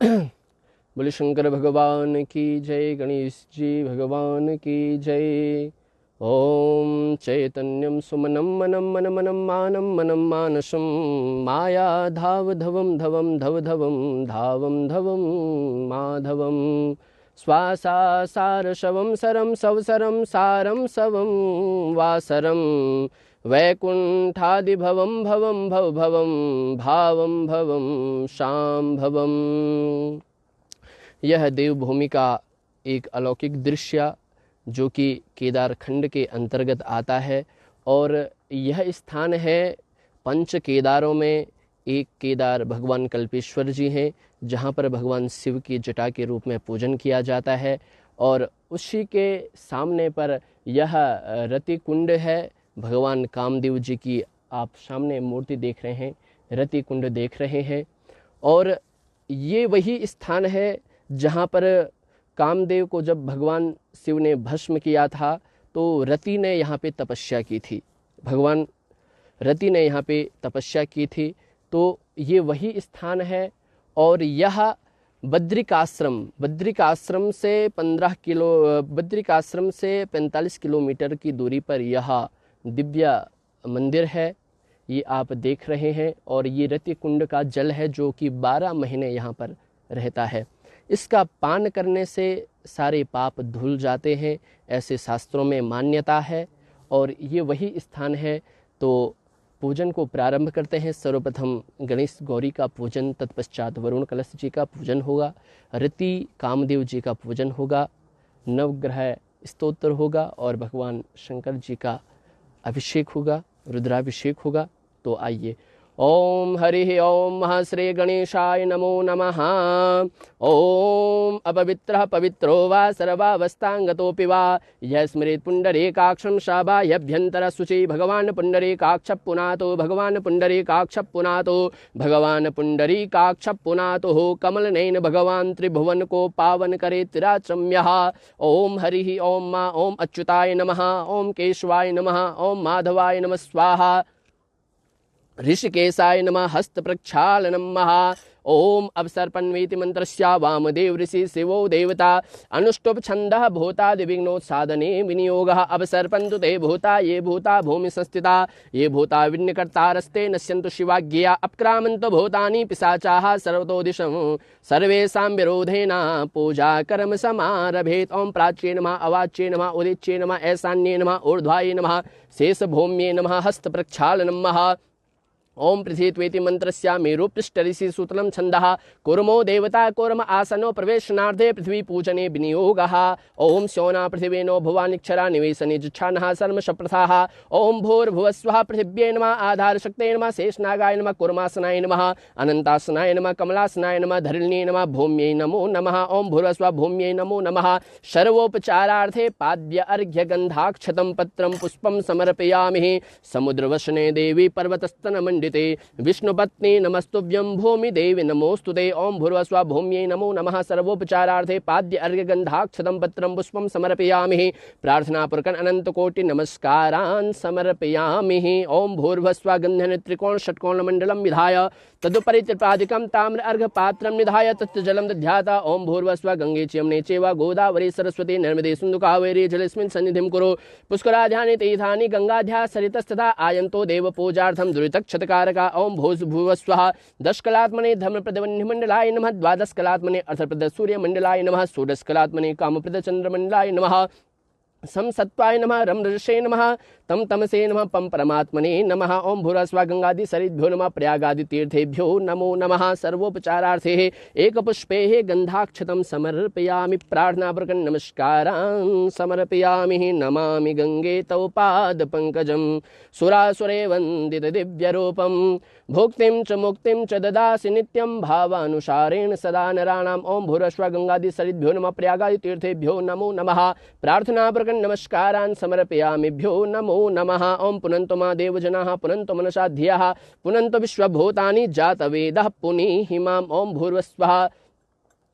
बोले शंकर भगवान की जय, गणेश जी भगवान की जय। ओम चैतन्यं सुमनं मनं मनमनं मानं मनं मानसं माया धावधवं धवं धवधवं धावं धवं माधवं श्वासा सारशवं सरं सवसरं सारं सवं वासरं वैकुंठादिभवं भवं भवभवं भावं भवं शांभवं। यह देवभूमि का एक अलौकिक दृश्य जो कि केदार खंड के अंतर्गत आता है और यह स्थान है पंच केदारों में एक केदार भगवान कल्पेश्वर जी हैं, जहाँ पर भगवान शिव की जटा के रूप में पूजन किया जाता है। और उसी के सामने पर यह रति कुंड है, भगवान कामदेव जी की आप सामने मूर्ति देख रहे हैं, रति कुंड देख रहे हैं। और ये वही स्थान है जहाँ पर कामदेव को जब भगवान शिव ने भस्म किया था तो रति ने यहाँ पे तपस्या की थी, भगवान रति ने यहाँ पे तपस्या की थी। तो ये वही स्थान है। और यह बद्रिकाश्रम से 45 किलोमीटर की दूरी पर यह दिव्य मंदिर है, ये आप देख रहे हैं। और ये रति कुंड का जल है जो कि 12 महीने यहाँ पर रहता है। इसका पान करने से सारे पाप धुल जाते हैं, ऐसे शास्त्रों में मान्यता है। और ये वही स्थान है। तो पूजन को प्रारंभ करते हैं। सर्वप्रथम गणेश गौरी का पूजन, तत्पश्चात वरुण कलश जी का पूजन होगा, रति कामदेव जी का पूजन होगा, नवग्रह स्तोत्र होगा और भगवान शंकर जी का अभिषेक होगा, रुद्राभिषेक होगा। तो आइए। ओम हरि ओम महाश्री गणेशाय नमो नमः। ओम अपवित्रः पवित्रो वा सर्वावस्थांगतोऽपि वा यः स्मरेत् पुण्डरीकाक्षं शाभायभ्यन्तरः शुचि। भगवान् पुण्डरीकाक्षः पुनातो, भगवान् पुण्डरीकाक्षः पुनातो, भगवान् पुण्डरीकाक्षः पुनातो कमलनयन भगवान् त्रिभुवन को पावन करे तिराचम्यः। ओम हरि ओम मा ओम अच्युताय नमः, ओम केशवाय नमः, ओम माधवाय नमः स्वाहा, ऋषिकेशाय नमः हस्त प्रक्षालनं महा। ओम अवसर्पन्वेति मंत्रस्य वामदेव ऋषि शिवो देवता अनुष्टुप छंदः भूता दिविघ्नोत्सादने विनियोगः। अवसर्पन्तु ते भूता ये भूता भूमि संस्थिता ये भूता विन्यकर्तारस्ते नश्यन्तु शिवाज्ञया। अपक्रामन्तु भूतानि पिशाचाः सर्वतो दिशं सर्वेषां विरोधेन पूजा कर्म समारभेत्। ओम प्राच्ये नमः, अवाच्ये नमः, उदिच्ये नमः, ऐशान्ये नमः, ऊर्ध्वाये नमः, शेषभूम्ये नमः, हस्त प्रक्षालनं महा। ओम पृथ्वीत्वेति मंत्रस्य मेरुपृष्ठऋषि सूतलं छन्दः कुर्मो देवता कुर्म आसनो प्रवेशनार्थे पृथ्वी पूजने विनियोगः। ओम शोना पृथिवेनो भुवानिक्षरा निवेशने जुच्छानः सर्म शप्रथाः। ओम भूर्भुवस्वः पृथिव्यै नमः, आधारशक्तये नमः, शेषनागाय नमः, कुर्मासनाय नमः, अनन्तासनाय नमः, कमलासनाय नमः, धरिण्यै नमः, भूम्यै नमो नमः। ओम भूर्भुवस्वः भूम्यै नमो नमः। सर्वोपचारार्थे पाद्य अर्घ्य गन्धाक्षतं पत्रं पुष्पं समर्पयामि। समुद्रवसने देवी पर्वतस्तन मंडिते विष्णुपत्नी नमस्तुभ्यं भूमि देवी नमोस्तुते। ओम भूर्भुवस्वः भूम्यै नमो नमः। सर्वोपचारार्थे पाद्य अर्घ्य गन्धाक्षतं पत्रं पुष्पं समर्पयामि। प्रार्थना पूर्वक अनंत कोटि नमस्कारान् समर्पयामि। ओम भूर्भुवस्वः गन्धेन त्रिकोण षट्कोण मंडलं विधाय तदुपरि त्रिपादिकं ताम्र अर्घ पात्रं निधाय तत् जलं दध्याता। ओम भूर्भुवस्वः गंगे च यमुने चैव गोदावरी सरस्वती नर्मदे सिन्धु कावेरी जलेस्मिन् सन्निधिं कुरु। पुष्कराध्यानि तीर्थानि गंगाध्या सरितस्तथा आयन्तो देव पूजार्थं दुरितक्षतकारका। ओम भूर्भुवस्वः 10 कलात्मने धर्मप्रदवह्निमण्डलाय नमः, 12 कलात्मने अर्थप्रद सूर्यमण्डलाय नमः, 16 कलात्मने कामप्रद चन्द्रमण्डलाय नमः, संसत्वाय नमः, रमऋषे नमः, तम तमसे नमः, पम परमात्मने नमः। ओम भूर्भुवस्वः गंगादि सरिद्भ्यो नमः, प्रयागादि तीर्थेभ्यो नमो नमः। सर्वोपचारार्थे एक पुष्पे गंधाक्षतं समर्पयामि। प्रार्थना पूर्वक नमस्कारान् समर्पयामि। नमामि गंगे तव पाद पंकजं सुरासुरे वंदित दिव्य रूपं। भुक्तिं च मुक्तिं च ददासि नित्यं भावानुसारेण सदा नराणाम्। ओम भूर्भुवस्वः गंगादि सरिद्भ्यो नमः, प्रयागादि तीर्थेभ्यो नमो नमः। प्रार्थना पूर्वक नमस्कारान् समर्पयामिभ्यो नमो नमः। ओम पुनन्तु मा देवजनाः पुनन्तु मनसा धियः पुनन्तु विश्वभूतानि जातवेदः पुनीहि माम्। ओम भूर्भुवस्वः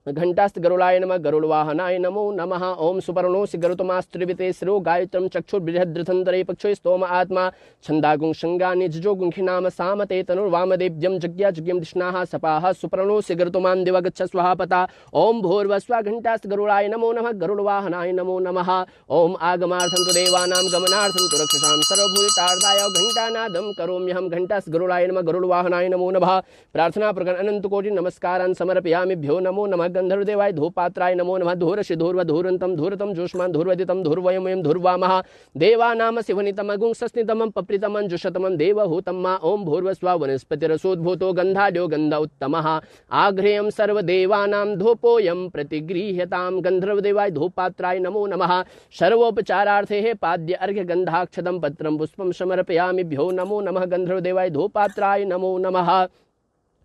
घंटास्त गरुड़ाय नमः गरुड़वाहनाय नमो नमः। ओम सुपर्णोसि गरुतमास्त्रिविते शिरो गायत्रम चक्षुर्बृहद्रथंतरे पक्षो स्तोम आत्मा छंदागुं शंगानि जजोगुंखि नाम सामते तनुर्वामदेव्यं जज्ञा जज्ञं दिष्णाः सपाः सुपर्णोसि गरुतमां दिवा गच्छ स्वाहा पता। ओम भूर्भुवस्सुवः घंटास्त गरुड़ाय नमो नमः गरुड़वाहनाय नमो नमः। ओम आगमार्थं तु देवानां गमनार्थं तु रक्षसां सर्वभूतार्थाय घंटानादं करोम्यहं घंटास्त गरुड़ाय नमः गरुड़वाहनाय नमो नमः। प्रार्थना प्रकरण अनंत कोटि नमस्कारान् समर्पयामि। भ्यो नमो नमः गंधर्वदेवाय धूपात्राय नमो नमः। धूरशि धूर्व धूरंतम धूरतम जोष्मान धूर्वदितम धूर्वयं धूर्वामः। देवानाम शिवनितमगुं सस्नितमं पप्रितमं जुषतमं देवहूतं मा। ओम भूर्भुवस्सुवः वनस्पतिरसोद्भूतो गंधाढ्यो गंध उत्तमः। आघ्रेयं सर्वदेवानां धूपोऽयं प्रतिगृह्यतां। गंधर्वदेवाय धूपात्राय नमो नमः। सर्वोपचारार्थे पाद्य अर्घ्य गंधाक्षतं पत्रं पुष्पं समर्पयामि। भ्यो नमो नमः गंधर्वदेवाय धूपात्राय नमो नमः।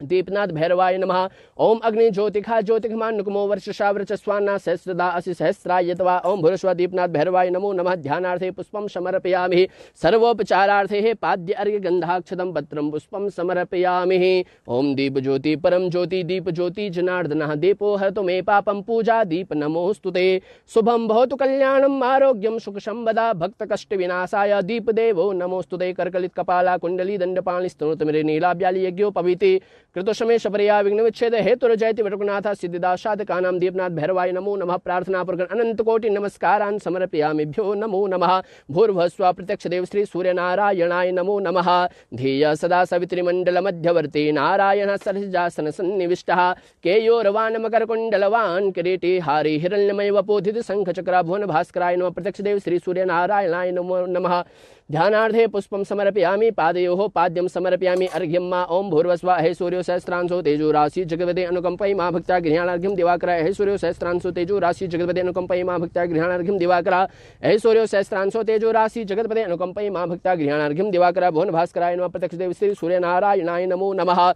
दीपनाथ भैरवाय नमः। ओम अग्नि ज्योतिखा ज्योतिखमान नुकमो वर्षशा वर्चस्वाना सहस्रदा असि सहस्रायतवा। ओम भूरस्व दीपनाथ भैरवाय नमो नमः। ध्यानार्थे पुष्पं समर्पयामि। सर्वोपचारार्थे पाद्य अर्घ्य गंधाक्षतं पत्रं पुष्पं समर्पयामि। ओम दीप ज्योति परम ज्योति दीप ज्योति जनार्दनः दीपो हरतु मे पापं पूजा दीप नमोस्तुते। शुभं भवतु कल्याणं आरोग्यं सुख संपदा भक्त कष्ट विनाशाय दीप देवो नमोस्तुते। करकलित कपाला कुंडली दंडपाणि स्तोत्र मेरे नीलाब्याली यज्ञोपवीति कृतोषमे शबरिया विघ्न विच्छेद हेतु जयति वटुकनाथ सिद्धिदासाधका नाम दीपनाथ भैरवाय नमो नमः। प्रार्थना प्रकरण अनंत कोटि नमस्कारान् समर्पयामि। भ्यो नमो नमः। भूर्भुवस्सुवः प्रत्यक्ष देव श्री सूर्य नारायणाय नमो नमः। ध्येय सदा सवित्री मंडल मध्यवर्ती नारायण सरसिजासन सन्निविष्टः। केयोरवान मकर कुंडलवान किरीटी हारी हिरण्यमय वपोधित शंख चक्र भुवन भास्कराय नमः। प्रत्यक्ष देव श्री सूर्य नारायणाय नमो नमः। ध्यानार्थे पुष्पं समर्पयामि। पादयोः पाद्यं समर्पयामि। अर्घ्यं मा। ओम भूर्भुवस्सुवः हे सूर्यो सहस्रांशो तेजो राशि जगवदे अनुकंपयि मा भक्त्या गृहाणार्घ्यं दिवाकर। हे सूर्यो सहस्रांशो तेजो राशि जगवदे अनुकंपयि मा भक्त्या गृहाणार्घ्यं दिवाकर। हे सूर्यो सहस्रांशो तेजो राशि जगतपदे अनुकंपयि मा भक्त्या गृहाणार्घ्यं दिवाकर। भुवन भास्कराय नमः। प्रत्यक्ष देव श्री सूर्य नारायणाय नमो नमः।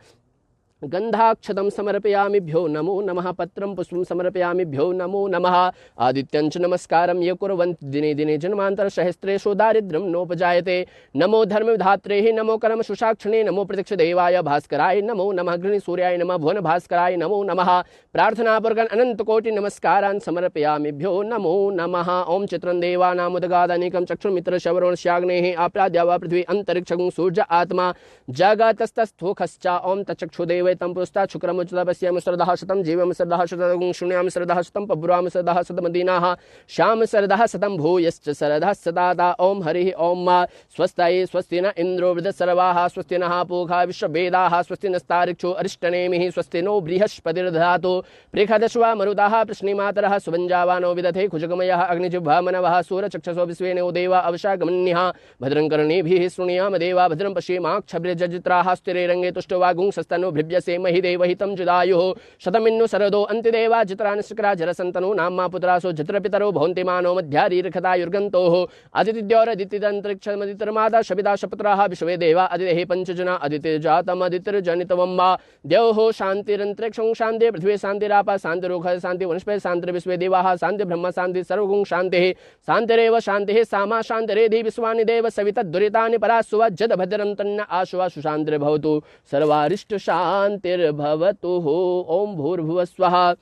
गंधाक्षतं समर्पयामि। भ्यो नमो नमः। पत्रं पुष्पं समर्पयामि। भ्यो नमो नमः। आदित्यं च नमस्कारं ये कुर्वन्ति दिने दिने जन्मांतर सहस्रेषु दारिद्र्यं नोपजायते। नमो धर्मविधात्रे नमो कर्म सुसाक्षिणे नमो प्रत्यक्ष देवाय भास्कराय नमो नमः। गृणी सूर्याय नमः। भुवन भास्कराय नमो नमः। प्रार्थना पूर्वक अनंत कोटि नमस्कारान् समर्पयामि। भ्यो नमो नमः। ओम चित्रं देवानामुदगादनेकं चक्षुर्मित्र श्रवणस्याग्नेः आप्याद्या वा पृथ्वी अंतरिक्षं सूर्य आत्मा जगतस्तस्थोखश्च। ओम तच्चक्षुदेव तं पुरस्तात् शुक्रमुच्चतपस्याम श्रद्धः शतं जीवं श्रद्धः शतं शून्याम श्रद्धः शतं पब्रुवाम श्रद्धः शतमदीनाः श्याम श्रद्धः शतं भूयश्च श्रद्धः सदाता। ओम हरिः ओम मा स्वस्ताये स्वस्ति न इंद्रो वृद्धसर्वाः स्वस्ति नः पूषा विश्ववेदाः स्वस्ति नस्तारिक्षो अरिष्टनेमिः स्वस्ति नो बृहस्पतिर्दधातु पृखदश्वा मरुताः प्रश्निमातरः सुभञ्जावानो विदधे कुजगमयः अग्निजिह्वा मनवः सूरचक्षसो विश्वेनो देवा अवशागमन्यः भद्रं कर्णेभिः शृणुयाम देवा भद्रं पश्येमाक्षभिर्जजित्राः स्थिरे रङ्गे तुष्टवागुं सस्तनो से महिदेवहितं जुदायुः शतमिन्नु शरदो अन्तिदेवा जित्रानशक्रा जरसन्तनो नाम्मा पुत्रासो जित्रपितरो भवन्ति मानो मध्यारीर्खतायुर्गन्तोः अदितिद्योरदितिरन्तरिक्षमदितिर्माता शबिदा शपुत्राः विश्वे देवा अदितेः पञ्चजना अदितिर्जातम् अदितिर्जनितवं मा। द्यौः शान्तिरन्तरिक्षं शान्तिः पृथ्वी शान्तिरापः शान्तिरोगः शान्ति वनस्पतिः शान्तिर् विश्वे देवाः शान्ति ब्रह्म शान्ति सर्वगुं शान्तिः शान्तिरेव शान्तिः सामा शान्तिरेधि विश्वानि देव सवितद्दुरितानि परासुव जद भद्रं तन्न आशुवा सुशान्तिर्भवतु सर्वारिष्ट शांतिर्भवतु। ओम भूर्भुवस्वः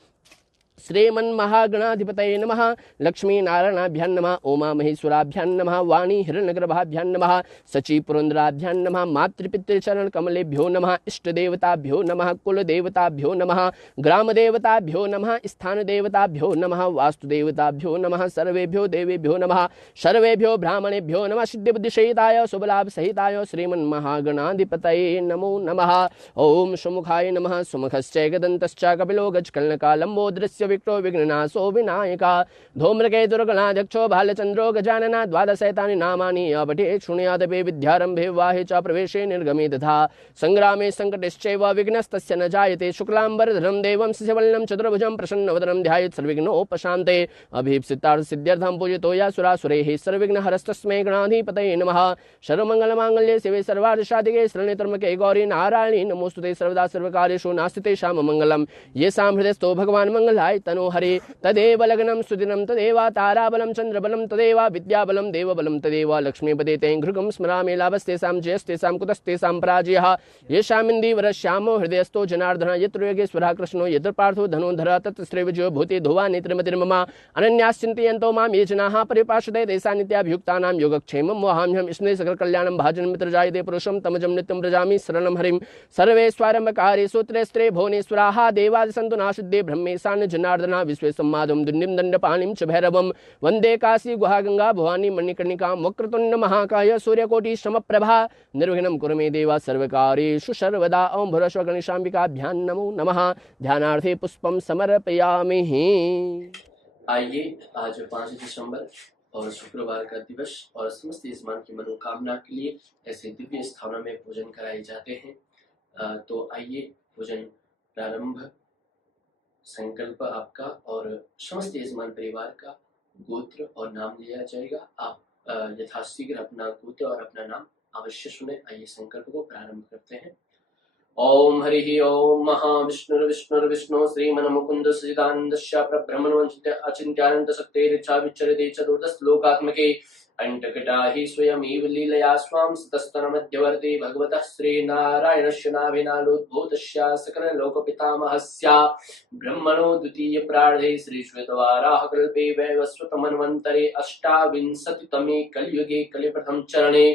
श्रीमन्महागणाधिपतये नमः। लक्ष्मी नारायणाभ्यां नमः। उमा महेश्वराभ्यां नमः। वाणी हिरण्यगर्भाभ्यां नमः। सची पुरंदराभ्यां नमः। मातृपितृचरण कमलेभ्यो नमः। इष्टदेवताभ्यो नमः। कुलदेवताभ्यो नमः। ग्रामदेवताभ्यो नमः। स्थानदेवताभ्यो नमः। वास्तुदेवताभ्यो नमः। सर्वेभ्यो देवेभ्यो नमः। सर्वेभ्यो ब्राह्मणेभ्यो नमः। सिद्धिबुद्धिसहिताय शुभलाभसहिताय श्रीमन्महागणाधिपतये नमो नमः। ओम सुमुखाय नमः। सुमुखश्च एकदन्तश्च कपिलो गजकर्णकालम्बोदरस्य विक्टो विघ्ननाशो विनायका धूम्रकेतुर्गणाध्यक्षो भालचंद्रो गजानना द्वादशैतानि नामानि अपठेत् शृणुयादपि विद्यारंभे वाहे च प्रवेशे निर्गमे तथा संग्रामे संकटश्चैव विघ्नस्तस्य न जायते। शुक्लांबरधरं देवं शिशवल्लं चतुर्भुजं प्रसन्नवदनं ध्यायेत् सर्वविघ्नोपशान्ते। अभीप्सितार्थ सिद्ध्यर्थं पूजितो यासुरासुरैः सर्वविघ्नहरस्तस्मै गणाधिपतये नमः। सर्वमङ्गलमाङ्गल्ये शिवे सर्वार्थसाधिके शरण्ये त्र्यम्बके गौरी नारायणी नमोस्तुते। सर्वदा सर्वकार्येषु नास्ति तेषां मंगलम्। येषां हृदयस्थो भगवान् मंगलाय तनोहरे तदेव लग्नं सुदिनं तदेव ताराबलं चन्द्रबलं तदेव विद्याबलं देवबलं तदेव लक्ष्मीपदे ते घृगं स्मरामि लाभस्तेषां जयस्तेषां कुतस्तेषां पराजयः येषामिन्दीवरश्यामो हृदयस्थो जनार्दनः यत्र योगेश्वरः कृष्णो यत्र पार्थो धनुर्धरः तत्र श्रीविजयो भूति धुवा नेत्रमतिर्मम अनन्याश्चिन्तयन्तो मां ये जनाः परिपाषते तेषां नित्याभियुक्तानां योगक्षेमं वहाम्यहं स्नेह सकलकल्याणं भाजनं मित्रजायते पुरुषं तमजं नित्यं व्रजामि शरणं हरिं सर्वेष्वारम्भकारे सूत्रे स्त्रे भुवनेश्वराः देवादि सन्तु नाशुद्धे ब्रह्मेशान जनार्दनः विश्वे सम्मादं दुण्डिं दण्डपाणिं च भैरवं वन्दे काशी गुहा गंगा भवानी मणिकर्णिकां वक्रतुण्ड महाकाय सूर्यकोटि समप्रभा निर्विघ्नं कुरु मे देवा सर्वकार्येषु सर्वदा ओं भुरस्व गणेशाम्बिकाभ्यां नमो नमः। ध्यानार्थे पुष्पं समर्पयामि। आइए आज 5 दिसंबर और शुक्रवार का दिवस और समस्त यजमान की मनोकामना के लिए ऐसे दिव्य स्थानों में पूजन कराए जाते हैं। तो आइए पूजन प्रारंभ। संकल्प आपका और समस्त यजमान परिवार का गोत्र और नाम लिया जाएगा। आप यथाशीघ्र अपना गोत्र और अपना नाम अवश्य सुने। आइए संकल्प को प्रारंभ करते हैं। ओम हरि ओम महाविष्णुर्विष्णुर्विष्णु श्रीमन्मुकुंद सचिदानंदस्य परब्रह्मण्य अचिंत्यानंद शक्तिरिच्छा विचरते चतुर्दशलोकात्मके अंटकटाहि स्वयमेव लीलया स्वां सतस्तन मध्यवर्ती भगवतः श्रीनारायणस्य नाभिनालोद्भूतस्य सकललोकपितामहस्य ब्रह्मणो द्वितीय प्रार्धे श्रीश्वेतवाराह कल्पे वैवस्वतमन्वन्तरे अष्टाविंशतितमे कलियुगे कलिप्रथम चरणे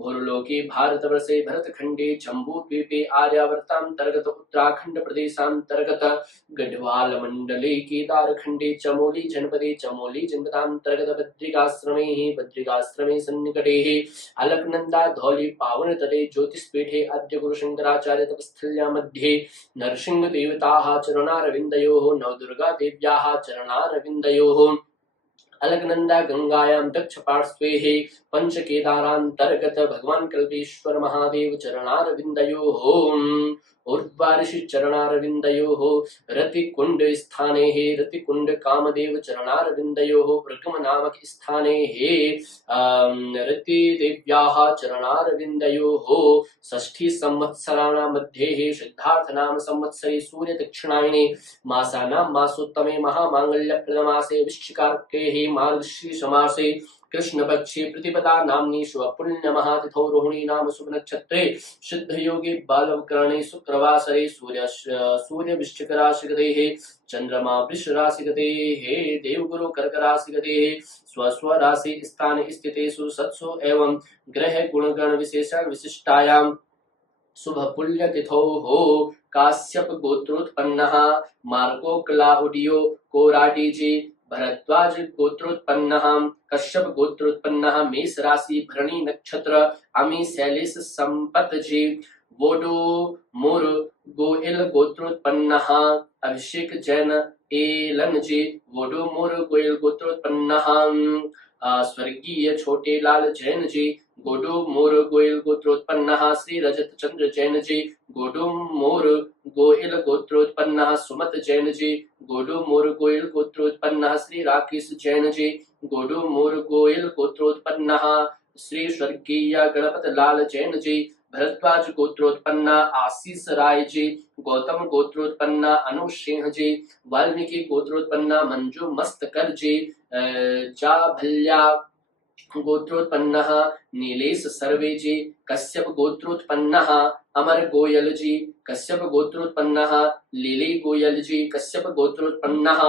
भूर्लोके भारतवर्षे भरतखंडे जम्बूद्वीपे आर्यावर्तांतर्गत उत्तराखंड प्रदेशांतर्गत गढ़वाल मंडले केदारखंडे चमोली जनपदे चमोली जनपदांतर्गत बद्रिकाश्रमे सन्निकटे अलकनंदा धौली पावन तटे ज्योतिष्पीठे अद्य गुरुशंकराचार्य तपस्थल्या मध्ये नरसिंह देवताः चरणारविन्दयोः नवदुर्गा देव्याः चरणारविन्दयोः अलकनंदा गंगायां दक्ष पार्श्वे पंचकेदारांतर्गत भगवान कल्पेश्वर महादेव चरणारविन्दयोः ऊर्ध्वाऋषि चरणारविन्दयोः रतिकुंड स्थाने रतिकुंड कामदेव चरणारविन्दयोः वृकम नामक स्थाने रति देव्याः चरणारविन्दयोः षष्ठी संवत्सराणां मध्ये सिद्धार्थ नाम संवत्सरे सूर्य दक्षिणायने मासानां मासोत्तमे महामांगल्यप्रदमासे वृश्चिकार्के मार्गशीर्ष मासे कृष्णपक्षे प्रतिपदा नाम्नि शुभपुण्य महातिथौ रोहिणी नाम शुभ नक्षत्रे सिद्ध योगे बालवकरणे शुक्रवासरे सूर्य वृश्चिक राशि गते चंद्रमा वृष राशि गते देवगुरु कर्क राशि गते स्व राशि स्थान स्थितेषु सत्सु एवं ग्रह गुणगण विशेषण विशिष्टायां शुभ पुण्य तिथौ काश्यप गोत्रोत्पन्नः मार्को क्लाउडियो कोराडी जी भरद्वाज गोत्रोत्पन्नः कश्यप गोत्रोत्पन्नः मेष राशि भरणी नक्षत्र अमी शैलेश संपत जी वोडो मुर गोयल गोत्रोत्पन्नः अभिषेक जैन एलन जी वोडो मुर गोयल गोत्रोत्पन्नः स्वर्गीय छोटे लाल जैन जी गोडो मोर गोयल गोत्रोत्पन्नः श्री रजत चंद्र जैन जी गोडो मोर गोयल गोत्रोत्पन्नः सुमत जैन जी गोडो मोर गोयल गोत्रोत्पन्नः श्री राकेश जैन जी गोडो मोर गोयल गोत्रोत्पन्नः श्री स्वर्गीय गणपत लाल जैन जी भरद्वाज गोत्रोत्पन्ना आशीष राय जी गौतम गोत्रोत्पन्ना अनु सिंह जी वाल्मीकि गोत्रोत्पन्ना मंजू मस्तकर जी जाभल्या गोत्रोत्पन्नः नीलेश सर्वे जी कश्यप गोत्रोत्पन्नः अमर गोयल जी कश्यप गोत्रोत्पन्नः लीली गोयल जी कश्यप गोत्रोत्पन्नः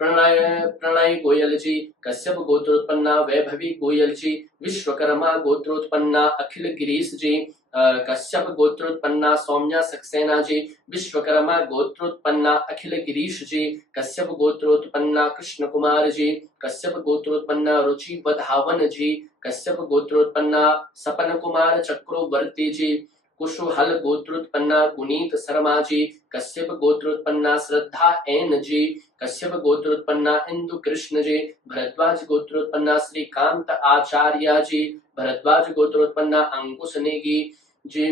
प्रणय गोयल जी कश्यप गोत्रोत्पन्ना वैभवी गोयल जी विश्वकर्मा गोत्रोत्पन्ना अखिल गिरीश जी कश्यप गोत्रोत्पन्ना सौम्या सक्सेना जी विश्वकर्मा गोत्रोत्पन्ना अखिल गिरीश जी कश्यप गोत्रोत्पन्ना कृष्ण कुमार जी कश्यप गोत्रोत्पन्ना रुचि बधावन जी कश्यप गोत्रोत्पन्ना सपन कुमार चक्रवर्ती जी कुशुहल गोत्रोत्पन्ना गुनीत शर्मा जी कश्यप गोत्रोत्पन्ना श्रद्धा एन जी कश्यप गोत्रोत्पन्ना इंदु कृष्ण जी भरद्वाज गोत्रोत्पन्ना श्रीकांत आचार्य जी भरद्वाज गोत्रोत्पन्ना अंकुश नेगी जी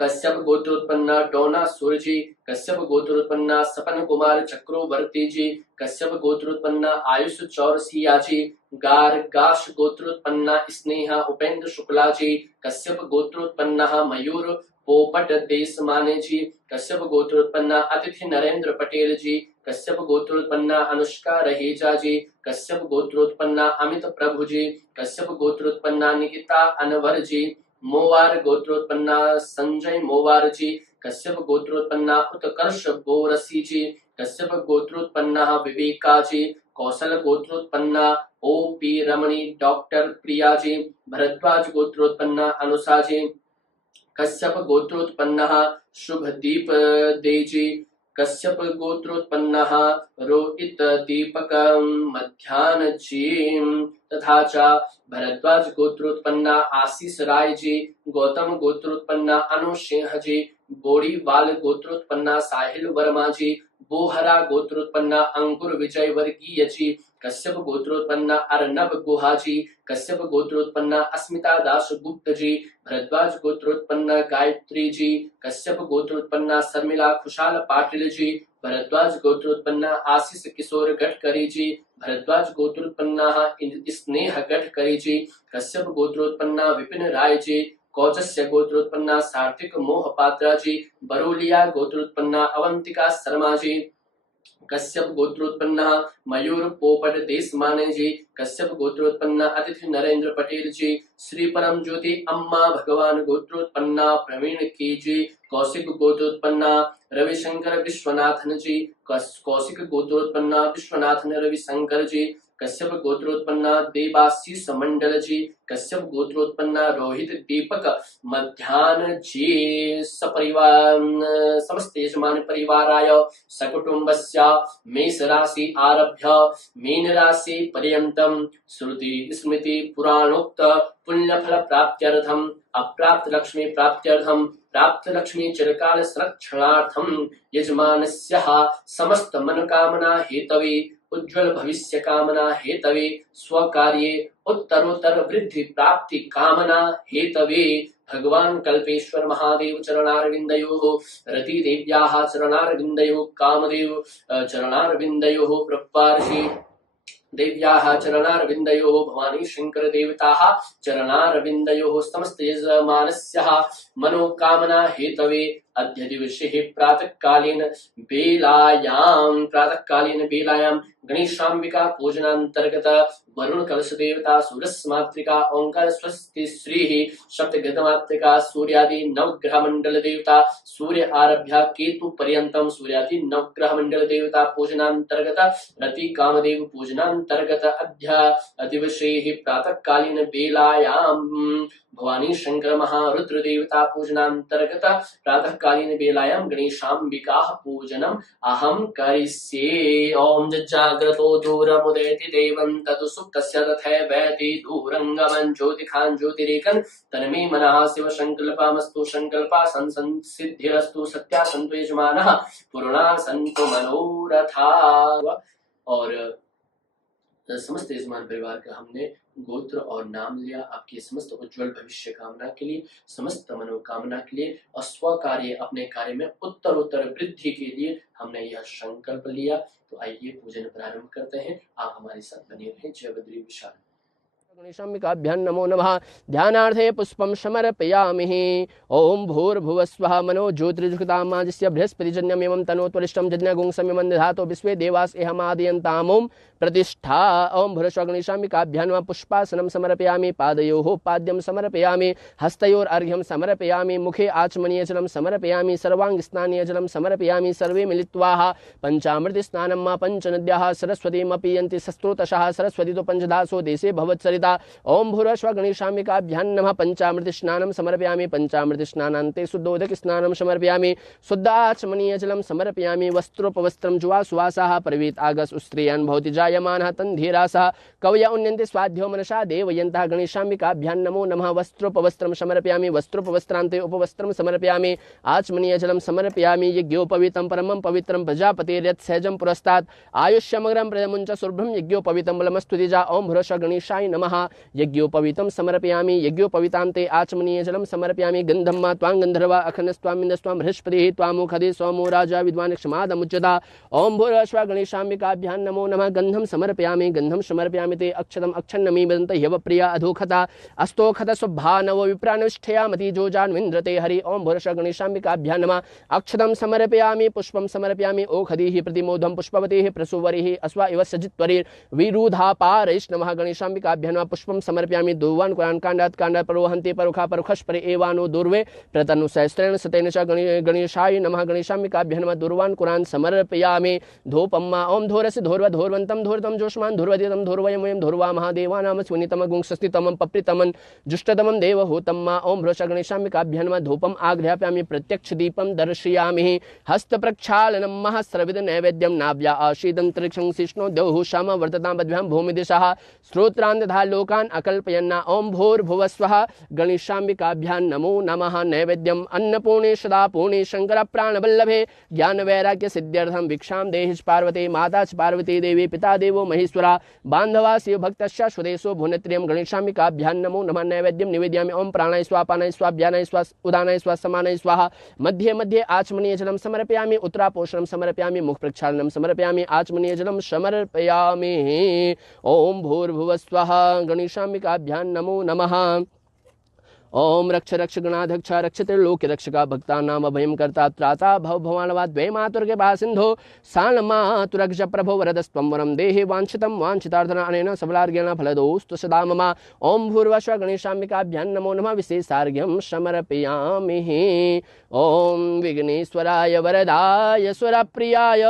कश्यप गोत्रोत्पन्ना डोना सुर जी कश्यप गोत्रोत्पन्ना सपन कुमार चक्रवर्ती जी कश्यप गोत्रोत्पन्ना आयुष चौरसिया जी गार्गाश गोत्रोत्पन्ना स्नेहा उपेंद्र शुक्ला जी कश्यप गोत्रोत्पन्ना मयूर पोपट देश माने जी। कश्यप गोत्रोत्पन्ना अतिथि नरेंद्र पटेल जी। कश्यप गोत्रोत्पन्ना अनुष्का रहेजा जी। कश्यप गोत्रोत्पन्ना अमित प्रभु जी। कश्यप गोत्रोत्पन्ना निकिता अनवर जी। मोवार गोत्रोत्पन्ना संजय मोवार जी। कश्यप गोत्रोत्पन्ना उत्कर्ष बोरसी जी। कश्यप गोत्रोत्पन्ना विवेका जी। कौशल गोत्रोत्पन्ना ओ.पी. रमणी डॉक्टर प्रिया जी। भरद्वाज गोत्रोत्पन्ना अनुषा जी। कश्यप गोत्रोत्पन्नः शुभदीप दे जी। कश्यप गोत्रोत्पन्नः रोहित दीपक मध्यान जी। तथा च भरद्वाज गोत्रोत्पन्ना आशीष राय जी। गौतम गोत्रोत्पन्ना अनु सिंह जी। बोरीवाल गोत्रोत्पन्ना साहिल वर्मा जी। बोहरा गोत्रोत्पन्ना अंकुर विजय वर्गीय जी। कश्यप गोत्रोत्पन्ना अर्नब गुहा जी। कश्यप गोत्रोत्पन्ना अस्मिता दास गुप्त जी। भरद्वाज गोत्रोत्पन्ना गायत्री जी। कश्यप गोत्रोत्पन्ना शर्मिला खुशाल पाटिल जी। भरद्वाज गोत्रोत्पन्ना आशीष किशोर गडकरी जी। भरद्वाज गोत्रोत्पन्ना स्नेह गडकरी जी। कश्यप गोत्रोत्पन्ना विपिन राय जी। कौचस्य गोत्रोत्पन्ना सात्विक मोहपात्रा जी। बरोलिया गोत्रोत्पन्ना अवंतिका शर्मा जी। कश्यप गोत्रोत्पन्ना मयूर पोपट देश माने जी। कश्यप गोत्रोत्पन्ना अतिथि नरेंद्र पटेल जी। श्री परम ज्योति अम्मा भगवान गोत्रोत्पन्ना प्रवीण की जी। कौशिक गोत्रोत्पन्ना रविशंकर विश्वनाथन जी। कौशिक गोत्रोत्पन्ना विश्वनाथन रविशंकर जी। कश्यप गोत्रोत्पन्ना देवाशीष मंडल जी। कश्यप गोत्रोत्पन्ना रोहित दीपक मध्यान जी। सपरिवार समस्त यजमान परिवाराय सकुटुंबस्य मेष राशि आरभ्य मीन राशि पर्यंतम श्रुति स्मृति पुराणोक्त पुण्य फल प्राप्त्यर्थम अप्राप्त लक्ष्मी प्राप्त्यर्थम प्राप्त लक्ष्मी चिरकाल संरक्षणार्थम यजमानस्य समस्त मनोकामना हेतवे उज्ज्वल भविष्य कामना हेतवे स्वकार्ये उत्तरोत्तर वृद्धि प्राप्ति कामना हेतवे भगवान कल्पेश्वर महादेव चरणारविंदयोः रति देव्याः चरणारविंदयोः कामदेव चरणारविंदयोः प्रपार्षि देव्याः चरणारविंदयोः भवानी शंकर देवताः चरणारविंदयोः समस्त यजमानस्य मनोकामना हेतवे अद्य दिवसे प्रातःकालीन बेलायां गणेशांबिका पूजनांतर्गत वरुण कलश देवता सूरस्मात्रिका ओंकार स्वस्ति श्री सप्तगतमात्रिका सूर्यादि नवग्रह मंडल देवता सूर्य आरभ्य केतु पर्यंतम सूर्यादि नवग्रह मंडल देवता पूजनांतर्गत रति कामदेव पूजनांतर्गत अद्य दिवसे प्रातःकालीन बेलायां भवानी शंकर महारुद्र देवता पूजनांतर्गत प्रातःकालीन बेलायां गणेशांबिका पूजनम अहम करिष्ये। ओम जाग्रतो दूरमुदेति देवं ततु सुप्तस्य तथैवेति दूरंगमं ज्योतिखां ज्योतिरेकं तन्मे मनः शिव संकल्पमस्तु संकल्पा संसिद्धिरस्तु सत्या सन्तु यजमानः पूर्णा सन्तु मनोरथा। और समस्त यजमान परिवार का हमने गोत्र और नाम लिया आपकी समस्त उज्जवल भविष्य कामना के लिए, समस्त मनोकामना के लिए और स्वकार्य अपने कार्य में उत्तरोत्तर वृद्धि के लिए हमने यह संकल्प लिया। तो आइए पूजन प्रारंभ करते हैं। आप हमारे साथ बने रहें। जय बद्री विशाल गणेशांबिकाभ्यां नमो नमः। ध्यानार्थे पुष्पं समर्पयामि। ओम भूर्भुवस्वः मनो ज्योतिर्जुषतामादिस्य बृहस्पतिजन्यमेवं तनोत्वरिष्ठं जज्ञगुंसमिमं दधातो विश्वे देवास एहमादयन्ताम् ओम प्रतिष्ठा। ओम भूर्भुवस्वः गणेशांबिकाभ्यां नमः। पुष्पासनं समर्पयामि। पादयोः पाद्यं समर्पयामि। हस्तयोर्घ्यं समर्पयामि। मुखे आचमनीयजलं समर्पयामि। सर्वाङ्गस्नानीयजलं समर्पयामि। सर्वे मिलित्वा पञ्चामृतस्नानं मा पञ्चनद्याः सरस्वतीमपि यन्ति सस्त्रोतशः सरस्वती तो पञ्चदासो देशे भवत्सरिता। ओम भूर्भुवस्वः गणेशांबिकाभ्यां नमः। पंचामृत स्नानं समर्पयामि। पंचामृत स्नानान्ते शुद्धोदक स्नानं समर्पयामि। शुद्धाचमनीयजलं समर्पयामि। वस्त्रोपवस्त्रं जुवा सुवासाः प्रवीत आगस उस्त्रियान् भवति जायमानः तन्धीरासः कवय उन्यन्ते स्वाध्यो मनसा देवयन्तः। गणेशांबिकाभ्यां नमो नमः। वस्त्रोपवस्त्रं समर्पयामि। वस्त्रोपवस्त्रान्ते उपवस्त्रं समर्पयामि। आचमनीयजलं समर्पयामि। यज्ञोपवीतं परमं पवित्रं प्रजापतिर्यत् सहजं पुरस्तात् आयुष्यमग्रं प्रदमुञ्च शुभ्रं यज्ञोपवीतं बलमस्तु दिजा। ओम भूर्भुवस्वः गणेशाय नमः। नमः। यज्ञोपवीतं समर्पयामि, यज्ञोपवीतां ते आचमनीय जलं समर्पयामि। गन्धं मा त्वां गन्धर्वा अखनस्त्वामिन्दस्त्वां बृहस्पतिः त्वामुखदे सोमो राजा विद्वान् क्षमादमुच्यता। ॐ भूर्भुवः गणेशाम्बिकाभ्यां नमो नमः। गन्धं समर्पयामि, गन्धं समर्पयामि ते अक्षतम् अक्षन्नमी वदन्त ह्यवप्रिया अधोखता अस्तोखत शुभानवो विप्रानुष्ठयामति जोजान्विन्द्रते हरि। ॐ भूर्भुवः गणेशाम्बिकाभ्यां नमः। अक्षतं समर्पयामि, पुष्पं समर्पयामि। ओखधीः प्रतिमोदं पुष्पवतीः प्रसुवरिः अस्वा इव सजित्वरिर्विरुधापारैश् नमः। गणेशाम्बिकाभ्यां नमः। पुष्पं समर्पयामि। दुर्वान् कुरान् काण्डात् काण्डात् परोहन्ति परुखा परुखस्परे एवानो दुर्वे प्रतनुसहस्रेण शतेन च गणेशाय नमः। गणेशाम्बिकाभ्यां नमः। दुर्वान् कुरान् समर्पयामि। धूपं मा ॐ धूरस्य धूर्व धूर्वन्तं धूर्तं जोष्मान् धूर्वदितं धूर्वयं वयं धूर्वा महादेवानां सुनितम गुंसस्तितमं पप्रितमं जुष्टतमं देवहूतं मा ॐ भ्रोष गणेशाम्बिकाभ्यां नमः। धूपम् आघ्रापयामि, प्रत्यक्ष दीपं दर्शयामि। हस्तप्रक्षालनं महस्रविद नैवेद्यं नाभ्या आशीदन्तरिक्षं शिष्णो द्यौः श्याम वर्ततां बद्भ्यां भूमिदिशः श्रोत्रान् दधा लोकान् अकल्पयन्ना। ॐ भूर्भुवस्वः गणेशाम्बिकाभ्यां नमो नमः। नैवेद्यम् अन्नपूर्णे सदा पूर्णे शंकर प्राणवल्लभे ज्ञान वैराग्य सिद्ध्यर्थं भिक्षां देहि पार्वती माता च पार्वती देवी पिता देवो महेश्वरा बान्धवा शिव भक्तश्च स्वदेशो भुवनत्रियं। गणेशाम्बिकाभ्यां नमो नमः। नैवेद्यं निवेदयामि। ॐ प्राणाय स्वाहा पानाय स्वाहा व्यानाय स्वाहा उदानाय स्वाहा समानाय स्वाहा। मध्ये मध्ये आचमनीय जलं समर्पयामि, उत्तरापोषणं समर्पयामि, मुख प्रक्षालनं समर्पयामि, आचमनीय जलं समर्पयामि। ॐ भूर्भुवस्वः गणेशाम्बिकाभ्यां नमो नमः। ओम रक्ष रक्ष गणाध्यक्ष रक्ष त्रिलोक्य रक्षका भक्तानाम अभयं कर्ता त्राता भव भवानवा द्वै मातुर्गे बासिन्धो सानमातुरक्ष प्रभो वरदस्त्वं वरं देहि वाञ्छितं वाञ्छितार्थना अनेन सबलार्घ्येण फलदोस्तु सदा मम। ओम भूर्भुवः गणेशाम्बिकाभ्यां नमो नमः। विशेषार्घ्यं समर्पयामि। ओम विघ्नेश्वराय वरदाय सुरप्रियाय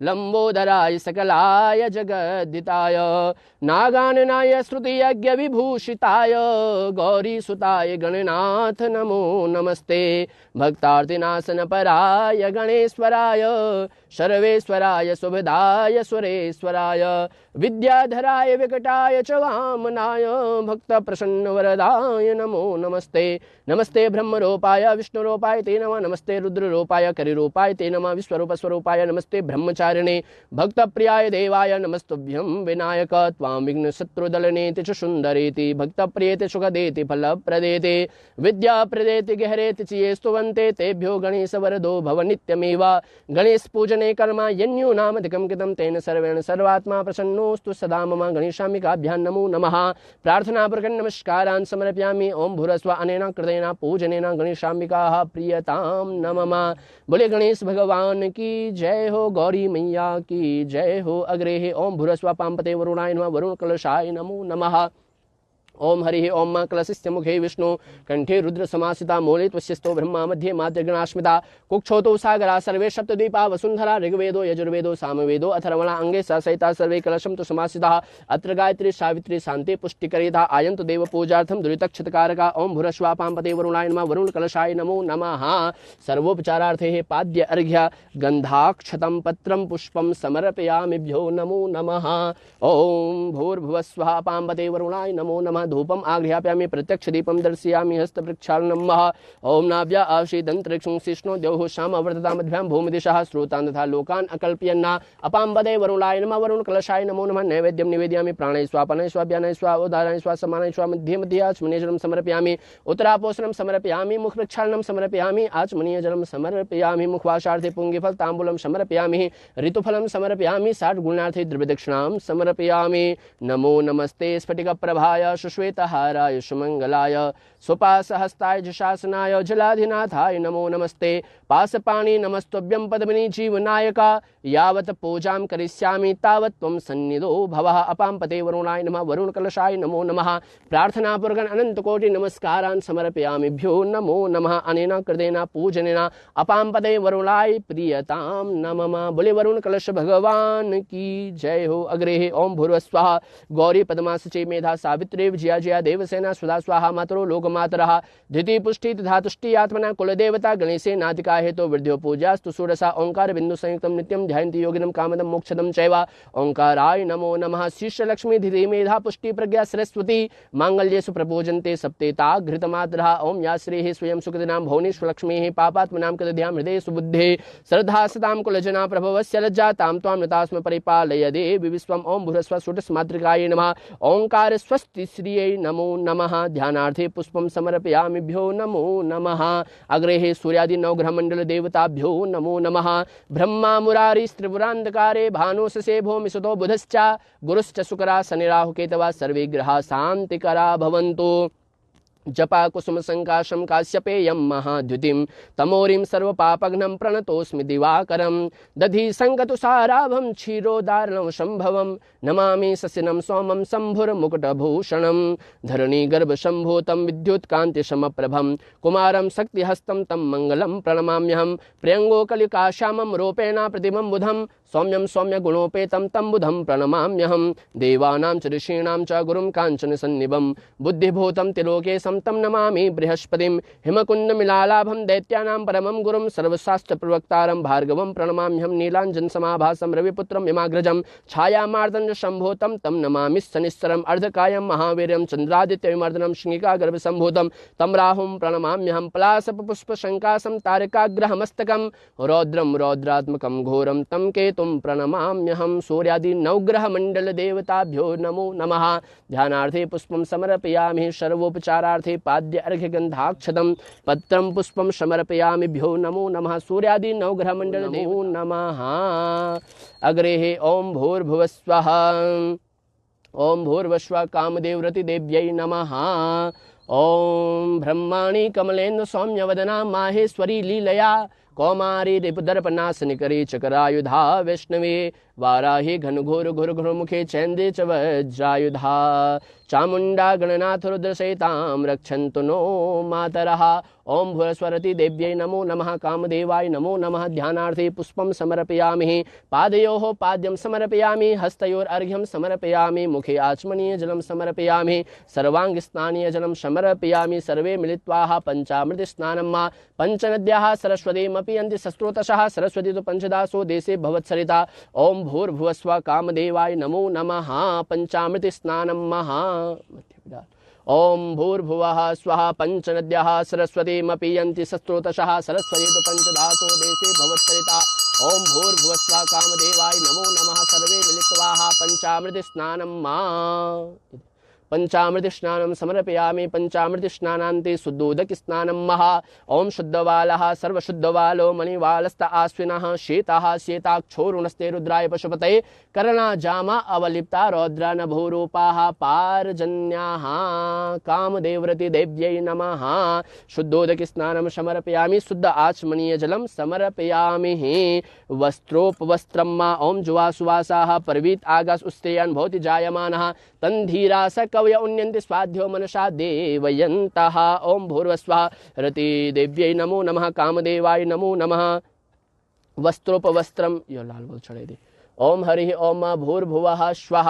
लंबोदराय सकलाय जगद्दिताय नागाननाय श्रुतियज्ञ विभूषिताय गौरीसुताय गणनाथ नमो नमस्ते। भक्तार्तिनाशन पराय गणेश्वराय सर्वेश्वराय शुभदाय सुरेश्वराय विद्याधराय विकटाय च वामनाय भक्त प्रसन्न वरदाय नमो नमस्ते। नमस्ते ब्रह्मरूपाय विष्णुरूपाय ते नमः। नमस्ते रुद्ररूपाय करिरूपाय ते नमः। विश्वरूप स्वरूपाय नमस्ते। ब्रह्मचारिणे भक्तप्रियाय देवाय नमस्तुभ्यं। विनायक त्वां विघ्न शत्रुदलनेति च सुंदरेति भक्तप्रियेति सुखदेति फलप्रदेति विद्याप्रदेति गहरेति चिये स्तुवन्ते तेभ्यो गणेश वरदो भव नित्यमेव। गणेश पूजने कर्म यन्यूनामधिकं कृतं तेन सर्वेण सर्वात्मा प्रसन्नोस्तु सदा मम। गणेशाम्बिकाभ्यां नमो नमः। प्रार्थनापूर्वकं नमस्कारान् समर्पयामि। ओम भूर्भुवः अनेन कृतेन पूजनेन गणेशाम्बिकाः प्रियतां नमः। बोले गणेश भगवान की जय हो, गौरी मैया की जय हो। अग्रे ओम भूर्भुवः पांपते वरुणाय नमः। वरुण कलशाय नमो नमः। ओम हरि ओम मा कलशस्य मुखे विष्णु कंठे रुद्र समासिता मूले त्वस्यस्तो ब्रह्मा मध्ये मातृगणास्मिता कुक्षोतो सागरा सर्वे सप्तद्वीपा वसुंधरा ऋग्वेदो यजुर्वेदो सामवेदो अथर्वणा अंगे सहिता सर्वे कलशं तु समासिता। अत्र गायत्री सावित्री शांति पुष्टिकरिता आयन्तु देव पूजार्थं दुरितक्षतकारका। ओम भूर्भुवः पांपते वरुणाय नमः। वरुण कलशाय नमो नमः। सर्वोपचारार्थे पाद्य अर्घ्य गंधाक्षतं पत्रं पुष्पं समर्पयामिभ्यो नमो नमः। ओम भूर्भुवः स्वः पांपते वरुणाय नमो नमः। धूपम आघ्रापयामि, प्रत्यक्ष दीपम दर्शयामि, हस्त प्रक्षालनं महा। ओम नाभ्या आशीदन्तरिक्षं शिष्णो द्यौः श्याम वर्ततां मध्यां भूमिदिशः श्रोतान् तथा लोकान् अकल्पयन्ना। अपाम्बदे वरुणाय नमः। वरुण कलशाय नमो नमः। नैवेद्यं निवेदयामि। प्राणाय स्वाहा पानाय स्वाहा व्यानाय स्वाहा उदानाय स्वाहा समानाय स्वाहा। मध्ये मध्ये आचमनीय जलं समर्पयामि, उत्तरापोषणं समर्पयामि, मुख प्रक्षालनं समर्पयामि, आचमनीय जलं समर्पयामि। मुखवासार्थे पुंगिफल ताम्बूलं समर्पयामि, ऋतुफलं समर्पयामि, 60 गुणार्थे द्रव्यदक्षिणां समर्पयामि। नमो नमस्ते स्फटिकप्रभाय श्वेतहाराय सुमंगलाय सुपासहस्ताय जशासनाय जलाधिनाथाय नमो नमस्ते। पासपाणि नमस्तुभ्यं पद्मिनी जीवनायका। यावत् पूजां करिष्यामि तावत् त्वं सन्निधो भवः। अपाम्पते वरुणाय नमः। वरुण कलशाय नमो नमः। प्रार्थनापूर्वकं अनन्तकोटि नमस्कारान् समर्पयामिभ्यो नमो नमः। अनेन कृतेन पूजनेन अपाम्पते वरुणाय प्रियतां नमः। बोले वरुण कलश भगवान की जय हो। अग्रे ओम भूर्भुवः स्वः गौरी पद्मा सची मेधा सावित्री जिया जिया देवसेना सुधा स्वाहा मातरो लोकमातरः धृति पुष्टि तथा तुष्टि आत्मना कुलदेवता गणेशे नातिका हेतु वृद्ध्यो पूजास्तु षोडशा ओंकार बिंदु संयुक्तं नित्यं ध्यायन्ति योगिनं कामदं मोक्षदं चैव ओंकाराय नमो नमः। शिष्य लक्ष्मी धृति मेधा पुष्टि प्रज्ञा सरस्वती मांगल्येषु प्रपूजन्ते सप्तेता घृतमात्रः ओम या श्रीः स्वयं सुकृतिनां भुवनेश्वर लक्ष्मीः पापात्मनां कृतध्यां हृदये सुबुद्धे श्रद्धा सतां कुलजना प्रभवस्य लज्जा तां त्वां नतास्म परिपालय देवि विश्वम् ओम भूरस्व सुटस्मातृकाय नमः। ओंकार स्वस्ति श्रियै नमो नमः। ध्यानार्थे पुष्पं समर्पयामिभ्यो नमो नमः। अग्रे सूर्यादि नवग्रह मंडल देवताभ्यो नमो नमः। ब्रह्मा मुरारी त्रिपुरान्धकारे भानुससे भूमिसुतो बुधश्च गुरुश्च शुक्रा शनिराहु केतवः सर्वे ग्रहाः शान्तिकरा भवन्तु। जपा कुसुम संकाशम काश्यपेयं महाद्युतिं तमोरिं सर्वपापघ्नं प्रणतोऽस्मि दिवाकरं दधि संगतुसाराभं क्षीरोदारणं शंभवं नमामि शशिनं सोमं शंभुर्मुकुटभूषणं धरणीगर्भशंभूतं विद्युत्कान्तिशमप्रभं कुमारं शक्तिहस्तं तं मंगलं प्रणमाम्यहं प्रियङ्गोकलिकाश्यामं रूपेण प्रतिमं बुधं सौम्यं सौम्यगुणोपेतं तं बुधं प्रणमाम्यहं देवानां च ऋषीणां च गुरुं काञ्चनसन्निभं बुद्धिभूतं त्रिलोकेशं तं नमामि बृहस्पतिं हिमकुन्दमिलालाभं दैत्यानां परमं गुरुं सर्वशास्त्रप्रवक्तारं भार्गवं प्रणमाम्यहं नीलाञ्जनसमाभासं रविपुत्रं यमाग्रजं छायामार्तण्डशम्भूतं तं नमामि शनिश्चरम् अर्धकायं महावीर्यं चन्द्रादित्यविमर्दनं शृङ्गिकागर्भसम्भूतं तं राहुं प्रणमाम्यहं पलासपुष्पशङ्कासं तारकाग्रहमस्तकं रौद्रं रौद्रात्मकं घोरं तं केतुं प्रणमाम्यहं। सूर्यादि नवग्रह मंडल देवताभ्यो नमो नमः। ध्यानार्थे पुष्पं समर्पयामि सर्वोपचारार्थे पाद्य अर्घ्यगन्धाक्षतं पत्रं पुष्पं समर्पयामिभ्यो नमो नमः। सूर्यादि नवग्रह मंडल नमो नमः। अग्रे ओम भूर्भुवस्वः ओम भूर्भुवस्वः कामदेवरति देव्यै नमः। ओम ब्रह्माणि कमलेन्द्र सौम्यवदना माहेश्वरी लीलया कौमारी रिपुदर्पनाशनिकरी चकरायुधा वैष्णवी वाराही घनघोर घोर घोर मुखे चैन्द्रे च वज्रायुधा चामुंडा गणनाथ रुद्रसहितां रक्षन्तु नो मातरः। ओम भूरस्वरति देव्यै नमो नमः। कामदेवाय नमो नमः। ध्यानार्थे पुष्पं समर्पयामि पादयोः पाद्यं समर्पयामि हस्तयोर्घ्यं समर्पयामि मुखे आचमनीय जलं समर्पयामि सर्वांगस्नानीय जलं समर्पयामि। सर्वे मिलित्वा पंचामृत स्नानं मा पंचनद्याः सरस्वतीमपि यन्ति सस्रोतशः सरस्वती तु पंचदासो देशे भवत्सरिता। ओम भूर्भुवस्वः कामदेवाय नमो नमः। पंचामृत स्नानं महा ओम भूर्भुवः स्वः पंचनद्यः सरस्वतीमपि यन्ति सस्रोतशः सरस्वती तु पंचदासो देशे भवत्सरिता। ओम भूर्भुवस्वः कामदेवाय नमो नमः। सर्वे मिलित्वा पंचामृत स्नानं मा पंचामृत स्नानं समर्पयामि। पंचामृत स्नानान्ते शुद्धोदक स्नानं महा। ओम शुद्धवालः सर्वशुद्धवालो मणिवालस्त आश्विनः शेताः शेताक्षोरुणस्ते रुद्राय पशुपतये कर्णा जामा अवलिप्ता रौद्रा नभोरूपाः पारजन्याः कामदेवरति देव्यै नमः। शुद्धोदक स्नानं समर्पयामि शुद्ध आचमनीय जलं समर्पयामि। वस्त्रोपवस्त्रं मा ओम जुवासुवासाः पर्वीत आगास उस्त्रेयान् भवति जायमानः तन्धीरास कवय उन्यन्ति स्वाध्यो मनसा देवयन्तः। ओम भूर्भुवस्वः रति देव्यै नमो नमः। कामदेवाय नमो नमः। वस्त्रोपवस्त्रं यो लाल बोल चढ़े दे। ओम हरिः ओम भूर्भुवः स्वः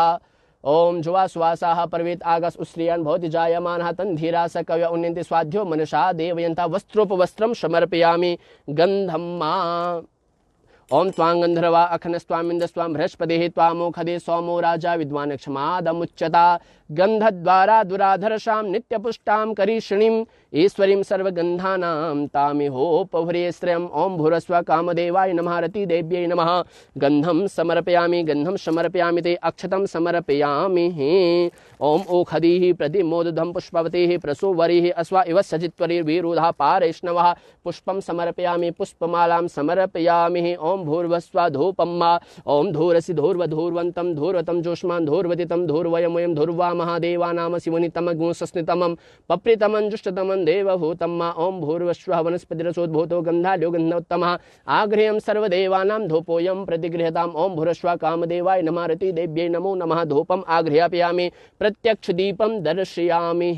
ओम जुवासुवासाः पर्वेत आगस उस्त्रियान् भवति जायमानः तन्धीरास कवय उन्यन्ति स्वाध्यो मनसा देवयन्तः। वस्त्रोपवस्त्रं समर्पयामि गन्धं मा ओम त्वां गंधर्वा अखनस्त्वामिन्द्रस्त्वां बृहस्पतिः त्वामोखदे सोमो राजा विद्वान् क्षमादमुच्यता। गंधद्वारा दुराधरशां नित्यपुष्टां करीषिणीं ईश्वरीं सर्वगन्धानां तामिहोपभ्रेश्रयम्। ओम भूरस्वः कामदेवाय नमः। रति देव्यै नमः। गन्धं समर्पयामि गन्धं समर्पयामि ते अक्षतं समर्पयामि। ओम ओखदीः प्रतिमोदधं पुष्पवतीः प्रसूवरीः अश्वा इव सजित्वरीर्वीरुधा पारैष्णवः पुष्पं समर्पयामि पुष्पमालां समर्पयामि। ओम भूर्भुवस्वः धूपं मा ओम धूरसि धूर्वधूर्वन्तं धूर्वतं जोष्मान् धूर्वतितं धूर्वयमयं धूर्वा महादेवानाम शिवनितम गुणसस्नितमं पप्रितमं जुष्टतमं देवभूतं मा ओम भूर्भुवस्वः वनस्पतिरसोद्भूतो गन्धाढ्यो गन्धोत्तमः आग्रेयं सर्वदेवानां धूपोऽयं प्रतिगृह्यताम्। ओम भूरस्वः कामदेवाय नमः। रति देव्यै नमो नमः। धूपम् आग्रह्यापयामि प्रत्यक्ष दीपं दर्शयामि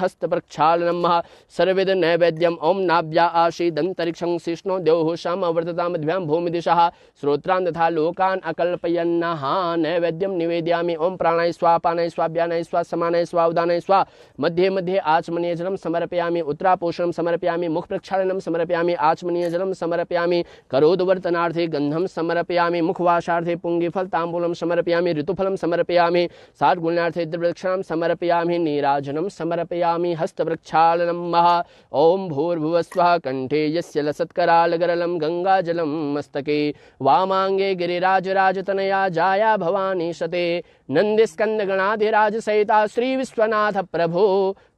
हस्तप्रक्षालनं महा सर्वेद नैवेद्यम्। ओम नाभ्या आशीदन्तरिक्षं शिष्णो द्यौः शाम अवर्ततामध्यां भूमिदिशा दिशः श्रोत्रान् तथा लोकान् अकल्पयन्नः नैवेद्यं निवेदयामि। ओम प्राणाय स्वाहा पानाय स्वाहा व्यानाय स्वाहा समानाय स्वाहा उदानाय स्वाहा मध्ये मध्ये आचमनीय जलं समर्पयामि। उत्तरापोषणं समर्पयामि। मुख प्रक्षालनं समर्पयामि। आचमनीय जलं समर्पयामि। करोदवर्तनार्थे गन्धं समर्पयामि। मुखवासार्थे पुंगिफल ताम्बूलं समर्पयामि। ऋतुफलं समर्पयामि। सार्गुण्यार्थे द्रव्यदक्षिणां समर्पयामि। नीराजनं समर्पयामि। हस्तप्रक्षालनं महा। ओम भूर्भुवस्वः कंठे यस्य लसत्करालगरलं गंगाजलं मस्तके वामांगे गिरिराजराजतनया जाया भवानी शते नंदिस्कंदगणाधिराज सहिता श्री विश्वनाथ प्रभो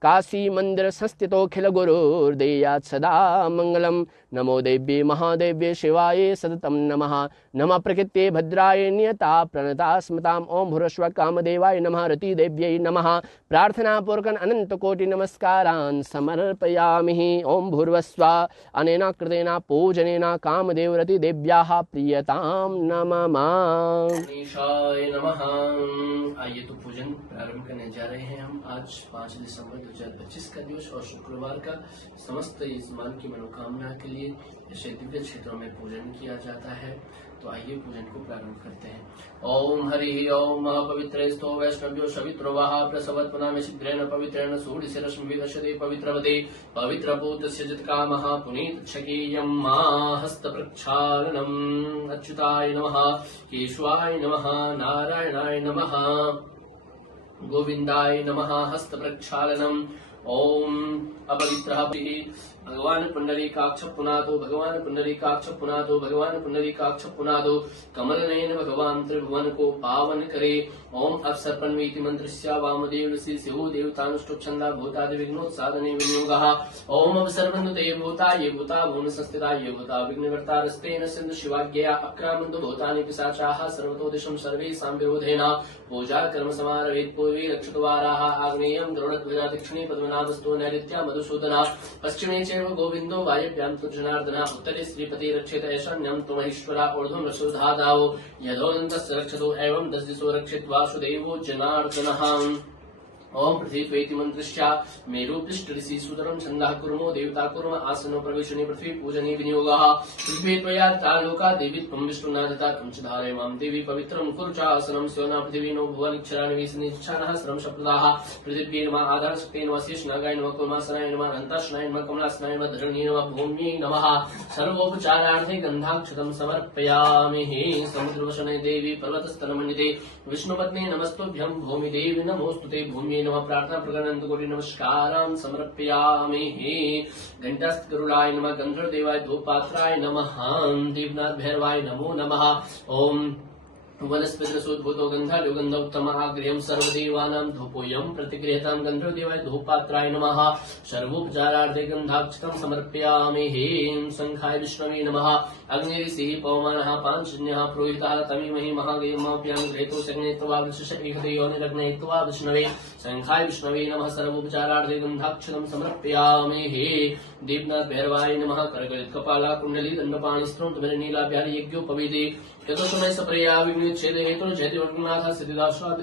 काशी मंदिर संस्थितोखिल गुरुर्देयात् सदा मंगलम। नमो देव्ये महादेव्ये शिवाय सततं नमः। नमः प्रकृत्ये भद्राय नियता प्रणता स्मताम्। ओम भूरस्व कामदेवाय नमः। रति देव्यै नमः। प्रार्थना पूर्वकं अनंत कोटि नमस्कारान् समर्पयामि। ओम भूर्भुवस्व अनेन कृतेन पूजनेन कामदेव रति देव्याः प्रियतां नमः। गणेशाय नमः। आइए तो पूजन प्रारंभ करने जा रहे हैं हम। आज 5 दिसंबर 2025 का दिवस और शुक्रवार का समस्त यजमान की मनोकामना के लिए ऐसे दिव्य क्षेत्रों में पूजन किया जाता है। तो आइए पूजन को प्रारंभ करते हैं। ओम हरि ओम पवित्रेस्तो वैष्णव्यो सवित्रोवाः प्रसवत्पनामे शीघ्रेण पवित्रेण सूडिशिरश्मिविदशते पवित्रवते पवित्रभूतस्य जत्कामः पुनीतच्छकीयं मा हस्तप्रक्षालनम्। अच्युताय नमः। केशवाय नमः। नारायणाय नमः। गोविंदाय नमः। हस्तप्रक्षालनम्। ओम अपवित्रः भगवान पुंडरीकाक्ष पुनातो भगवान पुंडरीकाक्ष पुनातो भगवान पुंडरीकाक्ष पुनातो कमलनयन भगवान त्रिभुवन को पावन करे। ओम अवसर्पन्वीति मंत्रस्य वामदेव ऋषि शिवो देवतानुष्टुप छंदा भूतादि विघ्नोत्सादने विनियोगः। ओम अवसर्पन्तु ते भूता ये भूता भुवन संस्थिता ये भूता विघ्नकर्तारस्तेन सिंधु शिवाज्ञया अक्रामन्तु भूतानि पिशाचाः सर्वतो दिशं सर्वेषां विरोधेन पूजा कर्म समारभेत्। पूर्वे रक्षतवाराः आग्नेयं गरुडध्वजा दक्षिणे पद्मनाभस्तो नैऋत्या मधुसूदना पश्चिमे चैव गोविन्दो वायव्यां तु जनार्दनः उत्तरे श्रीपति रक्षेत ईशान्यं तु महेश्वरा ऊर्ध्वं रसोधादावो यदोदन्तस्य रक्षतो एवं दश दिशो रक्षित् वासुदेवो जनार्दनः। ओम पृथ्वीत्वेति मंत्रश्च मेरु पृष्ठ ऋषि सुतरं छन्दः कुर्मो देवता कुर्म आसनो प्रवेशने पृथ्वी पूजने विनियोगः। पृथ्वी त्वया तालोका देवी त्वं विष्णुना दत्ता त्वं च धारय मां देवी पवित्रं कुरु च आसनं स्योना पृथिवीनो भुवनिक्षराणि विसनिच्छानः श्रम शब्दाः पृथिव्यै नमः आधार शक्ते नमः शेषनागाय नमः कुर्मासनाय नमः अनन्ताशनाय नमः कमलासनाय नमः धरण्यै नमः भूम्यै नमः। सर्वोपचारार्थे गन्धाक्षतं समर्पयामि। समुद्रवसने देवी पर्वतस्तनमण्डिते विष्णुपत्नी नमस्तुभ्यं भूमिदेवी नमोस्तुते भूम्यै नमः। प्रार्थना प्रकरणं कोटि नमस्कारान् समर्पयामि। घंटास्थ गरुडाय नमः। गंधर्वदेवाय धूपपात्राय नमः। दीपनाथ भैरवाय नमो नमः। ओम वनस्पतिरसोद्भूतो गन्धाढ्यो गन्धोत्तमः गृहं सर्वदेवानां धूपोऽयं प्रतिगृह्यतां गन्धर्वदेवाय धूपपात्राय नमः। सर्वोपचारार्थे गन्धाक्षतं समर्पयामि। शङ्खाय विष्णवे नमः। अग्निरिषिः पवमानः पाञ्चजन्यः पुरोहितः तमीमहि महागयमाप्यां गृहीतो शग्नेत्वा विशेषयोनिरग्नयित्वा विष्णवे शङ्खाय विष्णवे नमः। सर्वोपचारार्थे गन्धाक्षतं समर्पयामि। दीपनाथ भैरवाय नमः। करगलित कपाला कुण्डली दण्डपाणि स्तोत्रं नीलाभ्यारि यज्ञोपवीते यतो समय सप्रया विघ्नच्छेद हेतु जयति वर्गनाथ सिद्धिदाशाद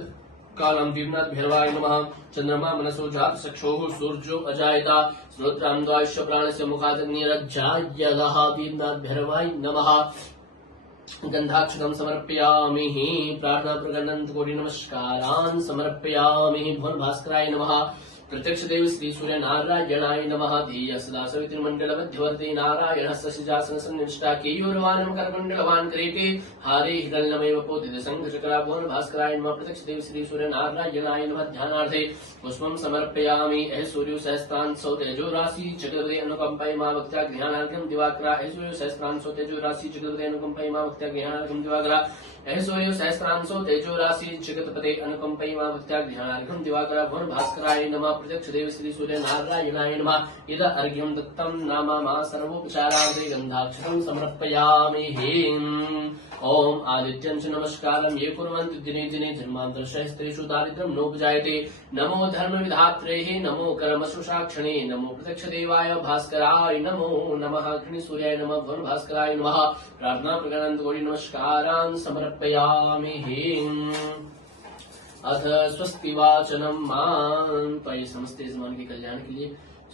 कालम। दीपनाथ भैरवाय नमः। चंद्रमा मनसो जात चक्षुः सूर्यो अजायता श्रोत्रां द्वाश्य प्राणस्य मुखादग्निरज्जायगः। दीपनाथ भैरवाय नमः। गन्धाक्षतं समर्पयामि। प्रार्थना प्रकरणं कोटि नमस्कारान् समर्पयामि। भुवन भास्कराय नमः। प्रत्यक्ष देव श्री सूर्य नारायणाय नमः। ध्येय सदा सवितुर्मण्डल मध्यवर्ती नारायणः ससिजासन सन्निष्ठा केयूरवानं करमण्डलवान् क्रीते हारे हिरण्यमेव पोतित शङ्खचक्रा। भुवन भास्कराय नमः। प्रत्यक्ष देव श्री सूर्य नारायणाय नमः। ध्यानार्थे पुष्पं समर्पयामि। ऐ सूर्यो सहस्रांशो तेजो राशि जगदे अनुकंपय मा भक्त्या ध्यानार्घ्यं दिवाकरा। ऐ सूर्यो सहस्रांशो तेजो राशि जगदे अनुकंपय मा भक्त्या ध्यानार्घ्यं दिवाकरा। ऐ सूर्यो सहस्रांशो तेजो राशि जगतपते अनुकंपय मा भक्त्या ध्यानार्घ्यं दिवाकरा। भुवन भास्कराय नमः। प्रत्यक्ष देव श्री सूर्य नारायणाय नमः। इद अर्घ्यं दत्तं नाम मा सर्वोपचारार्थे गन्धाक्षतं समर्पयामि। ओम आदित्यं च नमस्कारं ये कुर्वन्ति दिने दिने जन्मान्तरसहस्रेषु दारिद्र्यं नोपजायते। नमो धर्मविधात्रे नमो कर्मसुसाक्षिणे नमो प्रत्यक्ष देवाय भास्कराय नमो नमः। अग्निसूर्याय नमः। भुवन भास्कराय नमः। प्रार्थना प्रकरणं कोटि नमस्कारान् समर्पयामि। अथ स्वस्ति वाचनम मान। तो ये समस्त यजमान के कल्याण के लिए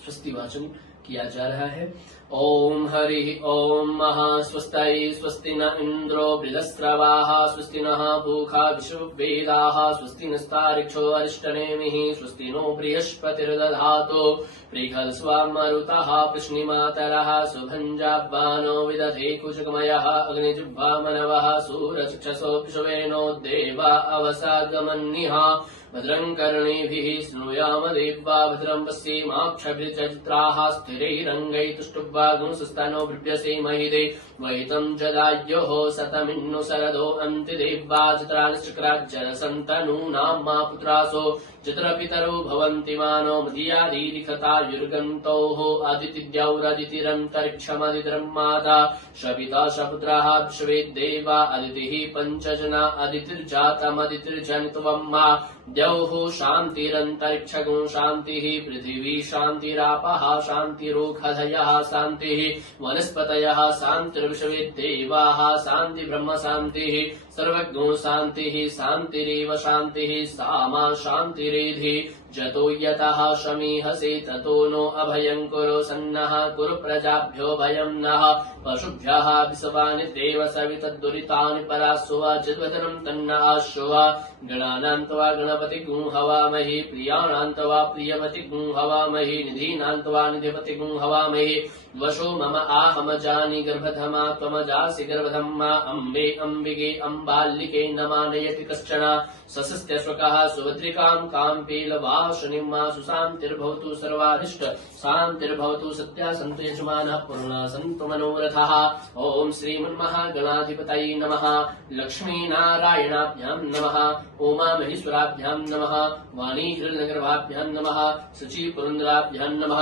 स्वस्ति वाचन किया जा रहा है। ओम हरि ओम महास्वस्ति स्वस्ति न इंद्रो बृहस्रवाः स्वस्ति नः पूषा विश्ववेदाः स्वस्ति नस्तार्क्ष्यो अरिष्टनेमिः स्वस्ति नो बृहस्पतिर्दधातु बृहस्पतिर्मरुतः प्रश्निमातरः सुभञ्जाबानो विदधे कुचकमयः अग्निजिह्वामनवः सूरचक्षसो विश्वेनो देवा अवसागमन्निः भद्रं कर्णेभिः शृणुयाम देवा भद्रं पश्येमाक्षभिर्जत्राः स्थिरैरङ्गैस्तुष्ट्वागुंसस्तनो बिभ्यसेमहि वैतं जदायोः शतमिन्नु शरदो अन्ति देवा जत्रानिश्चक्राज्जलसन्तनूनां मा पुत्रासो जत्रपितरो भवन्ति मानो मदीयादीरिखतायुर्गन्तोः अदितिद्यौरदितिरन्तरिक्षमदितिरं माता शपिता शपुत्राः विश्वेद्देवा अदितिः पञ्चजना अदितिर्जातमदितिर्जनित्वं मा द्यौः शान्तिरन्तरिक्षगुं शान्तिः पृथिवी शान्तिरापः शान्तिरोषधयः शान्तिः वनस्पतयः शान्तिर्विश्वेद्देवाः शान्ति ब्रह्म शान्तिः सर्वज्ञो शान्तिः शान्तिरेव शान्तिः सा मा शान्तिरेधि जतो यतः शमीहसे ततो नो अभयं कुरु सन्नः कुरु प्रजाभ्यो भयं नः पशुभ्यः विश्वानि देव सवितद्दुरितानि परासुव चिद्वदनं तन्नाशुव गणानां त्वा गणपति गुं हवामहि प्रियाणां त्वा प्रियपति गुं हवामहि निधीनां त्वा निधिपति गुं हवामहि वशो मम आहमजानि गर्भधमा त्वमजासि गर्भधम्मा अम्बे अम्बिके अम्बालिके न मानयति कश्चन सस्यश्वकः सुभद्रिकां काम्पीलवाशनिं मा सुशान्तिर्भवतु सर्वाधिष्ट शान्तिर्भवतु सत्या सन्तु यजमानः पूर्णा सन्तु मनोरथः। ओम श्रीमन्महागणाधिपतये नमः। लक्ष्मीनारायणाभ्यां नमः। उमा महेश्वराभ्यां नमः। वाणी हिरण्यगर्भाभ्यां नमः। शुचि पुरन्दराभ्यां नमः।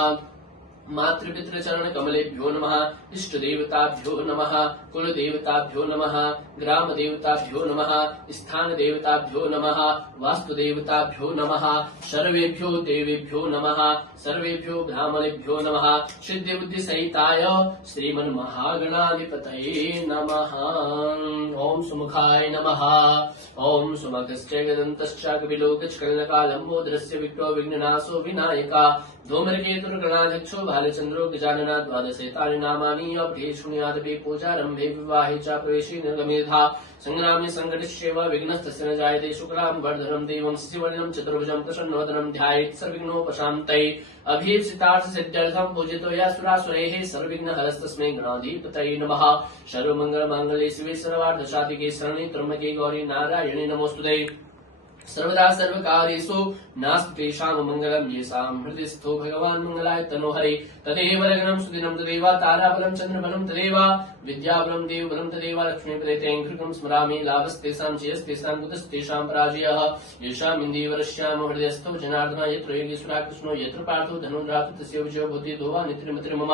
मातृपितृचरण कमलेभ्यो नमः। इष्ट देवताभ्यो नमः। कुल देवताभ्यो नमः। ग्राम देवताभ्यो नमः। स्थान देवताभ्यो नमः। वास्तु देवताभ्यो नमः। सर्वेभ्यो देवेभ्यो नमः। सर्वेभ्यो ब्राह्मणेभ्यो नमः। सिद्धि बुद्धि सहिताय श्रीमन्महागणाधिपतये नमः। ओम सुमुखाय नमः। ओम सुमखश्च गदन्तश्च कपिलोकचकलनकालम्बोदरस्य विघ्नो विघ्ननाशो विनायका धूम्रकेतुर्गणाध्यक्षो भालचन्द्रो गजानना द्वादशेतानि नामानि अभ्येषुण्यादपि पूजारम्भे विवाहे च प्रवेशे निर्गमेधा संग्रामे संकटिष्येव विघ्नस्तस्य न जायते शुक्लां वर्धनं देवं शिशिवर्णं चतुर्भुजं प्रसन्नवदनं ध्यायेत् सर्वविघ्नोपशान्तये अभीप्सितार्थसिद्ध्यर्थं पूजितो यासुरासुरैः सर्वविघ्नहरस्तस्मै गणाधिपतये नमः। सर्वमङ्गलमाङ्गल्ये शिवे सर्वार्थसाधिके शरण्ये त्र्यम्बके गौरी नारायणे नमोऽस्तुते। सर्वदा सर्वकार्येषु नास्ति तेषां मङ्गलं येषां हृदि स्थो भगवान् मङ्गलाय तनोहरे। तदेव लग्नं सुदिनं तदेव ताराबलं चन्द्रबलं तदेव विद्याबलं देवबलं तदेव लक्ष्मीपदे तेऽङ्घ्रिकं स्मरामि लाभस्तेषां जयस्तेषां कुतस्तेषां पराजयः येषाम् इन्दीवरश्याम हृदयस्थो जनार्दन यत्र योगेश्वरः कृष्णो यत्र पार्थो धनुर्धातु तस्य विजयो भूति धोवा नित्यमत्र मम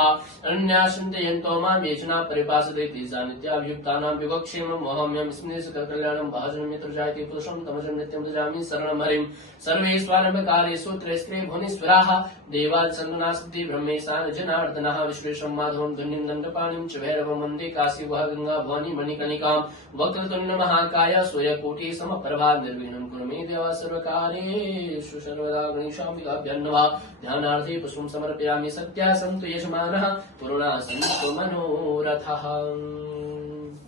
अनन्याश्चिन्तयन्तो मां येचना परिपासते तेषां नित्याभियुक्तानां विवक्ष्येमं मोहम्यं स्मृति सकलकल्याणं भाजनं यत्र जायते पुरुषं तमजं नित्यं भजामि शरणं हरिं। सर्वेष्वारम्भकार्येषु त्रयस्त्रे भुवनेश्वराः देवात् सन्दनास्ति ब्रह्मेशान जनार्दनः विश्वेशं माधवं धुन्यं दण्डपाणिं च भैरवं वन्दे काशीवः गंगा भवानी मणिकर्णिकां वक्रतुण्ड महाकाय सूर्यकोटि समप्रभा निर्विघ्नं कुरु मे देव सर्वकार्येषु सर्वदा गणेशाम्बिकाभ्यां नमः। ध्यानार्थे पुष्पं समर्पयामि सत्या सन्तु यजमानः पूर्णा सन्तु मनोरथः।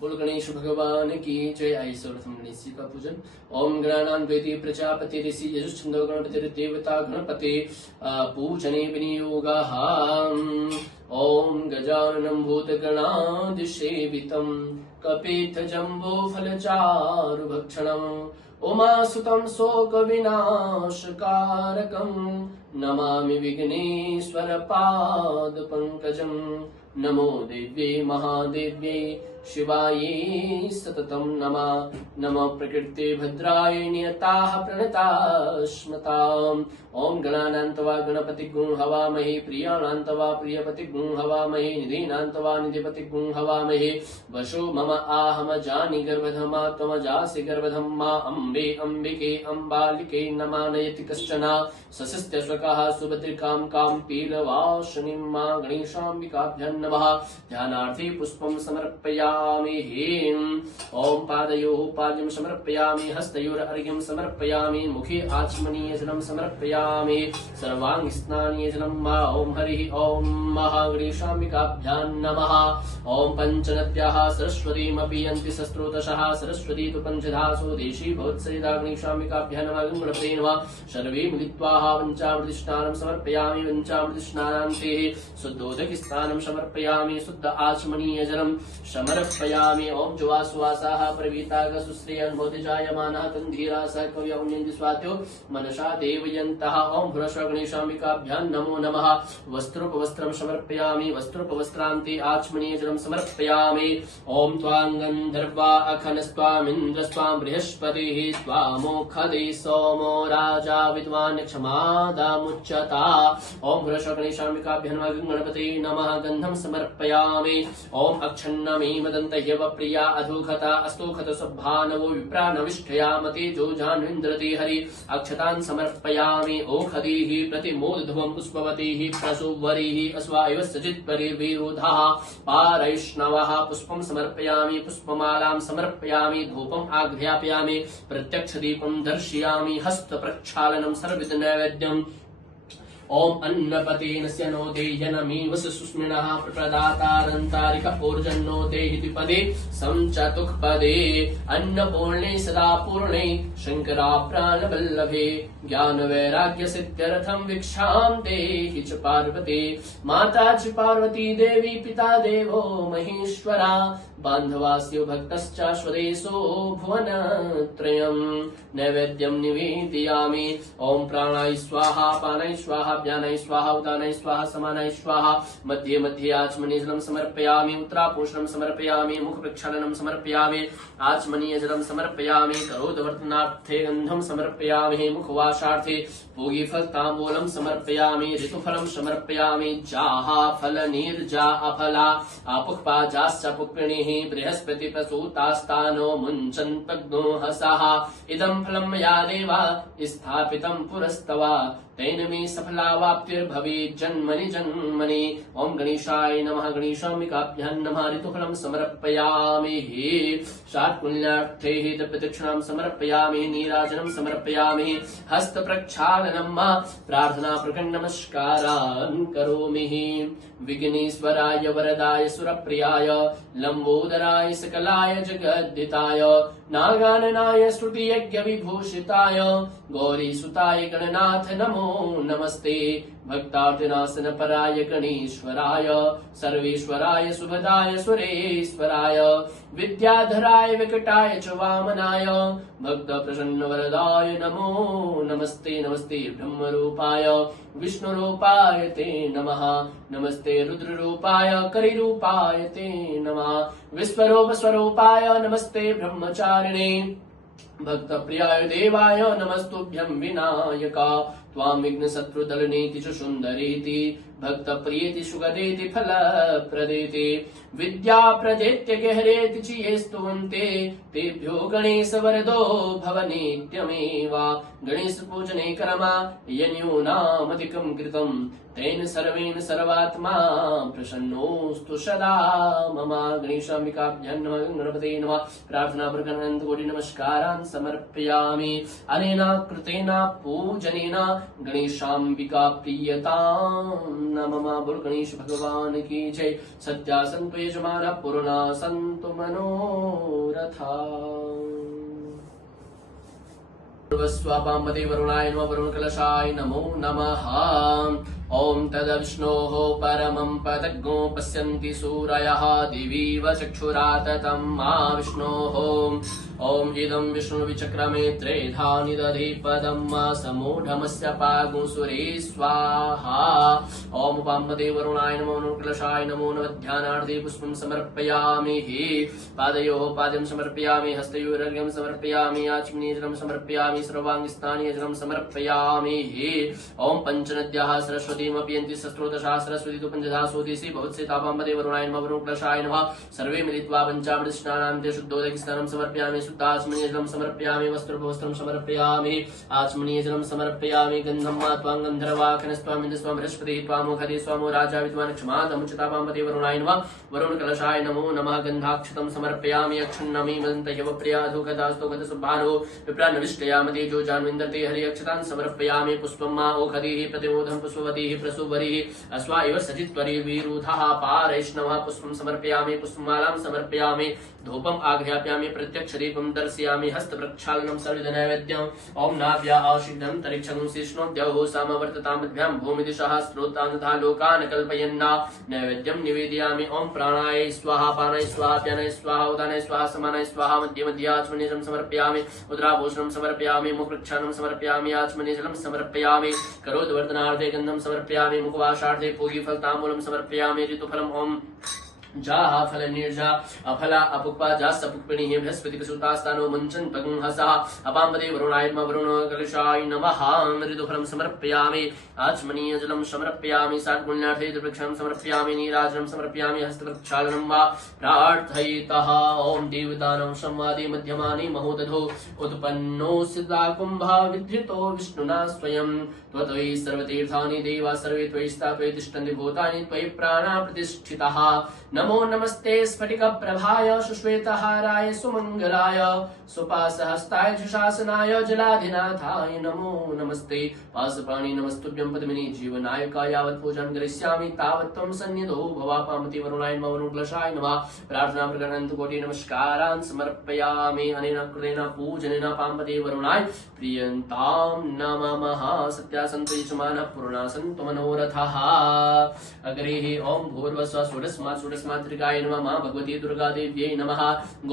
बोल गणेश भगवान की जय। आई सर्वप्रथम गणेश जी का पूजन। ओम गणानां द्वैती प्रजापति ऋषि यजुच्छन्दो गणपति देवता गणपति पूजने विनियोगः। ओम गजाननं भूतगणाधिसेवितं कपित्थजम्बूफलचारुभक्षणम् उमासुतं शोकविनाशकारकं नमामि विघ्नेश्वरपादपङ्कजम्। नमो देव्यै महादेव्यै शिवायै सततं नमः। नमः प्रकृते भद्राय नियताः प्रणतास्मताम्। ओम गणानां तवा गणपति गुं हवामहे प्रियाणां तवा प्रियपति गुं हवामहे निधीनां तवा निधिपति गुं हवामहे वशो मम आहमजानि गर्भधमा त्वमजासि गर्भधम्मा अम्बे अम्बिके अम्बालिके न मानयति कश्चन सस्यश्वकः सुभद्रिकां काम्पीलवाशनिं मा गणेशाम्बिकाभ्यां नमः। ध्यानार्थे पुष्पं समर्पयामि समर्पयामि। ओम पादयोः पाद्यं समर्पयामि, हस्तयोरर्घ्यं समर्पयामि, मुखे आचमनीय जलं समर्पयामि, सर्वांग स्नानीय जलं मा। ओम हरिः ओम महागणेशाम्बिकाभ्यां नमः। ओम पंचनद्याः सरस्वतीमपि यन्ति सस्रोतशः, सरस्वती तु पंचधासो देशी भवत्सरिता गणेशाम्बिकाभ्यां नमः। गणपतये नमः। सर्वे मिलित्वा पञ्चामृतस्नानं समर्पयामि, पञ्चामृतस्नानान्ते शुद्धोदकस्नानं समर्पयामि, शुद्ध आचमनीय जलं समर्पयामि। ओम जुवासुवासाः प्रवीताः सुश्रेयन् भवति जायमानः तन्धीरा स कव्यौन्यन्ति स्वात्यो मनसा देवयन्तः। ओम गणेशाम्बिकाभ्यां नमो नमः। वस्त्रोपवस्त्रं समर्पयामि, वस्त्रोपवस्त्रान्ते आचमनीय जलं समर्पयामि। ओम त्वां गन्धर्वा अखनस्त्वामिन्द्रस्त्वां बृहस्पतिः त्वामोखदे सोमो राजा विद्वान् क्षमादामुच्यता। ओम गणेशाम्बिकाभ्यां नमः। गणपतये नमः। गन्धं समर्पयामि। ओम अक्षन्नमेव दन्तयव प्रिया अधोखता अस्तोखत सभानवो विप्रानविष्ठया मते जो जान्विन्द्रते हरि। अक्षतान् समर्पयामि। ओखदीः प्रतिमोदध्वं पुष्पवतीः प्रसुवरीः अस्वायव सजित् परिवीरुधः पारैष्णवः। पुष्पं समर्पयामि, पुष्पमालां समर्पयामि, धूपम् आघ्रापयामि, प्रत्यक्षदीपं दर्शयामि, हस्तप्रक्षालनं सर्वित नैवेद्यम्। ओम अन्नपतेन स्यनो देयनमीव सुस्मिनः प्रदातारन्तारिक ऊर्जन्नो देहि द्विपदे समचतुःपदे। अन्नपूर्णे सदा पूर्णे शंकरा प्राणवल्लभे, ज्ञान वैराग्य सिद्ध्यर्थं भिक्षां देहि च पार्वती। माता च पार्वती देवी, पिता देवो महेश्वरा, बान्धवास्यो भक्तश्च स्वदेशो भुवनत्रयम्। नैवेद्यं निवेदयामि। ओम प्राणाय स्वाहा, पानाय स्वाहा, व्यानाय स्वाहा, उदानाय स्वाहा, समानाय स्वाहा। मध्ये मध्ये आचमनीय जलं समर्पयामि, उत्तरापोषणं समर्पयामि, मुख प्रक्षालनं समर्पयामि, आचमनीय जलं समर्पयामि, करोदवर्तनार्थे गन्धं समर्पयामि, मुखवासार्थे पूगीफल ताम्बूलं समर्पयामि, ऋतुफलं समर्पयामि, जाहा फल निर्जा अफला पुष्पाजाश्च पुष्पिणीः, बृहस्पति प्रसूतास्तानो मुञ्चन्तग्नो हसः। इदं फलं मया देव स्थापितं पुरस्तवा, तेन मे सफलावाप्तिर्भवेत् जन्मनि जन्मनि। ओम गणेशाय नमः। गणेशाम्बिकाभ्यां नमः। ऋतुफलं समर्पयामि, षट्कुल्यार्थे प्रदक्षिणां समर्पयामि, नीराजनं समर्पयामि, हस्तप्रक्षालनं प्रार्थना प्रकट नमस्कारान् करोमि। विघ्नेश्वराय वरदाय सुरप्रियाय, लंबोदराय सकलाय जगद्दिताय, नागाननाय श्रुतियज्ञ विभूषिताय, गौरीसुताय गणनाथ नमो नमस्ते। भक्तार्तिनाशन पराय गणेश्वराय, सर्वेश्वराय सुभदाय सुरेश्वराय, विद्याधराय विकटाय च वामनाय, भक्त प्रसन्न वरदाय नमो नमस्ते। नमस्ते ब्रह्मरूपाय विष्णुरूपाय ते नमः, नमस्ते रुद्ररूपाय करिरूपाय ते नमः, विश्वरूप स्वरूपाय नमस्ते ब्रह्मचारिणे, भक्त प्रियाय देवाय नमस्तुभ्यं विनायका। त्वां विघ्न शत्रुदलनेति च सुन्दरेति, भक्त प्रियेति सुगदेति फलप्रदेति, विद्या प्रदेत्य गहरेति च ये स्तुवन्ते, तेभ्यो गणेश वरदो भव नित्यमेव। गणेश पूजने करमा यन्यूनामधिकं कृतं, तेन सर्वेण सर्वात्मा प्रसन्नोऽस्तु सदा मम। गणेशाम्बिकाभ्यां नमः। गणपतये नमः। प्रार्थना प्रकरणं कोटि नमस्कारान् समर्पयामि। अनेन कृतेन पूजनेन गणेशाम्बिका प्रीयतां न मम। बोल गणेश भगवान की जय। सत्या सन्तु यजमानः, पूर्णा सन्तु मनोरथा। स्वापाम्पते वरुणाय नमः। वरुणकलशाय नमो नमः। ओम तद्विष्णोः परमं पदज्ञो पश्यन्ति सूरयः, दिवीव चक्षुराततं मा विष्णोः। ओम इदं विष्णुविचक्रमे त्रेधा निदधि पदं मा समूढमस्य पागुसुरे स्वाहा। ओम उपाम्पते वरुणाय नमो। वरुणकलशाय नमो नमः। ध्यानार्थे पुष्पं समर्पयामि, पादयोः पाद्यं समर्पयामि, हस्तयोरर्घ्यं समर्पयामि, आचमनीय जलं समर्पयामि, सर्वाङ्गस्नानीय जलं समर्पयामि। ओम पंचनद्याः सरस्वतीमपि यन्ति सस्रोतशः, सरस्वती तु पञ्चधासो देशे भवत्सेतापाम्पते वरुणाय नमः। वरुणकलशाय नमः। सर्वे मिलित्वा पञ्चामृतस्नानान्ते शुद्धोदकस्नानं समर्पयामि, शुद्धाचमनीय जलम समर्पयामि वस्त्रं समर्पयामि आचमनीय जलम समर्पयामि गंधम मा त्वां गंधर्वाखनस्त्वां इन्द्रस्त्वां बृहस्पतिः त्वामोखदे स्वामो राजा विद्वान् क्षमादमुचितापामपते वरुणाय नमः वरुण कलशाय नमो नमः गंधाक्षतं समर्पयामि अक्षन्नमि मदन्तयव प्रियाधुकदास्तो गतसुभानो विप्रान्नविष्टयामतेजो जान्विन्दते हरि अक्षतान् समर्पयामि पुष्पं मा ओखदिः प्रतिमोदं पुष्पवतीः प्रसुवरिः अस्वा इव सजित्वरिर्विरुधः पारैष्णवः पुष्पं समर्पयामि पुष्पमालां समर्पयामि धूपम् आघ्रापयामि प्रत्यक्ष दीपं दर्शयामि हस्त प्रक्षालनं सर्वनैवेद्यम् ओम नाभ्या आशीर्णं तरिक्षं शिष्णोद्यौ समवर्ततामद्भ्यां भूमि दिशः स्रोतान् तथा लोकान् कल्पयन्ना नैवेद्यं निवेदयामि ओम प्राणाय स्वाहा पानाय स्वाहा प्यानाय स्वाहा उदानाय स्वाहा समानाय स्वाहा मध्ये मध्ये आचमनीयं समर्पयामि उदराभूषणं समर्पयामि मुखप्रक्षालनं समर्पयामि आचमनीयजलं समर्पयामि करोदवर्धनार्थे गन्धं समर्पयामि मुखवासार्थे पूगीफलताम्बूलं समर्पयामि ऋतुफलम् ओम जाहा फल निर्जा अफला अपुक्पा जास्त पुक्पिणीः बृहस्पति सुतास्तानो मंचन पगं हसः अपाम्बदे वरुणाय नमः वरुण कलशाय नमः ऋतुफलं समर्पयामि आचमनीय जलं समर्पयामि सात्पुण्यार्थे वृक्षं समर्पयामि नीराजनं समर्पयामि हस्तप्रक्षालनं वा प्रार्थयितः ओम देवतानां संवादे मध्यमानि महोदधो उत्पन्नो सिद्धा कुम्भः विधृतो विष्णुना स्वयं त्वयि सर्वतीर्थानि देवा सर्वे त्वयि स्थापये तिष्ठन्ति भूतानि त्वयि प्राणा प्रतिष्ठिताः नमो नमस्ते स्फटिक प्रभाय सुश्वेतहाराय सुमंगलाय सुपासहस्ताय शासनाय जलाधिनाथाय नमो नमस्ते पासपाणि नमस्तुभ्यं पद्मिनी जीवनायका यावत् पूजन करिष्यामि तावत् त्वं सन्निधो भवापामति वरुणाय नमः वरुणक्लशाय नमः प्रार्थना प्रकरणन्तु कोटि नमस्कारान् समर्पयामि अनेन कृतेन पूजनेन पाम्पते वरुणाय प्रियन्तां नमः सत्यासन्तु यजमानः पूर्णासन्तु मनोरथः अग्रे ओम भूर्भुवस्सुवः षोडशमातृकाय नमः मां भगवती दुर्गा देव्यै नमः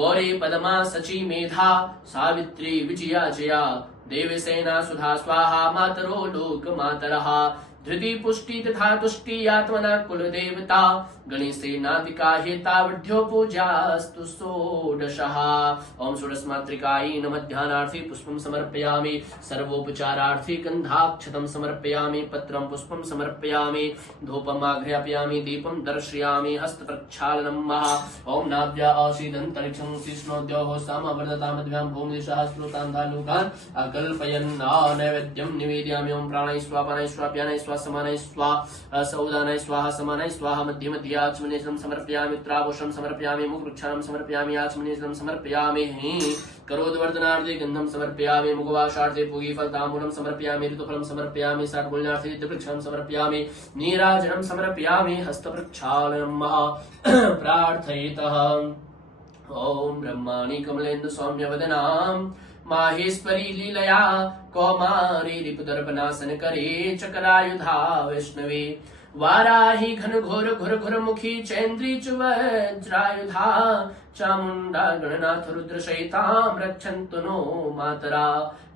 गौरी पदमा सची मेधा सावित्री विजया जया देवसेना सुधा स्वाहा मातरो लोक मातरः धृति पुष्टि तथा तुष्टि आत्मना कुल देवता गणेशेनादिका हेतावढ्यो पूजास्तु षोडशः ओम षोडशमातृकायै नमः ध्यानार्थी पुष्पं समर्पयामि सर्वोपचारार्थी गन्धाक्षतं समर्पयामि पत्रं पुष्पं समर्पयामि धूपम् आघ्रापयामि दीपं दर्शयामि हस्तप्रक्षालनं महा ओम नाभ्या आसीदन्तरिक्षं शिष्णोद्योः समवर्धतामद्भ्यां भूमिदिशः स्रोतान् लोकान् अकल्पयन्ना नैवेद्यं निवेदयामि ओम प्राणाय स्वाहा पानाय स्वाहा प्यानाय स्वाहा समानाय स्वाहा सौदानाय स्वाहा समानाय स्वाहा मध्ये मध्ये आचमनीयजलं समर्पयामि उत्तराभूषणं समर्पयामि मुखप्रक्षालनं समर्पयामि आचमनीयजलं समर्पयामि करोदवर्धनार्थे गन्धं समर्पयामि मुखवासार्थे पूगीफलताम्बूलं समर्पयामि ऋतुफलं समर्पयामि सात्पुण्यार्थे वृक्षं समर्पयामि नीराजनं समर्पयामि हस्तप्रक्षालनं महा प्रार्थयितः ओम ब्रह्माणि कमलेन्दु सौम्यवदनां माहेश्वरी लीलया कौमारी रिपुदर्पनाशन करे चकरायुधा वैष्णवी वाराही घन घोर घुर घुर मुखी चैन्द्री च वज्रायुधा चामुंडा गणनाथ रुद्र शैतां रक्षन्तु नो मातरा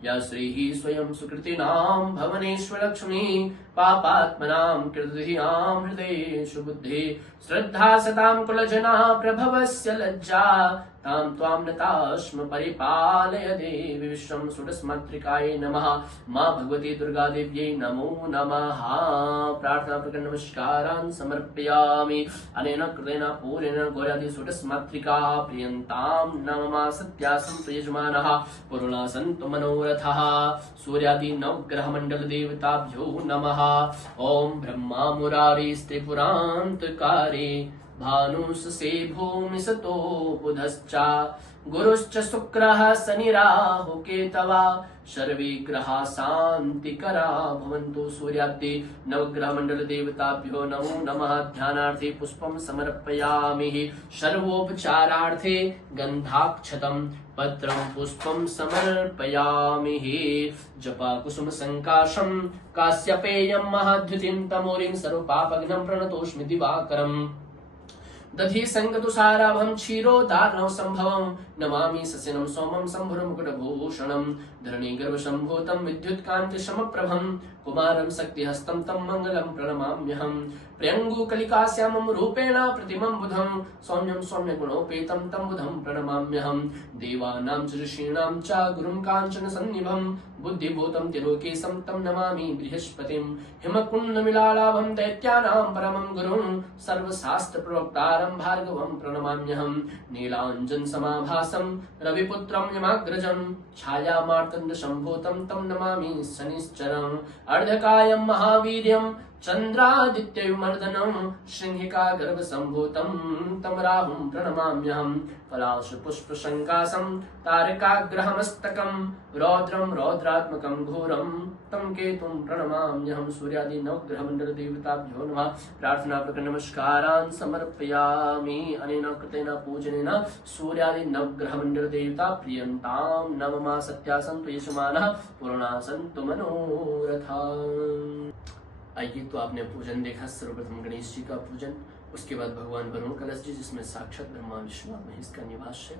या श्रीः स्वयं सुकृतिनां भवनेश्वर लक्ष्मी पापात्मनां कृतधियां हृदयेषु बुद्धिः श्रद्धा सतां कुलजना प्रभवस्य लज्जा तां त्वां नतास्म परिपालय देवी विश्वं षोडशमातृकायै नमः मां भगवती दुर्गा देव्यै नमो नमः प्रार्थना प्रकरण नमस्कारान् समर्पयामि अनेन कृतेन पूरेण गौर्यादि षोडशमातृकाः प्रियन्तां नमः सत्यासन्तु यजमानः पूर्णासन्तु मनोरथः सूर्यादि नवग्रहमण्डल देवताभ्यो नमः ओम ब्रह्मा मुरारी त्रिपुरान्तकारी भानुषसे भूमिसतो बुधश्च गुरुश्च शुक्रः शनि राहु केतवा सर्वे ग्रहा शान्तिकरा भवन्तु सूर्यादि नवग्रह मंडल देवताभ्यो नमो नमः ध्यानार्थे पुष्पं समर्पयामि सर्वोपचारार्थे गन्धाक्षतं पत्रं पुष्पं समर्पयामि जपा कुसुम संकाशं काश्यपेयं महाद्युतिं तमोरिं सर्वपापघ्नं प्रणतोऽस्मि दिवाकरम् दधि संगतुसाराभं क्षीरोदार्णव संभवं नमामि सस्यनं सोमं शम्भुरमुकुटभूषणं धरणीगर्भसम्भूतं विद्युत्कान्तिसमप्रभं कुमारं शक्तिहस्तं तं मङ्गलं प्रणमाम्यहम् प्रियङ्गुकलिकाश्यामं रूपेण प्रतिमं बुधं सौम्यं सौम्यगुणोपेतं तं बुधं प्रणमाम्यहम् देवानां च ऋषीणां च गुरुं काञ्चनसन्निभं बुद्धिभूतं तिलोकेशं तं नमामि बृहस्पतिं हिमकुण्डमिलालाभं दैत्यानां परमं गुरुं सर्वशास्त्रप्रवक्तारं भास्करं भार्गवं प्रणमाम्यहं नीलाञ्जन समाभासं रविपुत्रं यमाग्रजं छायामार्तण्ड सम्भूतं तं नमामि शनिश्चरम् अर्धकायं महावीर्यं चन्द्रादित्ययुमर्दनं सिंहिका गर्भसम्भूतं तं राहुं प्रणमाम्यहं पलाशपुष्पशङ्कासं तारकाग्रहमस्तकं रौद्रं रौद्रात्मकं घोरं तं केतुं प्रणमाम्यहं सूर्यादि नवग्रहमण्डल देवताभ्यो नमः प्रार्थना नमस्कारान् समर्पयामि अनेन कृतेन पूजनेन सूर्यादि नवग्रहमण्डल देवता प्रियन्तां नमः सत्या सन्तु यशमानः पूर्णा सन्तु मनोरथा। आइए, तो आपने पूजन देखा, सर्वप्रथम गणेश जी का पूजन, उसके बाद भगवान वरुण कलश जी जिसमें साक्षात ब्रह्मा विष्णु महेश का निवास है,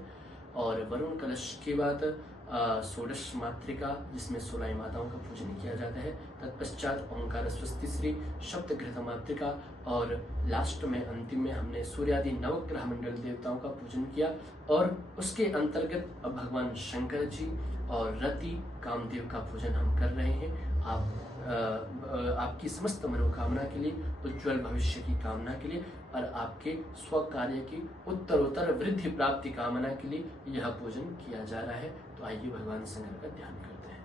और वरुण कलश के बाद षोडश मातृका जिसमें 16 माताओं का पूजन किया जाता है। तत्पश्चात ओंकार स्वस्ति श्री शब्दघृत मातृका, और लास्ट में अंतिम में हमने सूर्यादि नवग्रह मंडल देवताओं का पूजन किया, और उसके अंतर्गत अब भगवान शंकर जी और रति कामदेव का पूजन हम कर रहे हैं। आपकी समस्त मनोकामना के लिए, उज्ज्वल भविष्य की कामना के लिए, और आपके स्व कार्य की उत्तरोत्तर वृद्धि प्राप्ति कामना के लिए यह पूजन किया जा रहा है। तो आइए भगवान शंकर का ध्यान करते हैं।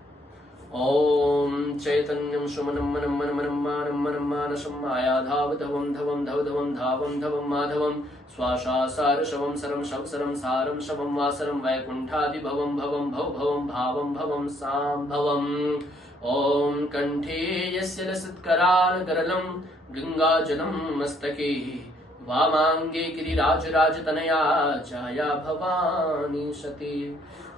ओम चैतन्यम सुमनम मनम मन मनम मानम मनम मानसम मायाधाव धवम धवम धव धवम धावम धवम माधवम स्वाशा सार शवम सरम शव सरम सारम शवम वासरम वैकुंठादि भवम भवम भव भवम भावम भवम साम भवम। ओम कंठे यस्य लसत्कराल करलम गंगाजलम मस्तके वामांगे गिरिराज राजतनया जाया भवानी सती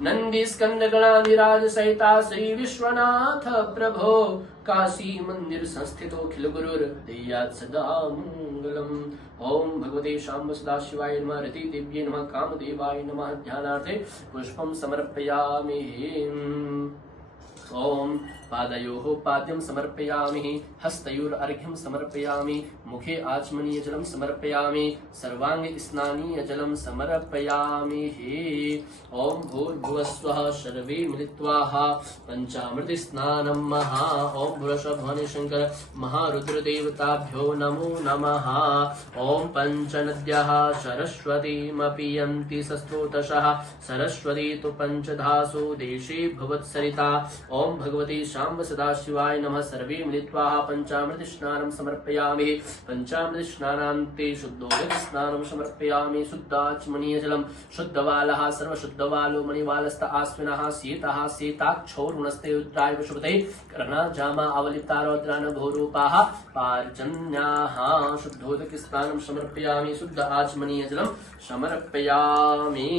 नंदी स्कंद गणाधिराज सहिता श्री विश्वनाथ प्रभो काशी मंदिर संस्थितो खिल गुरुर देयात् सदा मंगलम। ओम भगवते शाम्ब सदाशिवाय नमः रति देव्ये नमः कामदेवाय नमः ध्यानार्थे पुष्पम समर्पयामि। ओम पादयोः पाद्यं समर्पयामि, हस्तयोर् अर्घ्यं समर्पयामि, मुखे आचमनीय जलं समर्पयामि, सर्वांगे स्नानीय जलं समर्पयामि। ओम भूर्भुवस्वः सर्वे मिलित्वा पंचामृत स्नानं महा। ओम भुवस्वः शंकर महारुद्र देवताभ्यो नमो नमः। ओम पंचनद्यः सरस्वतीमपि यन्ति सस्रोतसः सरस्वती तु पंचधासु देशे भुवत्सरिता। ओम भगवते शाम्ब सदाशिवाय नमः। सर्वे मिलित्वा पंचामृत स्नानं समर्पयामि। पंचामृत स्नानान्ते शुद्धोदक स्नानं समर्पयामि। शुद्धाचमनीय जलं शुद्धवालः सर्वशुद्धवालो मणिवालस्त आस्विनः सीतः सीताक्षोरुणस्ते रुद्राय शुभते कर्णा जामा अवलिप्ता रौद्रान भूरूपाः पार्जन्याः। शुद्धोदक स्नानं समर्पयामि। शुद्ध आचमनीय जलं समर्पयामि।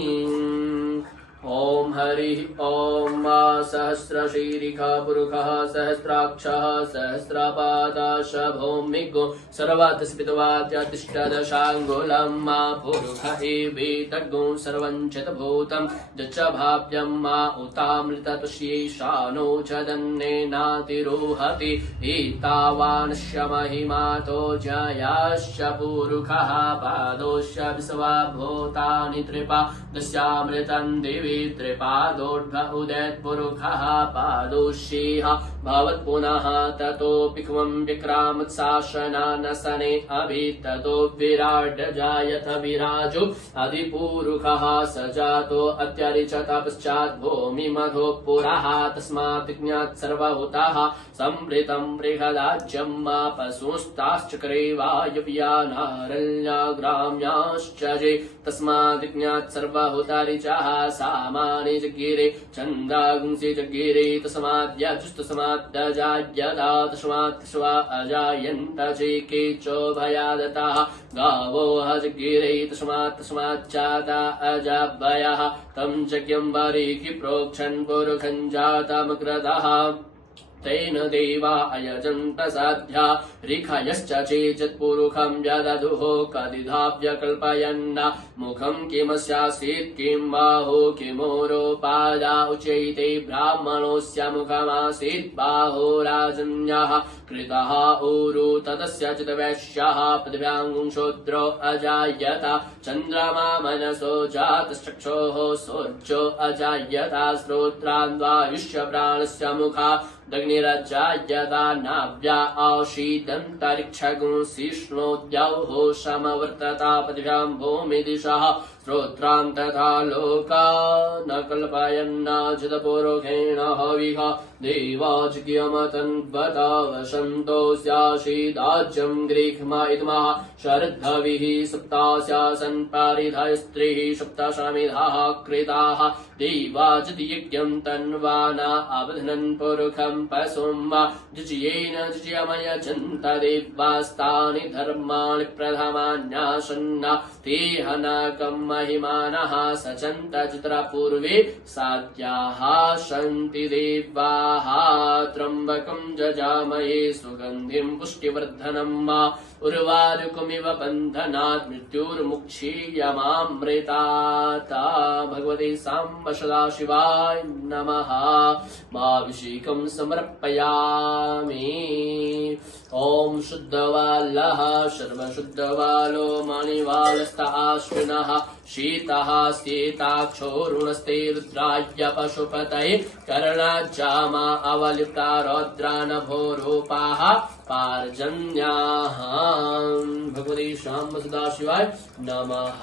ओम हरि ओम सहस्रशीरिखा पुरुषः सहस्राक्षः सहस्रपादाश भौमिको सर्वातस्पितवाद्यतिष्ठदशाङ्गुलं मा पुरुष एवेतद्गुं सर्वञ्चतभूतं यच्च भाव्यं मा उतामृततुष्येषानो चदन्नेनातिरोहति एतावानस्य महिमातो जयाश्च पुरुषः पादोश्च विश्वा भूतानि त्रिपादस्यामृतं देवी त्रिपादोर्ध्व उदयत्पुरुषः पादोषेह भवत् पुनः ततोऽपि क्वं विक्रामत्शासनानसने अभि ततो विराट जायत विराजो अधिपुरुषः स जातो अत्यरिचत पश्चात् भूमिमधो पुरः तस्मात् ज्ञात् सर्वभूताः संवृतं बृहदाज्यं मा पशुस्ताश्चक्रे वायुव्यानारण्याग्राम्याश्च जे तस्मात् ज्ञात् सर्वभूतारिचः सामानि जगिरे छन्दागुंसि जगिरे तस्माद्यजुस्तस्माद्दजायदा तस्मात् स्वा अजायन्त चेके चोभयादताः गावो हजगिरे तस्माच्चाता अजाभयः तं यज्ञं वरिहि प्रोक्षन् पुरुषं जातमग्रदः तेन देवा अयजन्त साध्या ऋखयश्च चेचित्पुरुषं व्यदधुः कदिधाव्यकल्पयन् मुखं किमस्यासीत् किं बाहो किमोरोपादा उच्यैते ब्राह्मणोऽस्य मुखमासीत् बाहो राजन्यः कृतः ऊरु ततस्य चितवैश्यः पृथिव्यां शूद्रो अजायत चन्द्रमा मनसो जातश्चक्षोः सूर्यो अजायत श्रोत्रान्वायुष्य प्राणस्य मुखा दग्नि अग्निरजा यदा नाव्या आशीदन्तरिक्षगुं शिष्णोद्यौः समवर्तता पृथिव्यां भूमिदिशः श्रोत्रां तथा लोका न कल्पयन्नाजितपूर्वकेण हविः देवाज्ञमतन्वता वसन्तो स्यासीदाज्यं ग्रीक्ष्मइदमः शरद्धविः सप्तास्यासन् पारिधय स्त्रीः सप्तशमिधाः कृताः देवाजतियज्ञं तन्वाना अवधनन् पुरुखं पशुं जुजयेन जुजयमयजन्त देवास्तानि धर्माणि प्रथमान्यासन्ना ते हनकं महिमानः सचन्त चित्रा पूर्वे सात्याः सन्ति देवाः त्र्यम्बकं जजामहे सुगन्धिं पुष्टिवर्धनम् उर्वारुकमिव बन्धनात् मृत्युर्मुक्षीयमामृतात्। भगवते साम्ब सदाशिवाय नमः। माभिषेकं समर्पयामि। ॐ शुद्धवाल्लः सर्वशुद्धवालो मणिवालस्त आश्विनः शीतः स्थिताक्षोरुणस्ते रुद्राय पशुपतये कर्णाज्जामा अवलिप्ता रौद्रानभोरूपाः पार्जन्याः। भगवते शाम्ब सदाशिवाय नमः।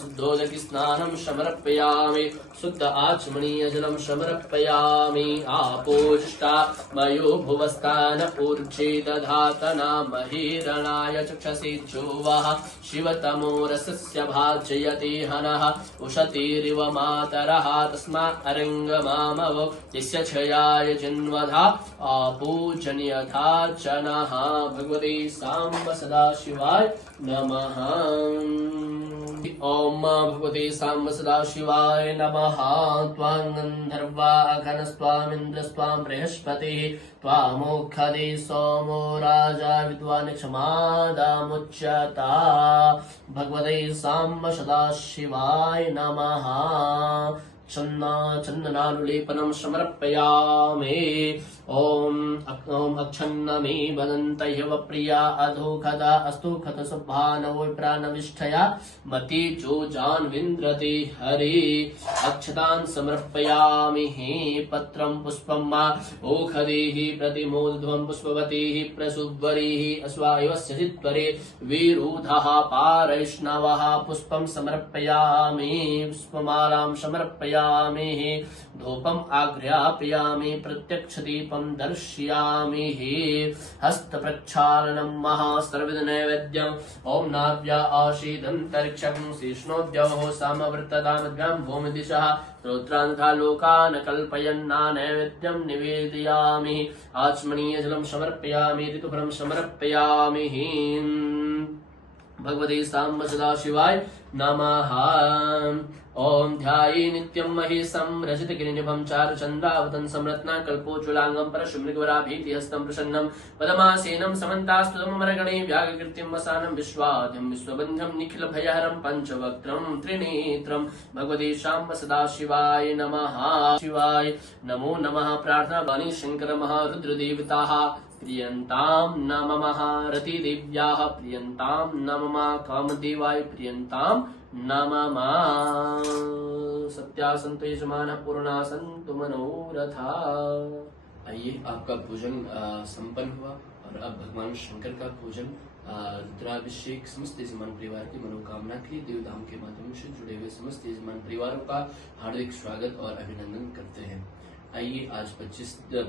शुद्धोदकी स्नानं समर्पयामि। शुद्ध आचमनीय जलं समर्पयामि। आपोष्टा मयो भुवस्तान ऊर्जे दधातना महीरणाय चक्षसि जुवः शिवतमो रसस्य भाजयति हनः उशतीरिव मातरः तस्मात् अरङ्गमामवो यस्य क्षयाय जन्मधा आपूजन्यथा च नः। भगवते साम्ब सदाशिवाय नमः। ओम भगवते साम्ब सदाशिवाय नमः। त्वां गन्धर्वा अघनस्त्वामिन्द्रस्त्वां बृहस्पतिः त्वामोक्षदे सोमो राजा विद्वान् क्षमादामुच्यता। भगवते साम्ब सदाशिवाय नमः। चन्दनानुलेपनं समर्पयामि। ॐ अक्षन्नमे वदन्तह्यव प्रिया अधोखदा अस्तु खत सुभानवो प्राणविष्ठया मति जोजान्विन्द्रते हरि। अक्षतान् समर्पयामि। पत्रं पुष्पं मा ओखदेः प्रतिमोदध्वं पुष्पवतीः प्रसुवरीः अश्वायुवस्य चित्वरे विरुधः पारैष्णवः। पुष्पं समर्पयामि। पुष्पमालां समर्पयामि। धूपम् आघ्रापयामि। प्रत्यक्षदीपं दर्शयामि। हस्तप्रक्षालनं महासर्वविधनैवेद्यम्। ॐ नाव्या आशीदन्तरिक्षं शिष्णोद्यौः समवर्ततामद्भ्यां भूमिदिशः श्रोत्रान् तथा लोकान् कल्पयन्ना नैवेद्यं निवेदयामि। आचमनीय जलं समर्पयामि। ऋतुफलं समर्पयामि। भगवते साम्ब सदाशिवाय नमः। ओम ध्याये नित्यं महेशं रजतगिरिनिभं चारुचन्द्रावतं संरत्ना कल्पोज्ज्वलांगं परशुमृगवराभीतिहस्तं प्रसन्नं पदमासेनं समन्तास्तुतमरगणे व्याघकृतिं वसानं विश्वाद्यं विश्वबन्धं निखिलभयहरं पञ्चवक्त्रं त्रिनेत्रं। भगवते शाम्ब सदाशिवाय नमः। शिवाय नमो नमः। प्रार्थना वाणी शंकर महारुद्रदेवताः प्रियन्तां नमः। रतिदेव्याः प्रियन्तां नमः। कामदेवाय प्रियन्तां नमः। सत्या सन्तु यजमानः पूर्णा सन्तु मनोरथा। आइए, आपका पूजन संपन्न हुआ और अब भगवान शंकर का पूजन रुद्राभिषेक समस्त यजमान परिवार की मनोकामना के लिए देवधाम के माध्यम से जुड़े हुए समस्त यजमान परिवारों का हार्दिक स्वागत और अभिनंदन करते हैं। आइए, आज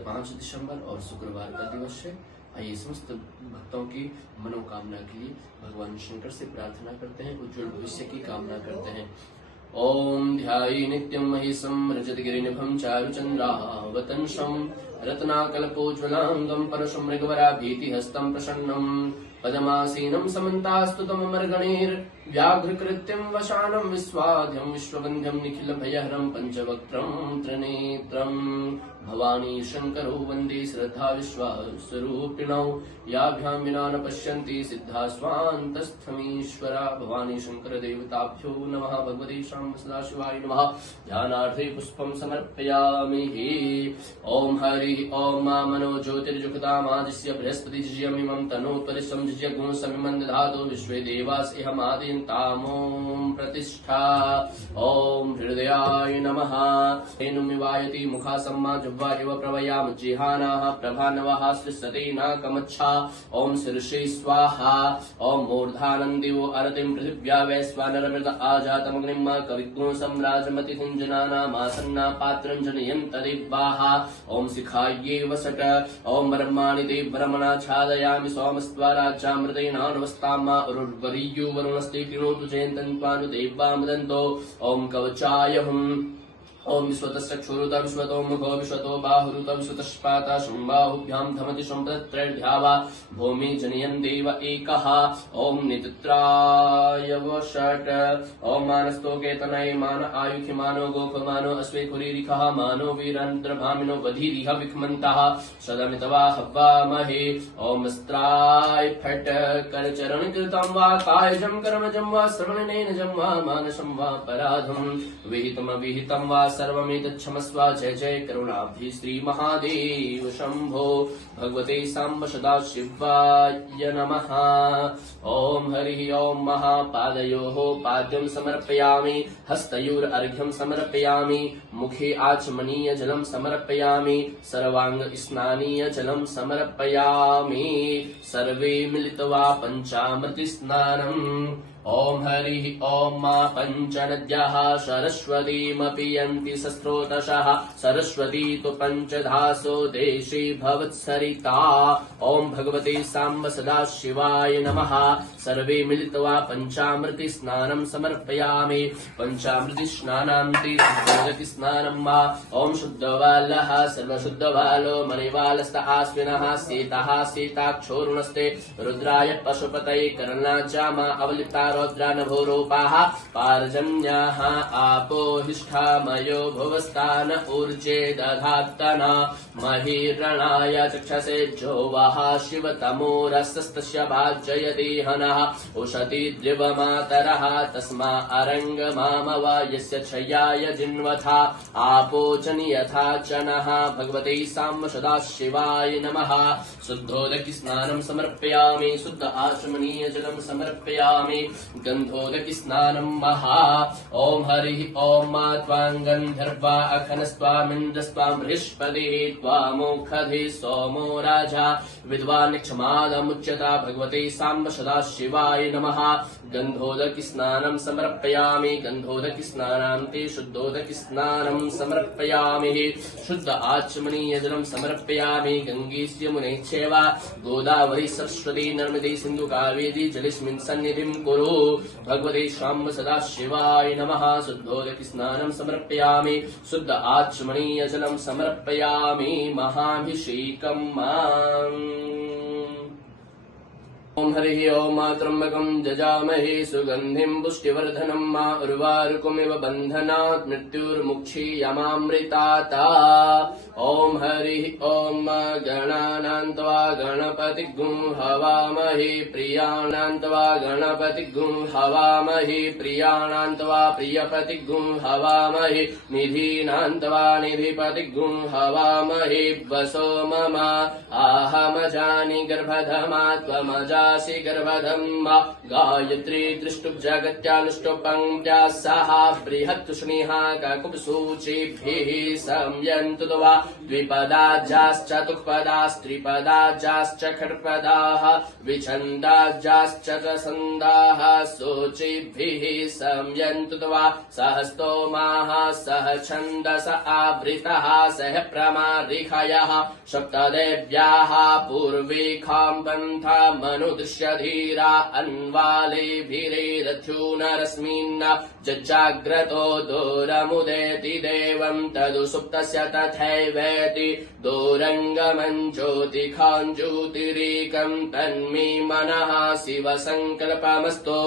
5 दिसंबर और शुक्रवार का दिवस है। आइए समस्त भक्तों की मनोकामना के लिए भगवान शंकर से प्रार्थना करते हैं, उज्जवल भविष्य की कामना करते हैं। ओम ध्याये नित्यं महेशं रजतगिरिनिभं चारुचन्द्रावतंसं रत्नाकल्पोज्ज्वलांगं परशुमृगवराभीतिहस्तं प्रसन्नं पदमासीनं समन्तास्तुतममर्गणैर्व्याघ्रकृत्यं वशानं विश्वाद्यं विश्वबन्ध्यं निखिलभयहरं पञ्चवक्त्रं त्रिनेत्रं। भवानी शंकरो वन्दे श्रद्धा विश्वासरूपिणौ याभ्यां विना न पश्यन्ति सिद्धा स्वान्तस्थमीश्वरा। भवानी शंकर देवताभ्यो नमः। भगवते शाम्ब सदाशिवाय नमः। ध्यानार्थे पुष्पं समर्पयामि। ओम हरि ओम मा मनो ज्योतिर्जुगतामादिस्य बृहस्पति जिज्यमिमं तनोत्परिशं जिज्ञगुं समिमं दधातु विश्वे देवास इहमादिन्तामों प्रतिष्ठा। ओम हृदयाय नमः। तेनुमिवायति मुखा सम्मा जुह्वा इव प्रवयाम जिहानाः प्रभानवः सृष्टते न कमच्छा। ओम शीर्षे स्वाहा। ओम मूर्धानन्दिवो अरतिं पृथिव्या वैश्वानरमृत आजातमग्निं कविग्गुं सम्राजमतिसिञ्जनानामासन्ना पात्रं जनयन्त दिव्याः। ओम शिखायै वसट। ओम ब्रह्माणि ते ब्रह्मणाच्छादयामि सोमस्त्वा राज्यामृतेनानुवस्तामा उरुर्वरीयो वरुणस्ते कृणोतु जयन्तन्त्वानु देवामदन्तो। ओम कवचाय हुम्। ओम विश्वतश्चक्षुरुत विश्वतो मुखो विश्वतो बाहुरुत विश्वतश्पाता शम्बाहुभ्यां धमति सम्पदत्रैर्ध्यावा भूमि जनयन् देव एकः। ओम नितत्राय वषट्। ओम मानस्तो केतनय मान आयुखि मानो गोखमानो अश्वे खुरीरिखः मानो वीरन्द्रभामिनो वधीरिह विक्मन्तः सदमितवा हवामहे। ओम स्त्राय फट्। करचरण कृतं वा कायजं कर्मजं वा श्रवणनेनजं वा मानसं वा पराधं विहितमविहितं वा सर्वमेतच्छमस्व। जय जय करुणाब्धि श्री महादेव शंभो। भगवते सांब सदाशिवाय नमः। ओम हरि ओम महापादयोः पाद्यं समर्पयामि हस्तयोरर्घ्यं समर्पयामि मुखे आचमनीय जलं समर्पयामि सर्वांग स्नानीय जलं समर्पयामि सर्वे मिलित्वा पञ्चामृत स्नानम्। ओम हरि ओम मा पंचनद्याः सरस्वतीमपि यन्ति सस्रोतसः सरस्वती तु पंचधासो देशे भवत्सरिता। ओम भगवते सांब सदाशिवाय नमः। सर्वे मिलित्वा पञ्चामृत स्नानं समर्पयामि। पञ्चामृत स्नानान्ते शुद्धोदक स्नानं वा। ओम शुद्धवालः सर्वशुद्धवालो मणिवालस्त आश्विनः सीतः सीताक्षोरुणस्ते रुद्राय पशुपतये करणाजामा अवलिप्ता रौद्रानभोरूपाः पारजन्याः आपो हिष्ठामयो भुवस्तान ऊर्जे दधात्तना महीरणाय चक्षसे जोवः शिवतमोरसस्तस्य भाजयति हनः उशति द्रिवमातरः तस्मा अरङ्गमामव यस्य क्षयाय जिन्वथा आपोचन यथा चनः। भगवते सांब सदाशिवाय नमः। शुद्धोदक स्नानं समर्पयामि शुद्ध आचमनीय जलं समर्पयामि गन्धोदक स्नानं महा। ओम हरि ओम मा त्वां गन्धर्वा अखनस्त्वामिन्द्रस्त्वां बृहस्पतिः त्वामोखधे सोमो राजा विद्वान् क्षमादमुच्यता। भगवते सांब सदाशिवाय नमः। गन्धोदक स्नानं समर्पयामि गन्धोदक स्नानान्ते शुद्धोदक स्नानं समर्पयामि शुद्ध आचमनीय जलं समर्पयामि गंगेस्य मुनेच्छैव गोदावरी सरस्वती नर्मदे सिन्धु कावेरी जलेस्मिन् सन्निधिं कुरु। भगवते सांब सदाशिवाय नमः। शुद्धोदक स्नानं समर्पयामि शुद्ध आचमनीय जलं समर्पयामि महाभिषेकं माम्। ओम हरि ओम मा त्र्यंबकं जजामहे सुगन्धिं पुष्टिवर्धनं मा उर्वारुकमिव बन्धनात् मृत्युर्मुक्षीयमामृतात्। ओम हरि ओम गणानां त्वा गणपतिगुं हवामहे प्रियाणां त्वा गणपतिगुं हवामहे प्रियाणां त्वा प्रियपतिगुं हवामहे निधीनां त्वा निधिपतिगुं हवामहे वसो मम आहमजानि गर्भधमा त्वमजासि गर्भधम्मा गायत्री त्रिष्टुप् जगत्यानुष्टुप् पङ्क्त्या सह बृहत्तुष्णिः ककुब्सूचिभिः संयन्तु त्वा द्विपदाजाश्च तुक्पदास्त्रिपदाजाश्च खट्पदाः विछन्दाजाश्च छन्दाः सूचिभिः संयन्तु त्वा सह स्तोमाः सह छन्दस आवृतः सह प्रमारिषयः सप्तदेव्याः पूर्वीखां पन्था मनुदृश्यधीरा अन्वालेभिरेरथ्यूनरश्मिन् जज्जाग्रतो दूरमुदेति देवं तदु सुप्तस्य तथैवेति दूरङ्गमञ्ज्योतिखां ज्योतिरेकं तन्मे मनः शिवसङ्कल्पमस्तु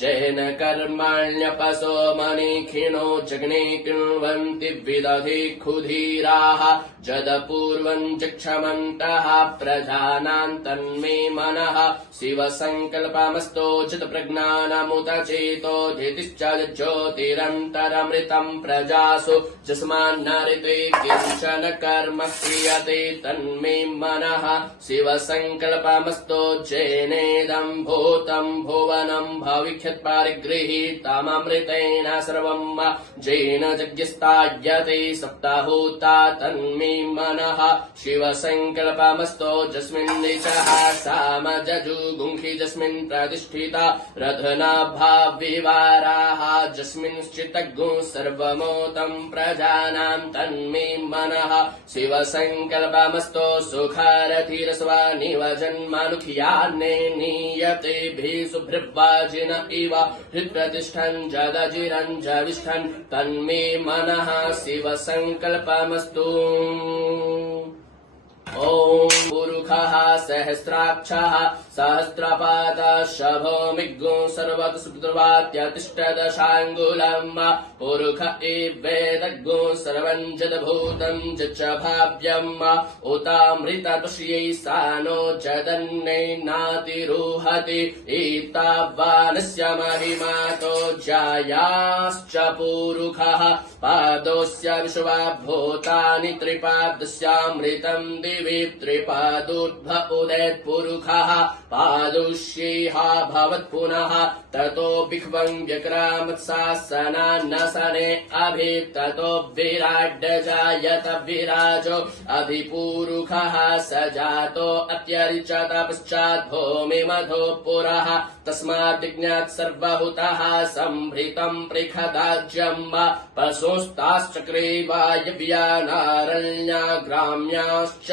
जैन कर्मण्यपसो मनीखिनो जग्ने कृण्वन्ति विदधि क्षुधीराः जदपूर्वं चक्षमन्तः प्रजानां तन्मे मनः शिवसङ्कल्पमस्तो चित्प्रज्ञानमुतचेतो धीतिश्च ज्योतिरन्तरमृतं प्रजासु जस्मान्नारिते किञ्चन कर्म क्रियते तन्मे मनः शिवसङ्कल्पमस्तो जेनेदं भूतं भुवनं भविष्यत्परिगृहीतममृतेन सर्वं जेन यज्ञस्तायते सप्ताहूता तन्मे मनः शिवसङ्कल्पमस्तो जस्मिन् निचः सामजजुगुंखि जस्मिन् प्रतिष्ठिता रथनाभाविवाराः जस्मिंश्चित्तगुं सर्वमोतं प्रजानां तन्मे मनः शिवसङ्कल्पमस्तो सुखारथिरस्वानिव जन्मानुखियान्ने नीयतेभिः सुभृवाजिन इव हृत्प्रतिष्ठन् जदजिरन् जविष्ठन् तन्मे मनः शिवसङ्कल्पमस्तु। ॐ पुरुखः सहस्राक्षः सहस्रपादः शभोमिग्गुं सर्वतसुकृतवात्यतिष्ठदशाङ्गुलम् पुरुख एवेदग्गुं सर्वं जदभूतं जच्च भाव्यम् उतामृततुष्यै सानो जदन्नैनातिरुहति एतावानस्य महिमातो जायाश्च पुरुखः पादोऽस्य विश्वभूतानि त्रिपादस्यामृतं दिवि त्रिपादोद्भ उदेत् पुरुखः पादुष्येहा भवत् पुनः ततो बिह्वं व्यक्रामत्सासनान्नसने अभि ततो विराड्जायत विराजो अभिपुरुखः स जातो अत्यरिचत पश्चात् भूमिमधो पुरः तस्मात् विज्ञात् सर्वभूतः सम्भृतं पृखदाज्यम् पशुस्ताश्चक्रे वायव्यानारण्या ग्राम्याश्च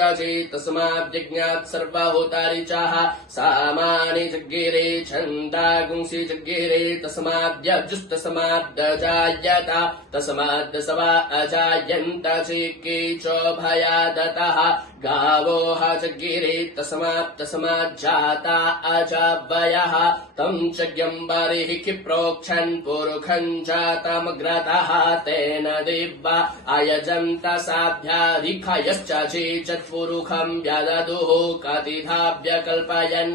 तस्मात् विज्ञात् सर्वभूतरिचः सामानि जग्गिरे छन्दागुंसि जग्गिरे तस्माद्यजुस्तस्माद्दजायत तस्माद्दसवा अजायन्त चिके च भयादतः गावो जग्गिरे तस्माज्जाता अजावयः तं चज्ञम्बरिः प्रोक्षन् पुरुखं जातमग्रतः तेन दिव्वा अयजन्त साध्याधिखयश्च चेचत्पुरुखं व्यददुः कतिधा व्यकल्पयन्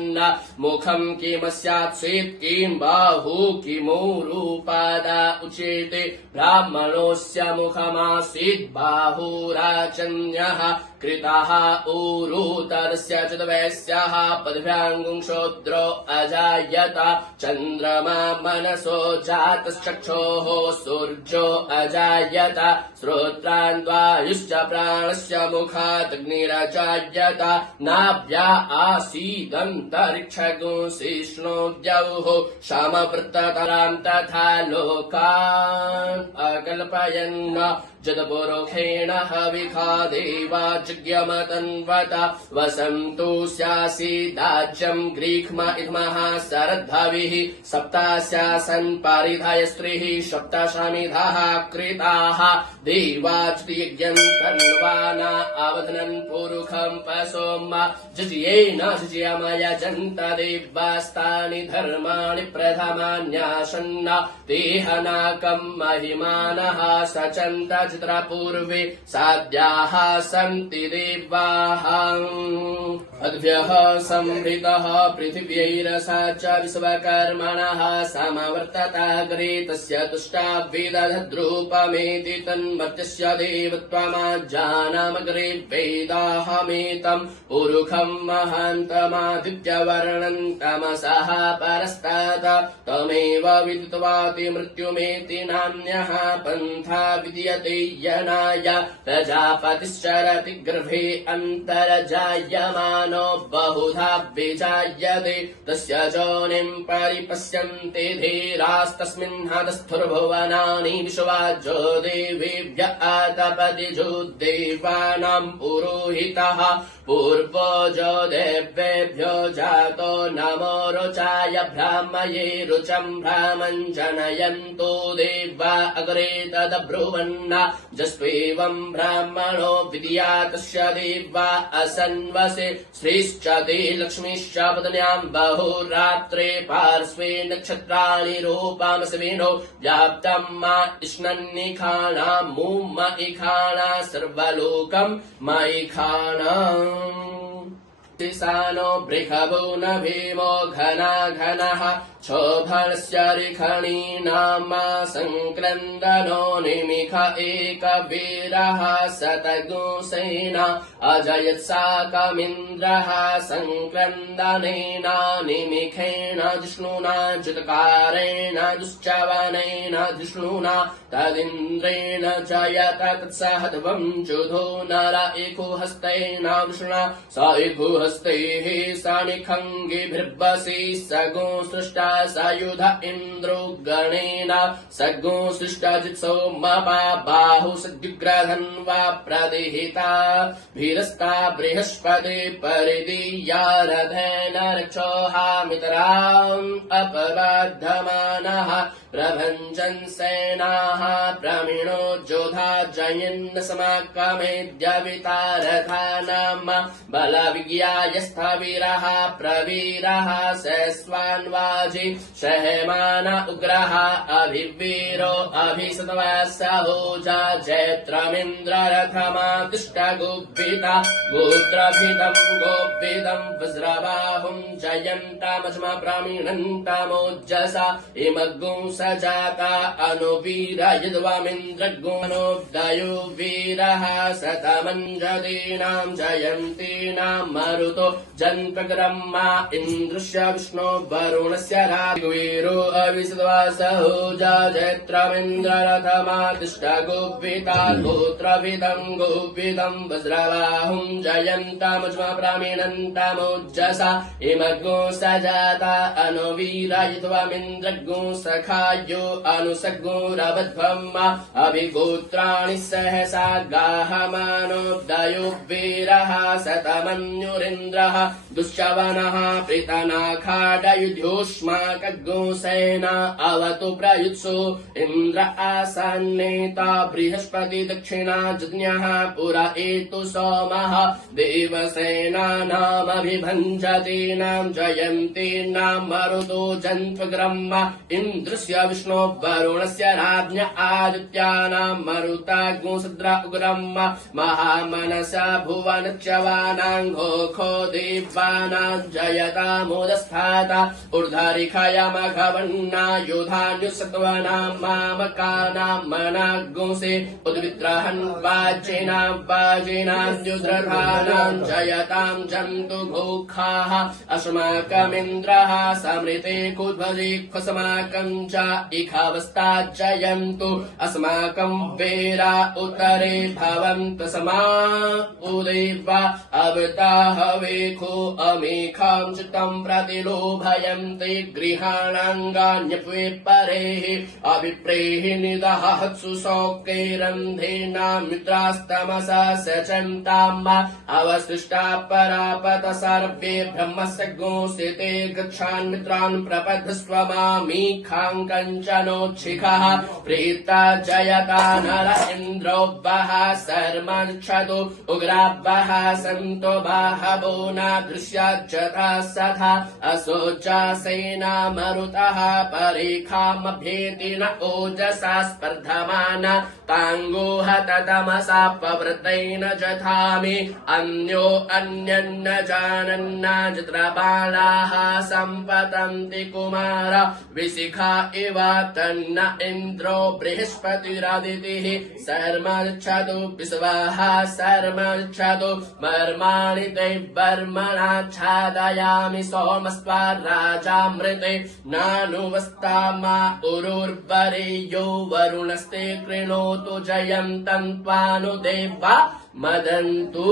मुखं किमस्यात् स्वेत् किं बाहु किमूरुपादा उचेते ब्राह्मणोऽस्य मुखमासीत् बाहुराचन्यः कृतः ऊरुतरस्य च वैश्यः पद्भ्याङ्गुंशोद्रो अजायत चन्द्रमा मनसो जातश्चक्षोः सूर्यो अजायत श्रोत्रान्वायुश्च प्राणस्य मुखादग्निरजायत नाभ्या आसीदन्तरिक्षगुंसिष्णोद्यौः समवृत्ततरां तथा लोकान् अकल्पयन् जदपुरुखेण हविखा देवा जज्ञमतन्वत वसन्तु स्यासीदाज्यं ग्रीक्म इद्मः शरद्भविः सप्तास्यासन् पारिधाय स्त्रीः सप्तशमिधः कृताः देवाज्यज्ञं तन्वाना अवधनन् पुरुखं पशोम जज्येन जज्यमयजन्त देवास्तानि धर्माणि प्रथमान्यासन्न तेहनाकं महिमानः सचन्त चित्रपूर्वे साध्याः सन्ति देवाः अद्भ्यः संहृतः पृथिव्यैरसा च विश्वकर्मणः समवर्तताग्रे तस्य तुष्टा वेदधद्रूपमेति तन्मर्त्यस्य देवत्वमाज्जानामग्रे वेदाहमेतं पुरुखं महान्तमादित्यवर्णं तमसः परस्तात् तमेव विदित्वाति मृत्युमेति नान्यः पन्था विद्यते यनाय प्रजापतिश्चरति गर्भे अन्तर्जायमानो बहुधा विजायते तस्य जोनिं परिपश्यन्ते धीरास्तस्मिन् हतस्थुर्भुवनानि विश्वाजो देवेभ्य आतपतिजो देवानां पुरोहितः पूर्वजो देवेभ्यो जातो नमो रुचाय ब्राह्मये रुचं ब्राह्मं जनयन्तो देवा अग्रे तदब्रुवन्न जस्त्वेवं ब्राह्मणो विद्यातस्य देवा असन्वसे श्रीश्च ते लक्ष्मीश्च पत्न्यां बहुरात्रे पार्श्वे नक्षत्राणि रूपामसविनो व्याप्तं मा इष्णन्निखाणा मुम इखाणा सर्वलोकं मयिखाणा सानो बृहभो न भीमो घना घनः क्षोभस्य रिखणीनामा संक्रन्दनो निमिष एकवीरः शतगुसेना अजयत्साकमिन्द्रः संक्रन्दनेन निमिषेण जिष्णुना जितकारेण दुश्चवनेन जिष्णुना तदिन्द्रेण जयत तत्सहध्वं जुधो नर इकुहस्तेन विष्णुना स इकुहस्तैः सनिखङ्गिभिर्वसि सगो सृष्टा सायुध इन्द्रो गणेन सगो सृष्टाजित्सो मपा बाहु सद्युग्रधन्वा प्रदिहिता भीरस्ता बृहस्पति परिदीया रथेन रक्षोहामितराम् अपबद्धमानः प्रभञ्जन् सेनाः प्रमिणो जोधा जयन् समाकमेद्यविता रथानाम बलविज्ञायस्थवीरः प्रवीरः सस्वान्वाजि सहमान उग्रः अभिवीरो अभिसत्वसहोजा जैत्रमिन्द्ररथमातिष्ठगुब्भिता गोत्रभिदम् गोब्भिदम् वज्रबाहुम् जयन्तामस्म प्रमीणन्तामोज्जसा इमग्गुं सजाता अनुवीर यद्वामिन्द्रगुणोदयो वीरः शतमञ्जदीनाम् जयन्तीनां मरुतो जन्पग्रह्मा इन्द्रस्य विष्णो वरुणस्य रावीरो अविसद्वासहोजा जैत्रमिन्द्ररथमातिष्ठगुब्भिता गोत्रभिदम् गोब्भिदम् वज्रबाहुम् जयन्तामस्म प्रमीणन्तामोज्जसा इमग्गो सजाता अनुवीर यद्वामिन्द्रगुं सखायो अनुसगोरबध्वम् अभिगोत्राणि सहसा गाहमानोदयो वीरः शतमन्युरिन्द्रः दुश्चवनः प्रीतनाखाडयुध्योष्माकगोसेना अवतु प्रयुत्सु इन्द्र आसन्नेता बृहस्पति दक्षिणा जज्ञः पुरा एतु सोमः देवसेनानामभिभञ्जतीनां जयन्तीनां मरुतो जन्त्वग्रह्म इन्द्रस्य विष्णो वरुणस्य राज्ञ आदित्यानां मरुताग्निसद्र उग्रम् महामनसा भुवनच्यवानां घोखो देवानां जयतामुदस्थाता ऊर्ध्वरिखयमघवन्ना युधान्युसत्त्वानां मामकानां मनाग्गुंसे उद्वित्रहन् वाजिनां वाजिनान्युद्रधानां जयतां जन्तु घोखाः अस्माकमिन्द्रः समृते कुध्वजे अस्माकं च इखावस्ता जयन्तु अस्माकं वीरा उत्तरे भवन्तु समा उदेवा अवता हवेखो अमेखां चित्तं प्रतिलोभयन्ते गृहाणाङ्गान्यप्वे परेः अभिप्रेः निदहत्सु शोकैरन्धेना मित्रास्तमसा सचन्ताम् अवशिष्टा परापत सर्वे ब्रह्मस्य गोंसिते गच्छान् मित्रान् प्रपद्स्व मामीखां कञ्चनोच्छिखः प्रीता जयता नर इन्द्रोऽब्बः शर्मच्छतु उग्राब्बः सन्तो बाहवो नादृश्यच्छता सथा असोजासेना मरुतः परेखामभ्येति न ओजसा स्पर्धमाना ताङ्गोह ततमसा पवृतेन जथामि अन्यो अन्यन्न जानन्न चित्रबालाः सम्पतन्ति कुमार विशिखा इव तन्न इन्द्रो बृहस्पतिरादितिः शर्मच्छतु विश्वः शर्मच्छतु मर्माणि दैवर्मणाच्छादयामि सोमस्त्वा राजामृते नानुवस्तामा उरुर्वरेयो वरुणस्ते कृणोतु जयन्तं त्वानुदेवा मदन्तु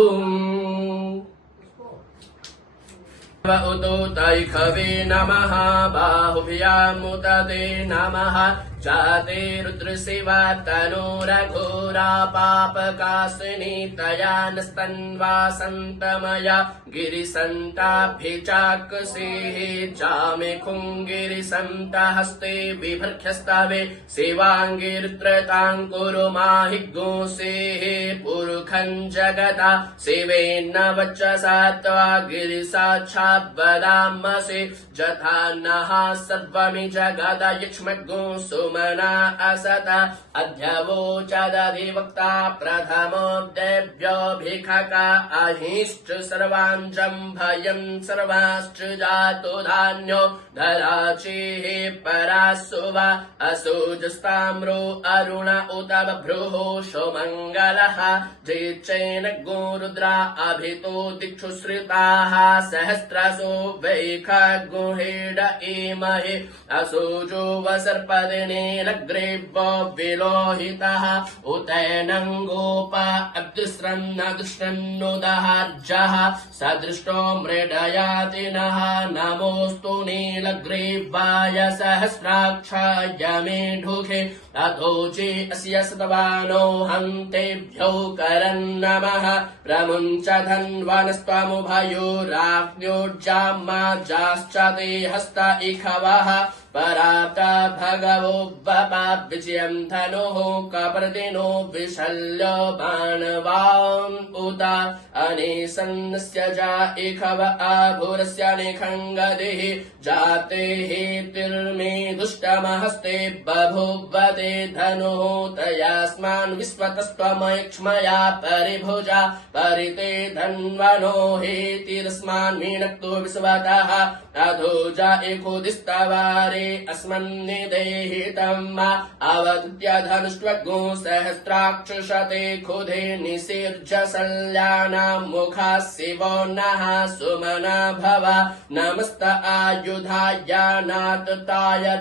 उतो तैखवे नमः बाहुभ्यामुदते नमः जाते रुद्रशिवा तनोरघोरा पापकाशिनी तया नस्तन्वा सन्तमया गिरिसन्ताभिचाकसेः जामे खुङ्गिरिसन्तहस्ते बिभर्ख्यस्तवे शिवाङ्गिरुद्रताङ्कुरु माहि गोसेः पुरुखं जगता शिवेन वचसा त्वा गिरिसाक्षात् वदामसि जथा नः सर्वमि जगद यक्ष्मगोसो सुमना असत अध्यवोचदधिवक्ता प्रथमो देव्योऽभिखका अहिश्च सर्वाञ्जं भयं सर्वाश्च जातो धान्यो धराचिः परासुवा असुजस्ताम्रो अरुण उत बभ्रुः सोमङ्गलः जैचैन गुरुद्रा अभितो दिक्षु श्रिताः सहस्रसो वैखगुहेड इमहे असुजो वसर्पदिनेलग्रेव विलोहितः उतैनं गोप अदृश्रन्नदृश्रन्नुदहार्जः सदृष्टो मृडयातिनः नमोऽस्तु नीलग्रीवाय सहस्राक्षाय मेढुखे अथोचे अस्य सतवानो हन्तेभ्यो करन्नमः प्रमुञ्च धन्वनस्त्वमुभयोराज्ञोज्जामाजाश्च ते हस्त इखवः परात भगवो बपा विजयं धनुः कपर्दिनो विशल्य बाणवान् उत अनेसन्नस्य जा इखव आभुरस्य निखङ्गदिः जाते हेतिर्मे दुष्टमहस्ते बभुवते धनुः तयास्मान् विश्वतस्त्वमयक्ष्मया परिभुजा परिते धन्वनो हेतिरस्मान् मीनक्तो विश्वतः अधोजा एकोदिस्तवारे अस्मन्निदेहितम् अवद्य धनुष्वग्गो सहस्राक्षुषते खुधे निसिर्जसल्यानां मुखा शिवो नः सुमना भव नमस्त आयुधायानातताय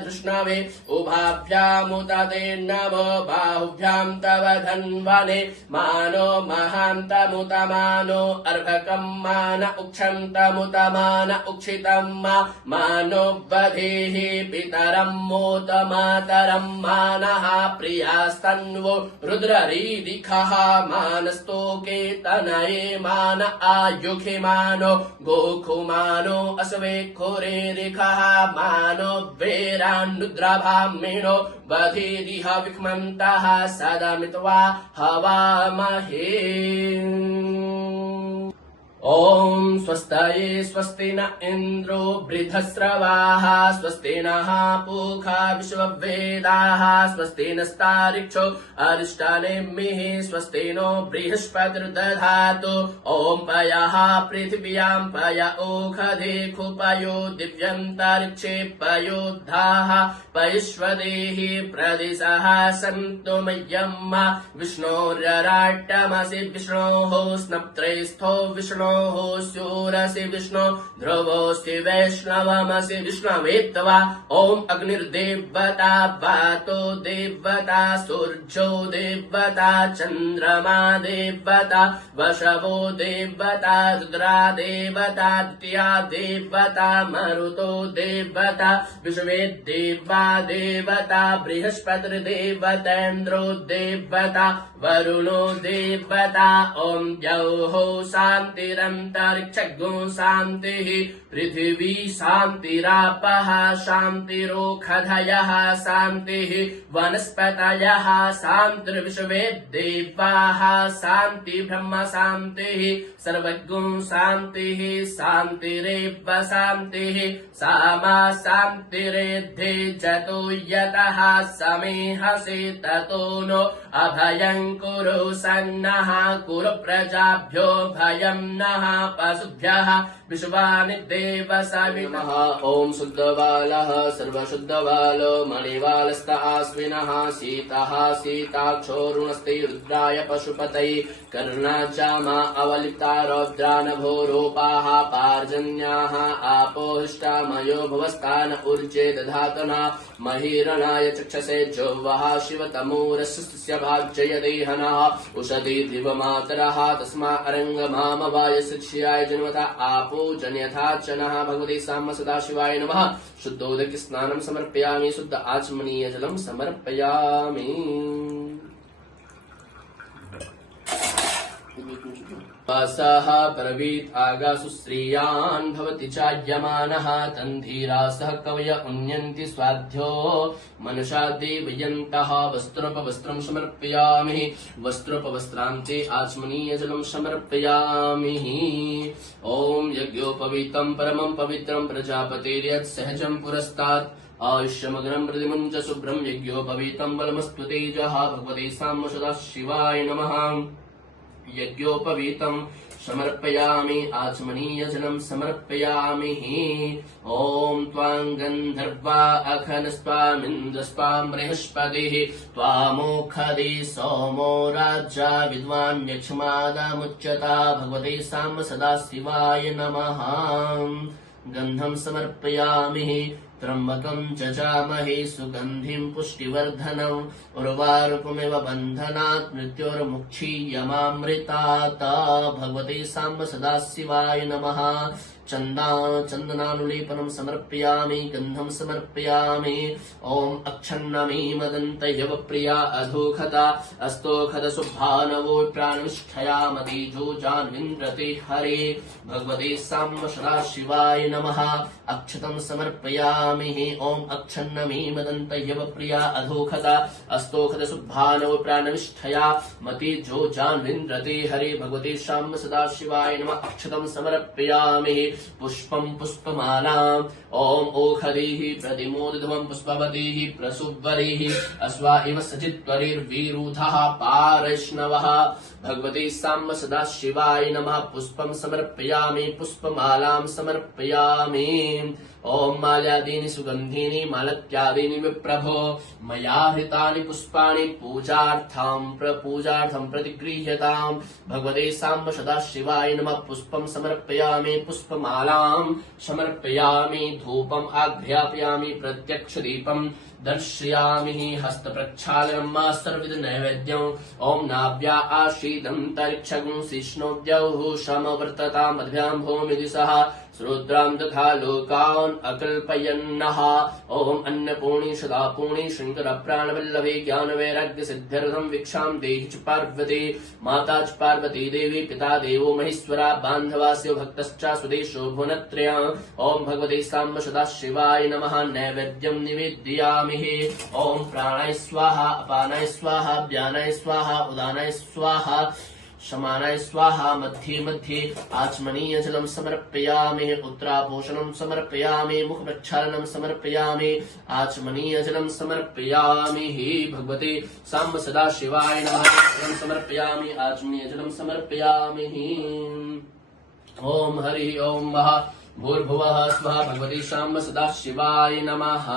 धृष्णवे उभाभ्यामुदते नमो बाहुभ्यां तव धन्वने मानो महान्तमुतमानो अर्भकं मान उक्षन्तमुतमान उक्षितं मानो बधेः पितरं मोतमातरं मानः प्रियास्तन्वो रुद्ररीदिखः मानस्तोके तनये मान आयुखि मानो गोखुमानो अश्वेखुरेरिखः मानो वेरान्नुद्रभामिनो बधेरिह विक्मन्तः सदमित्वा हवामहे। ॐ स्वस्तये स्वस्ति न इन्द्रो वृद्धस्रवाः स्वस्ति नः पूषा विश्ववेदाः स्वस्ति नस्तारिक्षो अरिष्टानेमिः स्वस्ति नो बृहस्पतिर्दधातु ॐ पयः पृथिव्यां पय ओषधे खुपयो दिव्यन्तरिक्षे पयोधाः पयिष्वदेः प्रदिशः सन्तु मह्यम् विष्णोरराट्टमसि विष्णोः स्नप्त्रैस्थो विष्णोः शूरसि विष्णु ध्रुवोऽसि वैष्णवमसि विष्णवेत्वा ॐ अग्निर्देवता वातो देवता सूर्यो देवता चन्द्रमा देवता वशवो देवता रुद्रा देवता द्वितीया देवता मरुतो देवता विश्वे देवा देवता बृहस्पतिर्देवतेन्द्रो देवता वरुणो देवता ॐ द्यौः शान्तिरन्तरिक्षगो शान्तिः पृथिवी शान्तिरापः शान्तिरोषधयः शान्तिः वनस्पतयः शान्तिर्विश्वे देवाः शान्ति ब्रह्म शान्तिः सर्वज्ञो शान्तिः शान्तिरेव शान्तिः सामा शान्तिरेद्धे जतो यतः समेहसि ततो नो अभयं कुरु सन्नः कुरु प्रजाभ्यो भयं नः पशुभ्यः विश्वानि देव सवितः। ॐ शुद्धबालः सर्वशुद्धबालो मणिवालस्त आश्विनः शीतः शीताक्षोरुणस्ते रुद्राय पशुपतये कर्णाचामा अवलिप्ता रौद्रा नभो रूपाः पार्जन्याः आपोहिष्टामयो भवस्तान ऊर्जे दधातना महीरणाय चक्षसे जोवः शिवतमोरस्य भाग्ययदेहनः उषधि दिवमातरः तस्मा अरङ्गमामवाय शिक्ष्याय जन्मता आपो जन्यथा चनः भगवते साम सदाशिवाय नमः। शुद्धोदक स्नानं समर्पयामि शुद्ध आचमनीय जलं समर्पयामि। सः प्रवीत् आगासु श्रियान् भवति चायमानः तन्धीरासः कवय उन्यन्ति स्वाध्यो मनुषा देवयन्तः। वस्त्रोपवस्त्रं समर्पयामि वस्त्रोपवस्त्रान्ते आचमनीयजलं समर्पयामि। ॐ यज्ञोपवीतं परमं पवित्रं प्रजापतेर्यत् सहजं पुरस्तात् आयुष्यमग्रं प्रतिमं च शुभ्रं यज्ञोपवीतं बलमस्तु तेजः भगवते साम्ब सदा शिवाय नमः। यज्ञोपवीतं समर्पयामि आचमनीयजलं समर्पयामि। ॐ त्वां गन्धर्वा अखनस्त्वामिन्द्रस्त्वां बृहस्पतिः त्वामोखदे सोमो राजा विद्वान् यक्ष्मादमुच्यता भगवते साम्ब सदा शिवाय नमः। गन्धं समर्पयामि त्र्यम्बकं जजामहे सुगन्धिं पुष्टिवर्धनम् उर्वारुकमिव बन्धनात् मृत्योर्मुक्षीयमामृतात् भगवते साम्ब सदा शिवाय नमः। चन्दनानुलेपनं समर्पयामि गन्धं समर्पयामि। ॐ अक्षन्नमी मदन्तयव प्रिया अधोखता अस्तोखद शुभानवो प्राणनिष्ठयामति जोजान्विन्द्रते हरे भगवते साम्ब सदा शिवाय नमः। अक्षतं समर्पयामि। ॐ अक्षन्नमी मदन्तयव प्रिया अधोखता अस्तोखद शुभानवो प्राणनिष्ठया मति जोजान्विन्द्रते हरे भगवते साम्ब सदा शिवाय नमः। अक्षतं समर्पयामि। पुष्पं पुष्पमालाम् ॐ ओखदैः प्रतिमोदितवं पुष्पवतीः प्रसुवरीः अश्वा इव सचित्वरीर्वीरूधः पारैष्णवः भगवते साम्ब सदा शिवाय नमः। पुष्पं समर्पयामि पुष्पमालां समर्पयामि। ॐ माल्यादीनि सुगन्धीनि मालत्यादीनि विप्रभो मया हृतानि पुष्पाणि पूजार्थं प्रतिगृह्यताम् भगवते साम्ब सदा शिवाय नमः। पुष्पं समर्पयामि पुष्पमालां समर्पयामि। धूपम् आघ्रापयामि प्रत्यक्षदीपं दर्शयामि। हस्तप्रक्षालनं सर्वविध नैवेद्यम् ॐ नाभ्या आशीदन्तरिक्षगुं शिष्णोद्यौः समवर्ततां मध्यां भूमि दिशः श्रोत्रां तथा लोकान् अकल्पयन्नः। ॐ अन्नपूर्णी सदापूर्णी शंकर प्राणवल्लभे ज्ञानवैराग्य सिद्ध्यर्थं भिक्षां देहि च पार्वती माता च पार्वती देवी पिता देवो महेश्वरा बान्धवास्य भक्तश्च सुदेशो भुवनत्रय। ॐ भगवते साम्ब सदा शिवाय नमः। नैवेद्यं निवेदयामि। ॐ प्राणाय स्वाहा अपानाय स्वाहा व्यानाय स्वाहा उदानाय स्वाहा समानाय स्वाहा मध्ये मध्ये आचमनीय जलं समर्पयामि। उत्तरापोषणं समर्पयामि मुखप्रक्षालनं समर्पयामि आचमनीय जलं समर्पयामि। भगवते साम्ब सदा शिवाय नमः। जलं समर्पयामि आचमनीय जलं समर्पयामि। ॐ हरि ॐ महा भूर्भुवः स्वः भगवते साम्ब सदा शिवाय नमः।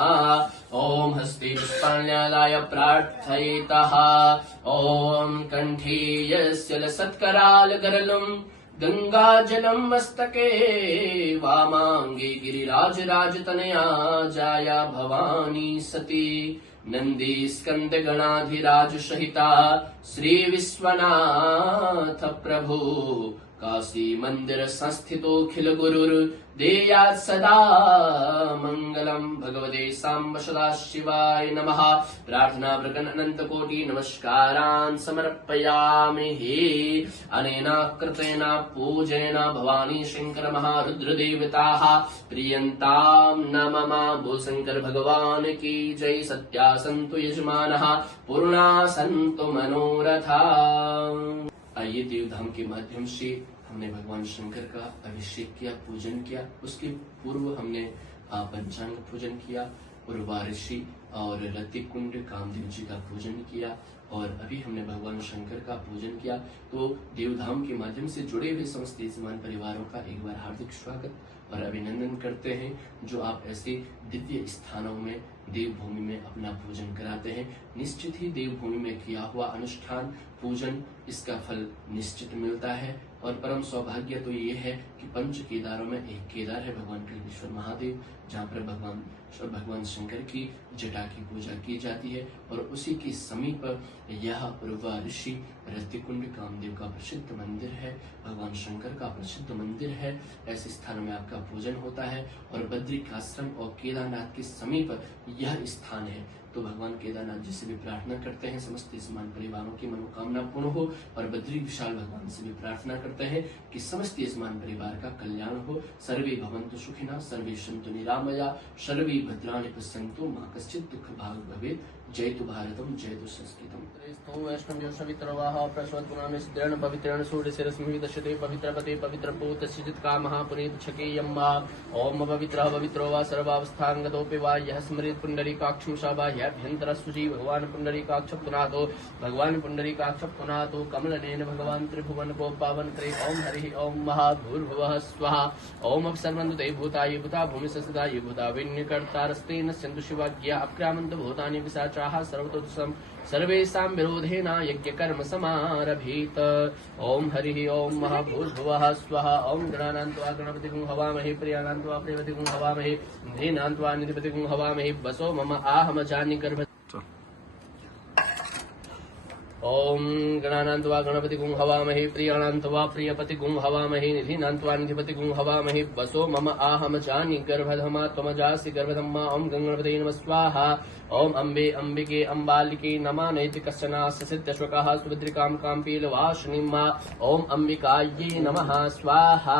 ॐ हस्ते पुष्पाण्यादाय प्रार्थयेतः। ॐ कण्ठे यस्य लसत्करालगरलं गङ्गाजलं मस्तके वामाङ्गे गिरिराजराजतनया जाया भवानी सती नन्दी स्कन्दगणाधिराज सहिता श्री विश्वनाथ प्रभु काशी मंदिर संस्थितो खिल गुरुर देयात् सदा मंगलम भगवते साम्ब सदा शिवाय नमः। प्रार्थना प्रकन अनंत कोटि नमस्कारान् समर्पयामि। अनेन कृतेन पूजेन भवानी शंकर महारुद्र देवताः प्रियन्तां न मम। भो शंकर भगवान की जय। सत्या सन्तु यजमानः पूर्णा सन्तु मनोरथा। आइए देवधाम के माध्यम से हमने भगवान शंकर का अभिषेक किया पूजन किया। उसके पूर्व हमने पंचांग पूजन किया उर्वा ऋषि और रतिकुंड कामदेव जी का पूजन किया और अभी हमने भगवान शंकर का पूजन किया। तो देवधाम के माध्यम से जुड़े हुए समस्त यजमान परिवारों का एक बार हार्दिक स्वागत और अभिनंदन करते हैं जो आप ऐसे दिव्य स्थानों में देवभूमि में अपना पूजन कराते हैं। निश्चित ही देवभूमि में किया हुआ अनुष्ठान पूजन इसका फल निश्चित मिलता है और परम सौभाग्य तो ये है कि पंच केदारों में एक केदार है भगवान कल्पेश्वर महादेव जहाँ पर भगवान शंकर की जटा की पूजा की जाती है और उसी के समीप यह उर्वा ऋषि रतिकुंड कामदेव का प्रसिद्ध मंदिर है। भगवान शंकर का प्रसिद्ध मंदिर है। ऐसे स्थानों में आपका पूजन होता है और बद्रिकाश्रम और केदारनाथ के समीप यह स्थान है। तो भगवान केदारनाथ जी से भी प्रार्थना करते हैं समस्त यजमान परिवारों की मनोकामना पूर्ण हो और बद्री विशाल भगवान से भी प्रार्थना करते हैं कि समस्त यजमान परिवार का कल्याण हो। सर्वे भवन्तु सुखिनः सर्वे सन्तु निरामया सर्वे भद्राणि पश्यन्तु मा कश्चित् दुःखभाग् भवेत्। जयतु भारतम, जयतु संस्कृतम। वैष्णव्यो सवित्रवाह प्रसवत्पुनामे सिद्धेन पवित्रेण सूर्यशिरस्मिहि दश्यते पवित्रपते पवित्रपूतश्चित् कामः पुनीत छकेयं वा। ओम पवित्रः पवित्रो वा सर्वावस्थाङ्गतोऽपि वा यः स्मरेत् पुण्डरीकाक्षं स वा ह्यभ्यन्तरस्सुचि भगवान् पुण्डरीकाक्षः पुनातो भगवान् पुण्डरीकाक्षः पुनातो कमलनेन भगवान् त्रिभुवनको पावनकरे। ओम हरिः ओम महाभूर्भुवः स्वः। ओम सर्वन्तु ते भूता ये भूता भूमिसदा ये भूता विन्यकर्तारस्ते नश्यन्तु शिवाज्ञा अक्रामन्तु भूतानि पिशाचाः सर्वतो सर्वेषां विरोधेन यज्ञकर्म समारभेत। ओम हरिः ओम महाभूर्भुवः स्वः। ओम गणानान्त्वा गणपतिगुं हवामहे प्रियाणान्त्वा प्रियपतिगुं हवामहे निधीनान्त्वा निधिपतिगुं हवामहे वसो मम आहमजानि गर्भ। ओम गणानान्त्वा गणपतिगुं हवामहे प्रियाणान्त्वा प्रियपतिगुं हवामहे निधीनान्त्वा निधिपतिगुं हवामहे वसो मम आहमजानि गर्भधमा त्वमजासि गर्भधम्मा। ओम गणपतये नमः स्वाहा। ओम अम्बे अम्बिके अम्बालिके नमः नैति कश्चनास्य सिद्धश्वकः सुभद्रिकां काम्पीलवासिनीं। ओम अम्बिकायै नमः स्वाहा।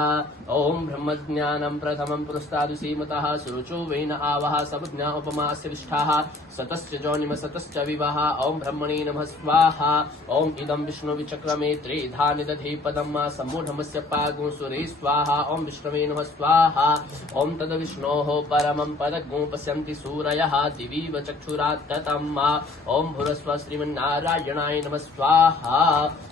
ओम ब्रह्मज्ञानं प्रथमं पुरस्तादु सीमतः सुरुचो वेन आवः सबज्ञा उपमास्य विष्ठाः सतश्च जौनिम सतश्च विवाह। ओम ब्रह्मणे नमः स्वाहा। ओम इदं विष्णु विचक्रमे त्रिधानि दधे पदम् सम्मूढमस्य पागुं सुरे स्वाहा। ओम विष्णवे नमः स्वाहा। ओम तद विष्णोः परमं पदगुं पश्यन्ति सूरयः दिवीव चक्षुरात्ततम्। ओम भूरस्व श्रीमन्नारायणाय नमः स्वाहा।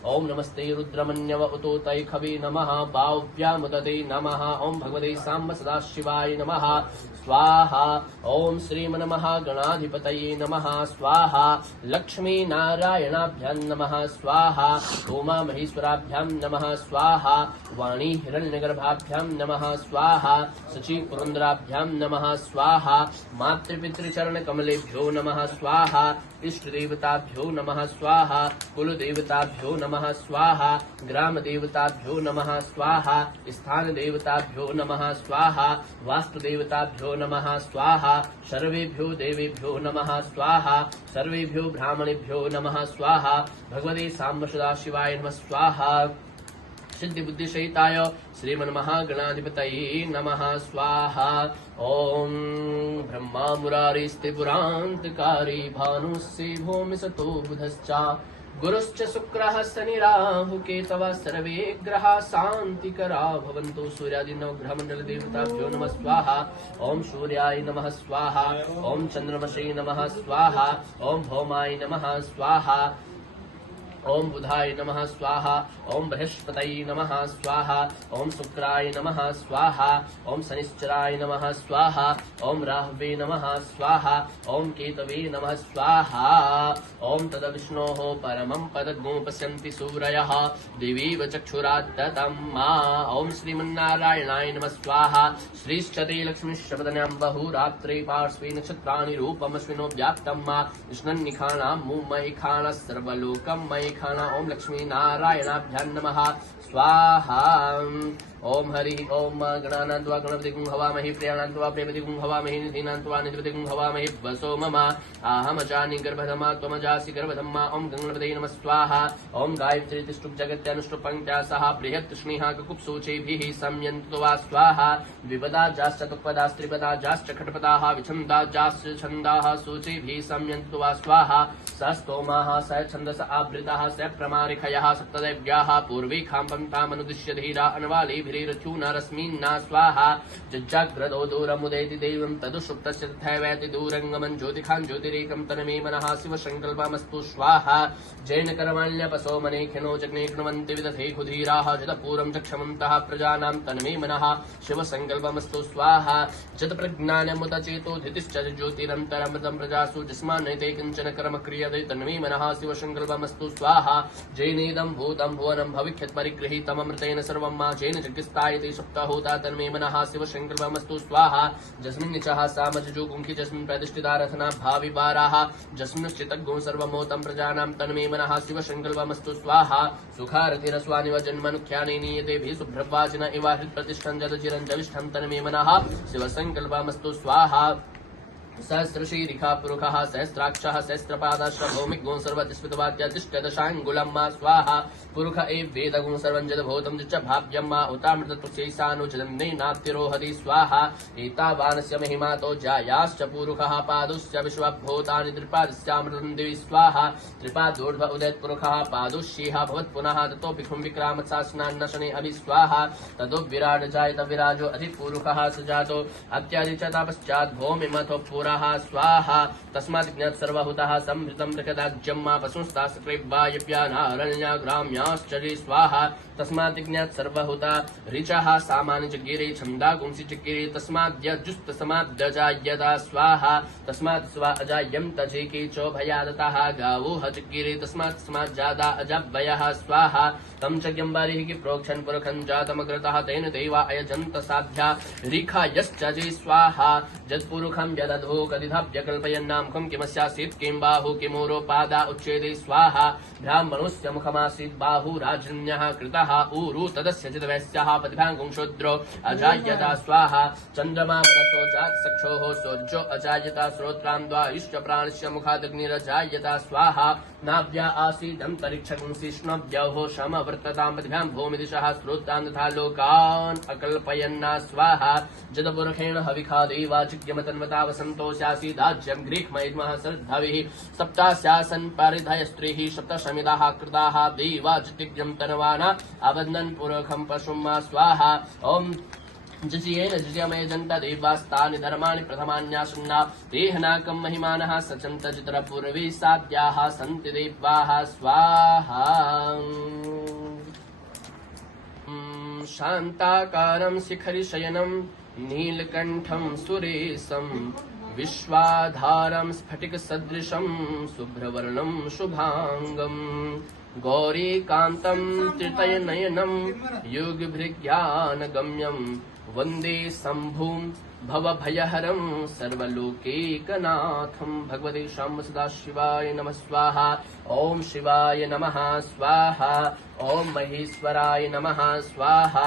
ओम नमस्ते रुद्रमन्यव उतोतैखवे नमः बाहुभ्यामुदते नमः। ओम भगवते साम्ब सदाशिवाय नमः स्वाहा। ओम श्रीमन्महागणाधिपतये नमः स्वाहा। लक्ष्मी नारायणाभ्यां नमः स्वाहा। उमा महेश्वराभ्यां नमः स्वाहा। वाणी हिरण्यगर्भाभ्यां नमः स्वाहा। शची पुरंदराभ्यां नमः स्वाहा। मातृपितृचरणकमलेभ्यो नमः स्वाहा। इष्टदेवताभ्यो नमः स्वाहा। कुलदेवताभ्यो नमः स्वाहा। ग्रामदेवताभ्यो नमः स्वाहा। स्थानदेवताभ्यो नमः स्वाहा। वास्तुदेवताभ्यो नमः स्वाहा। सर्वेभ्यो देवेभ्यो नमः स्वाहा। सर्वेभ्यो ब्राह्मणेभ्यो नमः स्वाहा। भगवते साम्ब सदाशिवाय नमः स्वाहा। सिद्धि बुद्धि सहिताय श्रीमन्महागणाधिपतये नमः स्वाहा। ओम ब्रह्मा मुरारिस्ते पुरान्तकारी भानुस्से भूमि सतो बुधश्च गुरुश्च शुक्रः शनिराहु केतवः सर्वे ग्रहा शान्तिकरा भवन्तु। सूर्यादिनव ग्रहमण्डल देवताभ्यो नमः स्वाहा। ओम सूर्याय नमः स्वाहा। ओम चंद्रमसे नमः स्वाहा। ओम भौमाय नमः स्वाहा। ओम बुधाय नमः स्वाहा। ओम बृहस्पतये नमः स्वाहा। ओम शुक्राय नमः स्वाहा। ओम शनिश्चराय नमः स्वाहा। ओम राहवे नमः स्वाहा। ओम केतवे नमः स्वाहा। ओम तद विष्णोः परमं पदगुं पश्यन्ति सूरयः दिवीव चक्षुरात्ततम्। ओम श्रीमन्नारायणाय नमः स्वाहा। श्रीश्चते लक्ष्मीश्चपदन्यां बहुरात्रे पार्श्वे नक्षत्राणि रूपमश्विनो व्याप्तम्। विष्णन्निखाणां मुमैखाणः सर्वलोकं मयिखाना। ओम लक्ष्मी नारायणाभ्यां नमः स्वाहा। ओम हरिः ओम गणानान्त्वा गणपतिगुं हवामहे प्रियाणान्त्वा प्रियपतिगुं हवामहे निधीनान्त्वा निधिपतिगुं हवामहे वसो मम आहमजानि गर्भधमा त्वमजासि गर्भधम्मा। ओम गणपतये नमः स्वाहा। ओम गायत्री तिष्ठुप् जगत्यानुष्टुप् पङ्क्त्या सह बृहत् स्नेहा ककुप्सूचेभिः संयन्तु वा स्वाहा। विपदाजाश्च तुक्पदास्त्रिपदाजाश्च खट्पदाः विछन्दाजाश्च छन्दाः सूचेभिः संयन्तु वा स्वाहा। स स्तोमाः स छन्दस आवृताः स प्रमारिखयः सप्तदैव्याः पूर्वीखां पङ्क्तामनुदिश्य धीरा अनवालिभिरचूनरश्मिन्ना स्वाहा। जज्जाग्रदो दूरमुदेति देवं तदुषुप्तस्य तथैवेति दूरङ्गमं ज्योतिखां ज्योतिरेकं तन्मे मनः शिवसङ्कल्पमस्तु स्वाहा। जैन कर्माण्यपसो मनेखिनो जग्ने कृण्वन्ति विदधे खुधीराः जतपूरं चक्षमन्तः प्रजानां तन्मे मनः शिवसङ्कल्पमस्तु स्वाहा। जतप्रज्ञानमुत चेतो धितिश्च ज्योतिरन्तरमृतं प्रजासु जिस्मान्नैते किञ्चन कर्म क्रियते तन्मे मनः शिवसङ्कल्पमस्तु स्वाहा। जैनेदं भूतं भुवनं भविष्यत् परिगृहीतममृतेन सर्वं मा जैन जग्स्तायते सप्ताहोता तन्मे मनः शिवसङ्कल्पमस्तु स्वाहा। जस्मिन्निचः सामजजुगुंखि जस्मिन् प्रतिष्ठिता रथना भावि बाराः जस्मिन्श्चितग्गुं सर्वमोतं प्रजानां तन्मे मनः शिवसङ्कल्पमस्तु स्वाहा। सुखारथिरस्वानिव जन्मनुख्याने नीयतेभिः शुभ्रवाचिन इव हृत्प्रतिष्ठं जदचिरं जविष्ठं तन्मे मनः शिवसङ्कल्पमस्तु स्वाहा। सहस्रशीरिखा पुरुषः सहस्राक्षः सहस्रपादाश्रभौमिगुं सर्वतिस्मितवाद्यतिष्ठदशाङ्गुलं मा स्वाहा पुरुष एव वेदगुं सर्वं जदभूतं च भाव्यं मा उतामृतत्वस्यैसानुचितं नैनात्यरोहति स्वाहा एतावानस्य महिमातो जायाश्च पुरुषः पादुश्च विश्वभूतानि त्रिपादस्यामृतं दिवि स्वाहा त्रिपादोर्ध्व उदयत्पुरुषः पादुष्येह भवत्पुनः ततोऽपि खुं विक्रामत्सास्नान्नशने अभि स्वाहा ततो विराट जायत विराजो अधिपुरुषः सजातो अत्यादि च तपश्चात् भूमिमथो पुरः स्वाहा तस्मात् ज्ञात् सर्वहुतः संभृतं प्रकदाज्यं मा पशुंस्तास्कृवायप्यानारण्या ग्राम्याश्चर्ये स्वाहा तस्मात् ज्ञात् सर्वहुता ऋचः सामान्य गिरे छन्दा गुंसि गिरे तस्माद्यजुस्तस्माद्यजायता स्वाहा तस्मात् स्वा अजायं तजेके चोभयादतः गावो हजगिरे तस्मात् जादा अजव्ययः स्वाहा तं च ग्यम्बरिः कि प्रोक्षन् पुरुषं जातमग्रतः तेन देवा अयजन्त साध्या रीखायश्चजे स्वाहा जत्पुरुषं यदधो कदिधाव्यकल्पयन्नां खं किमस्यासीत् किं बाहु किमूरोपादा उच्येते स्वाहा ब्राह्मणस्य मुखमासीत् बाहु राजन्यः कृतः ऊरु तदस्य चिदवैस्याः पतिभाङ्गुं शूद्रो अजायता स्वाहा चन्द्रमा मनसो जात् सक्षोः सूर्यो अजायता श्रोत्रां द्वायुश्च प्राणस्य मुखादग्निरजायता स्वाहा नाभ्या आसीदन्तरिक्षगुंसिष्णव्यहो शमवर्ततां पतिभ्यां भूमिदिशः श्रोत्रां तथा लोकान् अकल्पयन्ना स्वाहा जदपुरुषेण हविखा देवाचिज्ञमतन्वता वसन्तोऽस्यासीदाज्यं गृह्मयिद्मः श्रद्धविः सप्तास्यासन् परिधयस्त्रीः सप्तशमिदाः कृताः देवाचिज्ञं तन्वाना अवदन् पुरुषं पशुं मा स्वाहा ॐ जजियेन जजयमय जन्त देवास्तानि धर्माणि प्रथमान्यासन्ना देहनाकं महिमानः सचन्त चित्रपूर्वी साध्याः सन्ति देवाः स्वाहा शान्ताकारं शिखरिशयनं नीलकण्ठं सुरेशं विश्वाधारं स्फटिकसदृशं शुभ्रवर्णं शुभाङ्गम् गौरीकान्तं त्रितयनयनं योगभृज्ञानगम्यं वन्दे शम्भुं भवभयहरं सर्वलोकैकनाथं भगवते शाम्ब सदाशिवाय नमः स्वाहा ॐ शिवाय नमः स्वाहा ॐ महेश्वराय नमः स्वाहा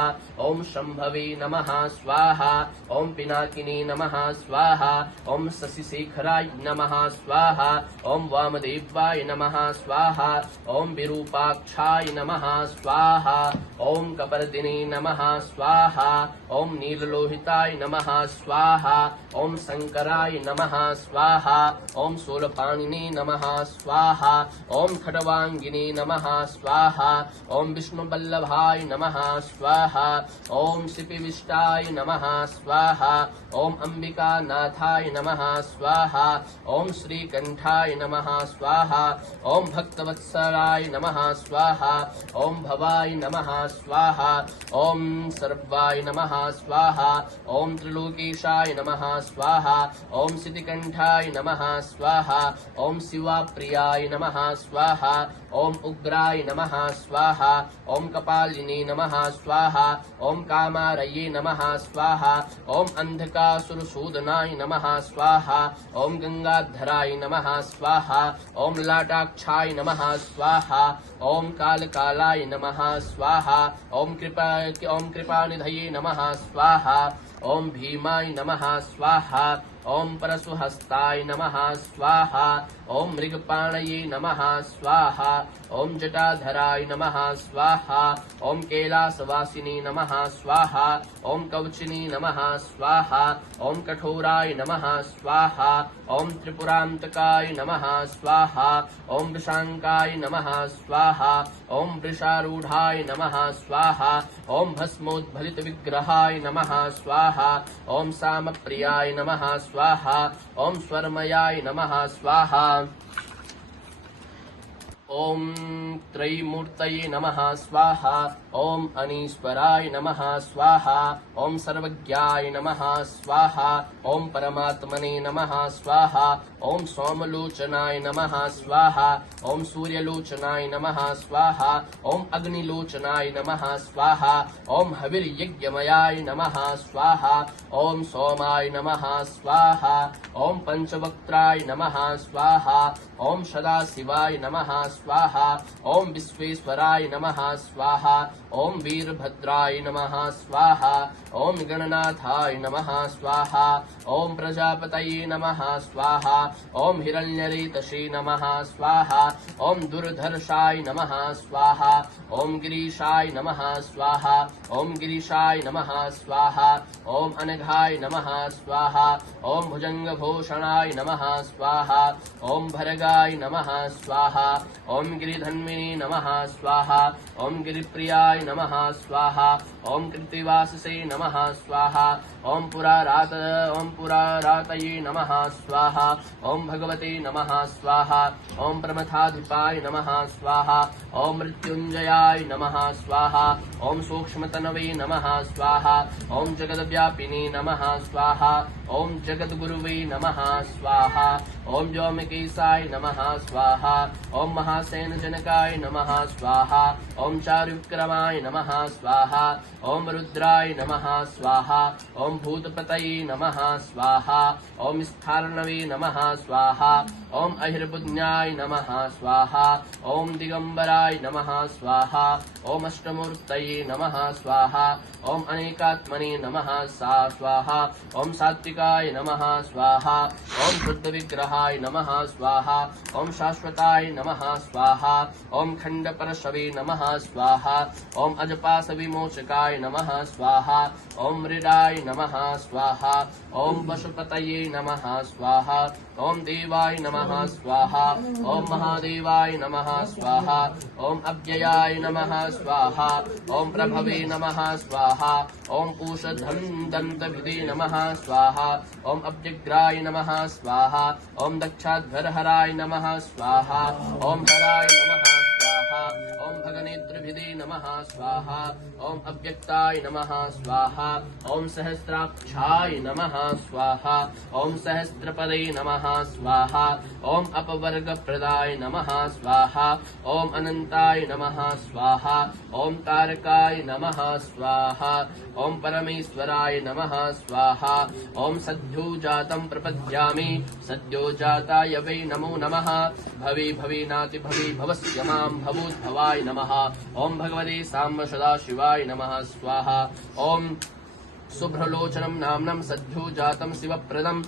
ॐ शम्भवे नमः स्वाहा ॐ पिनाकिनी नमः स्वाहा ॐ शशिशेखराय नमः स्वाहा ॐ वामदेवाय नमः स्वाहा ॐ विरूपाक्षाय नमः स्वाहा ॐ कपर्दिने नमः स्वाहा ॐ नीललोहिताय नमः स्वाहा ॐ शङ्कराय नमः स्वाहा ॐ शूलपाणिने नमः स्वाहा ॐ खट्वाङ्गिने नमः स्वाहा ॐ विष्णुवल्लभाय नमः स्वाहा ॐ शिपिविष्टाय नमः स्वाहा ॐ अम्बिकानाथाय नमः स्वाहा ॐ श्रीकण्ठाय नमः स्वाहा ॐ भक्तवत्सलाय नमः स्वाहा ॐ भवाय नमः स्वाहा ॐ सर्वाय नमः स्वाहा ॐ त्रिलोकेशाय नमः स्वाहा ॐ सिद्धिकण्ठाय नमः स्वाहा ॐ शिवाप्रियाय नमः स्वाहा ॐ उग्राय नमः स्वाहा ॐ कपालिने नमः स्वाहा ॐ कामारये नमः स्वाहा ॐ अन्धकासुरसूदनाय नमः स्वाहा ॐ गंगाधराय नमः स्वाहा ॐ लाटाक्षाय नमः स्वाहा ॐ कालकालाय नमः स्वाहा ॐ कृपानिधये नमः स्वाहा ॐ भीमाय नमः स्वाहा ॐ परशुहस्ताय नमः स्वाहा ॐ मृगपाणये नमः स्वाहा ॐ जटाधराय नमः स्वाहा ॐ कैलासवासिने नमः स्वाहा ॐ कवचिने नमः स्वाहा ॐ कठोराय नमः स्वाहा ॐ त्रिपुरान्तकाय नमः स्वाहा ॐ वृषाङ्काय नमः स्वाहा ॐ वृषारूढाय नमः स्वाहा ॐ भस्मोद्भलितविग्रहाय नमः स्वाहा ॐ सामप्रियाय नमः स्वाहा ॐ स्वरमयाय नमः स्वाहा ॐ त्रयीमूर्तये नमः स्वाहा ॐ अनीश्वराय नमः स्वाहा ॐ सर्वज्ञाय नमः स्वाहा ॐ परमात्मने नमः स्वाहा ॐ सोमलोचनाय नमः स्वाहा ॐ सूर्यलोचनाय नमः स्वाहा ॐ अग्निलोचनाय नमः स्वाहा ॐ हविर्यज्ञमयाय नमः स्वाहा ॐ सोमाय नमः स्वाहा ॐ पंचवक्त्राय नमः स्वाहा ॐ सदाशिवाय नमः स्वाहा ओम विश्वेश्वराय नमः स्वाहा ओम वीरभद्राय नमः स्वाहा ओम गणनाथाय नमः स्वाहा ओम प्रजापतये नमः स्वाहा ओम हिरण्यरेतसे नमः स्वाहा ओम दुर्धर्षाय नमः स्वाहा ओम गिरीशाय नमः स्वाहा ओम गिरीशाय नमः स्वाहा ओम अनघाय नमः स्वाहा ओम भुजंगभूषणाय नमः स्वाहा ओम भरगाय नमः स्वाहा ओम गिरिधन्विने नमः स्वाहा ओम गिरिप्रियाय नमः स्वाहा ओम कृत्तिवाससे नमः स्वाहा ओम पुरारातये नमः स्वाहा ओम भगवते नमः स्वाहा ओम प्रमथाधिपाय नमः स्वाहा ओम मृत्युंजयाय नमः स्वाहा ओम सूक्ष्मतनवे नमः स्वाहा ओम जगद्व्यापिने नमः स्वाहा ओम जगद्गुरुवे नमः स्वाहा ओम व्योमकेशाय नमः स्वाहा ओम महासेनजनकाय नमः स्वाहा ओम चारुविक्रमाय नमः स्वाहा ओम रुद्राय नमः स्वाहा ओम भूतपतये नमः स्वाहा ओम स्थार्णवे नमः स्वाहा ओम अहिर्बुध्याय नमः स्वाहा ओम दिगंबराय नमः स्वाहा ओम अष्टमूर्तये नमः स्वाहा ओम अनेकात्मने नमः स्वाहा ओम सात्विकाय नमः स्वाहा ओम शुद्धविग्रहाय नमः स्वाहा ओम शाश्वताय नमः स्वाहा ओम खंडपरशवे नमः स्वाहा ओम अजपास विमोचकाय नमः स्वाहा ओम मृडाय नमः स्वाहा ओम पशुपतये नमः स्वाहा ओम देवाय नमः स्वाहा ओम महादेवाय नमः स्वाहा ओम अव्ययाय नमः स्वाहा ओम प्रभवे नमः स्वाहा ओम पूषदन्तभिदे नमः स्वाहा ओम अव्यग्राय नमः स्वाहा ओम दक्षाध्वरहराय नमः स्वाहा ओम हराय नमः स्वाहा ओम भगनेत्रभिदे नमः स्वाहा ओम अव्यक्ताय नमः स्वाहा ओम सहस्राक्षाय नमः स्वाहा ओम सहस्रपदे नमः स्वाहा ओम अपवर्गप्रदाय नमः स्वाहा ओम अनंताय नमः स्वाहा ओम तारकाय नमः स्वाहा ओम परमेश्वराय नमः स्वाहा ओम सद्योजातं प्रपद्यामि सद्योजाताय वै नमो नमः भवे भवेनाति भवे भवस्य मां भवोद्भवाय नमः ओम भगवते साम्ब सदाशिवाय नमः स्वाहा ओम शुभ्रलोचनं नाम्नं सद्योजातं शिवप्रदं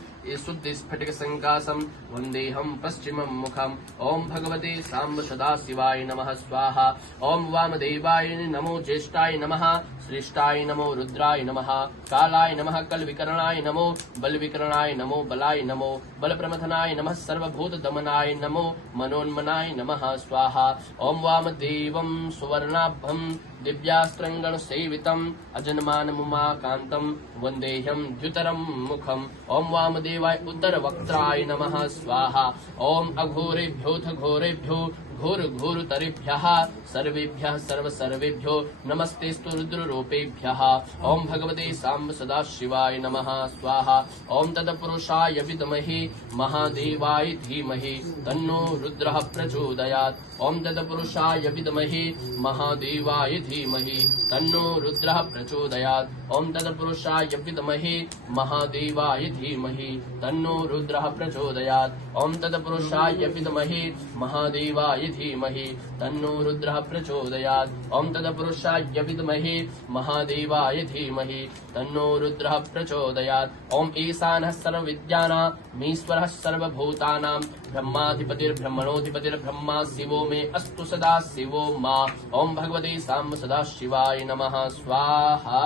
शुद्धिस्फटिकसङ्कासं वन्देऽहं पश्चिमं मुखम् ओम भगवते साम्ब सदाशिवाय नमः स्वाहा ओम वामदेवाय नमो ज्येष्ठाय नमः श्रेष्ठाय नमो रुद्राय नमः कालाय नमः कलविकरणाय नमो बलविकरणाय नमो बलाय नमो बलप्रमथनाय नमः सर्वभूतदमनाय नमो मनोन्मनाय नमः स्वाहा ओम वामदेवं सुवर्णाभं दिव्यास्त्रङ्गणसेवितम् अजन्मानमुमाकान्तं वन्देऽहं द्युतरं मुखम् ओम वामदेवाय उत्तरवक्त्राय नमः स्वाहा ओम अघोरेभ्योऽथ घोरेभ्यो घोरघोरतरेभ्यः सर्वेभ्यः सर्वसर्वेभ्यो नमस्तेस्तु रुद्ररूपेभ्यः ओम भगवते साम्ब सदाशिवाय नमः स्वाहा ओम तत्पुरुषाय विद्महे महादेवाय धीमहि तन्नो रुद्रः प्रचोदयात् ओम तत्पुरुषाय विद्महे महादेवाय धीमहि तन्नो रुद्रः प्रचोदयात् ओम तत्पुरुषाय विद्महे महादेवाय धीमहि तन्नो रुद्रः प्रचोदयात् ओम तत्पुरुषाय विद्महे महादेवाय धीमहि तन्नो रुद्रः प्रचोदयात् ओम तत्पुरुषाय विद्महे महादेवाय धीमहि तन्नो रुद्रः प्रचोदयात् ओम ईशानः सर्वविद्यानामीश्वरः सर्वभूतानां ब्रह्माधिपतिर्ब्रह्मणोऽधिपतिर्ब्रह्मा शिवो मे अस्तु सदा शिवो मा ओम भगवते साम्ब सदाशिवाय नमः स्वाहा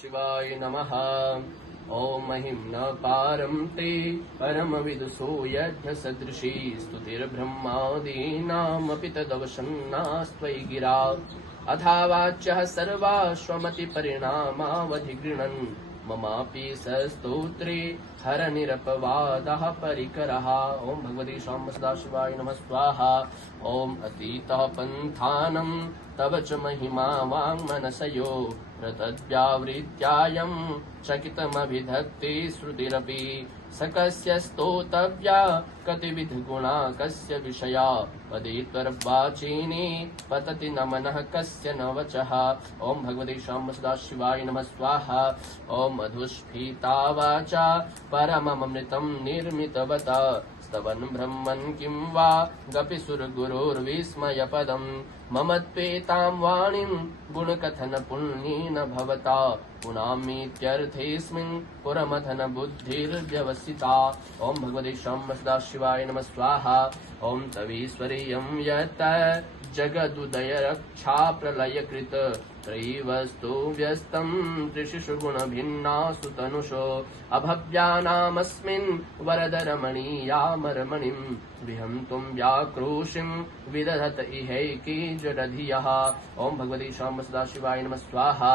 शिवाय नमः ओम महिम्न पारं ते परमविदुषो यज्ञसदृशी स्तुतिर्ब्रह्मादीनामपि तदवसन्नास्त्वयि गिरा अथावाच्यः सर्वाश्वमतिपरिणामावधिगृह्णन् ममापि सस्तोत्रे हरनिरपवादः परिकरः ओम भगवते साम्ब सदाशिवाय नमः स्वाहा ओम अतीतः पन्थानं तव च महिमा वाङ्मनसयो प्रतद्व्यावृत्यायं चकितमभिधत्ते श्रुतिरपि सकस्य स्तोतव्या कतिविधगुणा कस्य विषया पदे त्वर्वाचीने पतति न मनः कस्य न वचः ओम भगवते साम्ब सदाशिवाय नमः स्वाहा ओम मधुस्फीता वाचा परममृतं निर्मितवता स्तवन् ब्रह्मन् किं वा गपिसुरगुरोर्विस्मयपदम् ममत्पेतां वाणीं गुणकथनपुण्येन भवता पुनामीत्यर्थेऽस्मिन् पुरमथन बुद्धिर्व्यवसिता। ओम भगवते सदाशिवाय नमः स्वाहा। ओम तवीश्वरीयं यत् जगदुदयरक्षा प्रलयकृत त्रयीवस्तु व्यस्तं त्रिषु गुणभिन्नासु तनुषो अभव्यानामस्मिन् वरदरमणीयामरमणिं विहन्तुं व्याक्रोशिं विदधत इहैकी जडधियः। ओम भगवते सदाशिवाय नमः स्वाहा।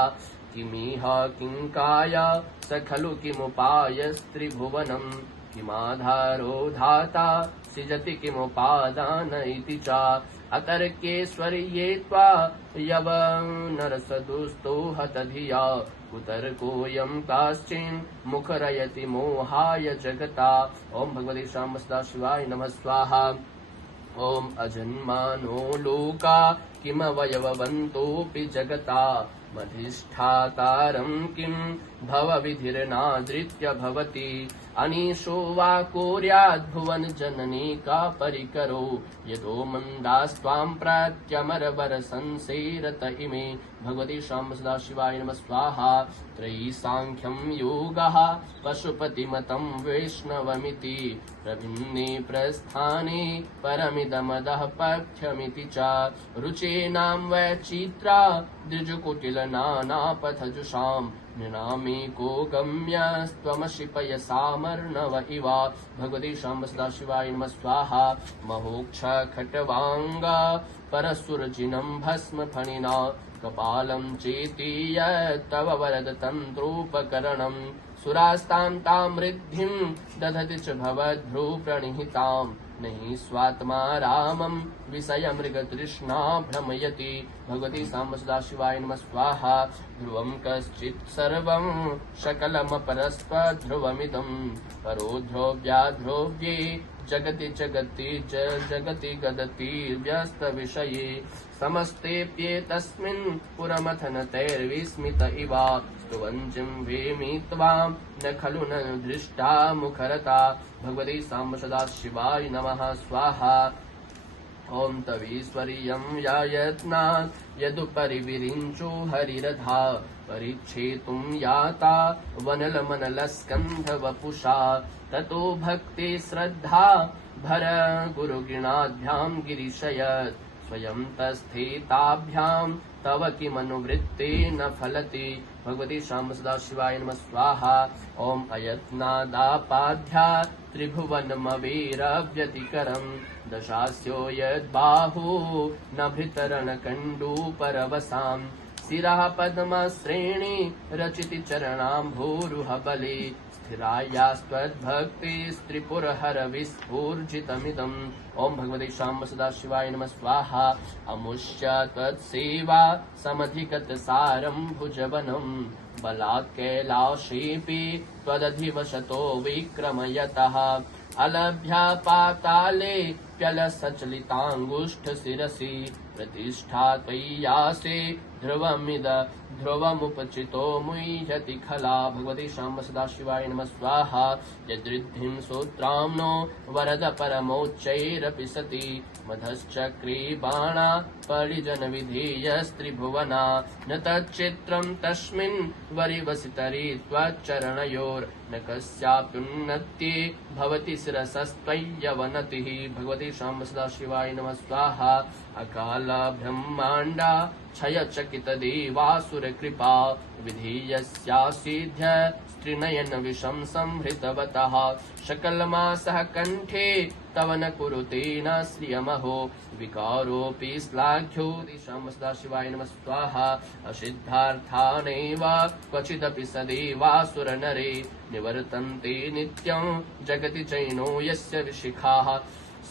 किमिह किङ्काय स खलु किमुपायस्त्रिभुवनम् किमाधारो धाता सृजति किमुपादान इति च अतर्केश्वर्ये त्वा यव नरसदुस्तो हतधिया कुतर्कोऽयं काश्चिन् मुखरयति मोहाय जगता। ओम भगवते सदाशिवाय नमः स्वाहा। ओम अजन्मानो लोका किमवयववन्तोऽपि जगता मधिष्ठातारं किं भवविधिर्नादृत्य भवति अनीशो वा कोर्याद्भुवन जननी का परिकरो यदो मन्दास्त्वां प्रत्यमरवर संसेरत इमे। भगवते सदाशिवाय नमः स्वाहा। त्रयी सांख्यं योगः पशुपतिमतं वैष्णवमिति प्रभिन्ने प्रस्थाने परमिदमदः पथ्यमिति च रुचेनां वैचित्रा द्विजुकुटिलनानापथजुषां नृणामेको गम्यस्त्वमसि पयसामर्णव इव। भगवते सदाशिवाय नमः स्वाहा। महोक्ष खट्वाङ्ग परसुरजिनं भस्म फणिना कपालं चेति यत्तव वरद तन्त्रोपकरणं सुरास्तां तां रिद्धिं दधति च भवद्भ्रूप्रणिहितां नहि स्वात्मा रामं विषयमृगतृष्णा भ्रमयति। भगवते सदाशिवाय नमः स्वाहा। ध्रुवं कश्चित् सर्वं सकलमपरस्पध्रुवमिदं परो ध्रुव्याध्रुव्ये जगति जगति जगति गदति व्यस्त विषये समस्तेऽप्येतस्मिन् पुरमथनतैर्विस्मित इव स्तुवञ्चिं वेमि त्वां न खलु न दृष्टा मुखरता। भगवते सदाशिवाय नमः स्वाहा। ओम तवीश्वरीयं यायत्नात् यदुपरि विरिञ्चो हरिरथा परिच्छेतुं याता वनलमनलस्कन्धवपुषा ततो भक्ति श्रद्धा भर गुरुगृणाभ्यां गिरिशयत् स्वयं तस्थेताभ्यां तव किमनुवृत्ते न फलति। भगवते सदाशिवाय नमः स्वाहा। ओम अयत्नादापाध्या त्रिभुवनमवेरव्यतिकरं दशास्यो यद्बाहु नभितरणकण्डूपरवसां शिरः पद्मश्रेणी रचिति चरणाम्भोरुहबले स्थिरायास्त्वद्भक्तिस्त्रिपुरहर विस्फूर्जितमिदम्। ओम भगवते सदाशिवाय नमः स्वाहा। अमुष्य त्वत्सेवा समधिगत सारं भुजवनं बलात् कैलाशेऽपि त्वदधिवशतो विक्रमयतः अलभ्या पाताले प्यलसचलिताङ्गुष्ठ शिरसि प्रतिष्ठा त्वय्यासे ध्रुवमुपचितो मुह्यति खला। भगवते सदाशिवाय नमः स्वाहा। यदृद्धिं सूत्राम्नो वरद परमोच्चैरपि सति मधश्चक्रे बाणा परिजनविधेयस्त्रिभुवना न तच्चित्रं तस्मिन् वरिवसितरि त्वच्चरणयोर्न कस्याप्युन्नत्ये भवति शिरसस्त्वय्यवनतिः। भगवते सदाशिवाय नमः स्वाहा। अकाल ब्रह्माण्डा क्षयचकितदेवासुरकृपा विधेयस्यासिध्य स्त्रिनयन विषं संहृतवतः शकलमासः कण्ठे तव न कुरुते न श्रियमहो विकारोऽपि श्लाघ्यो। सदाशिवाय नमः स्वाहा। असिद्धार्थानैव क्वचिदपि सदेवासुरनरे निवर्तन्ते नित्यं जगति चैनो यस्य विशिखाः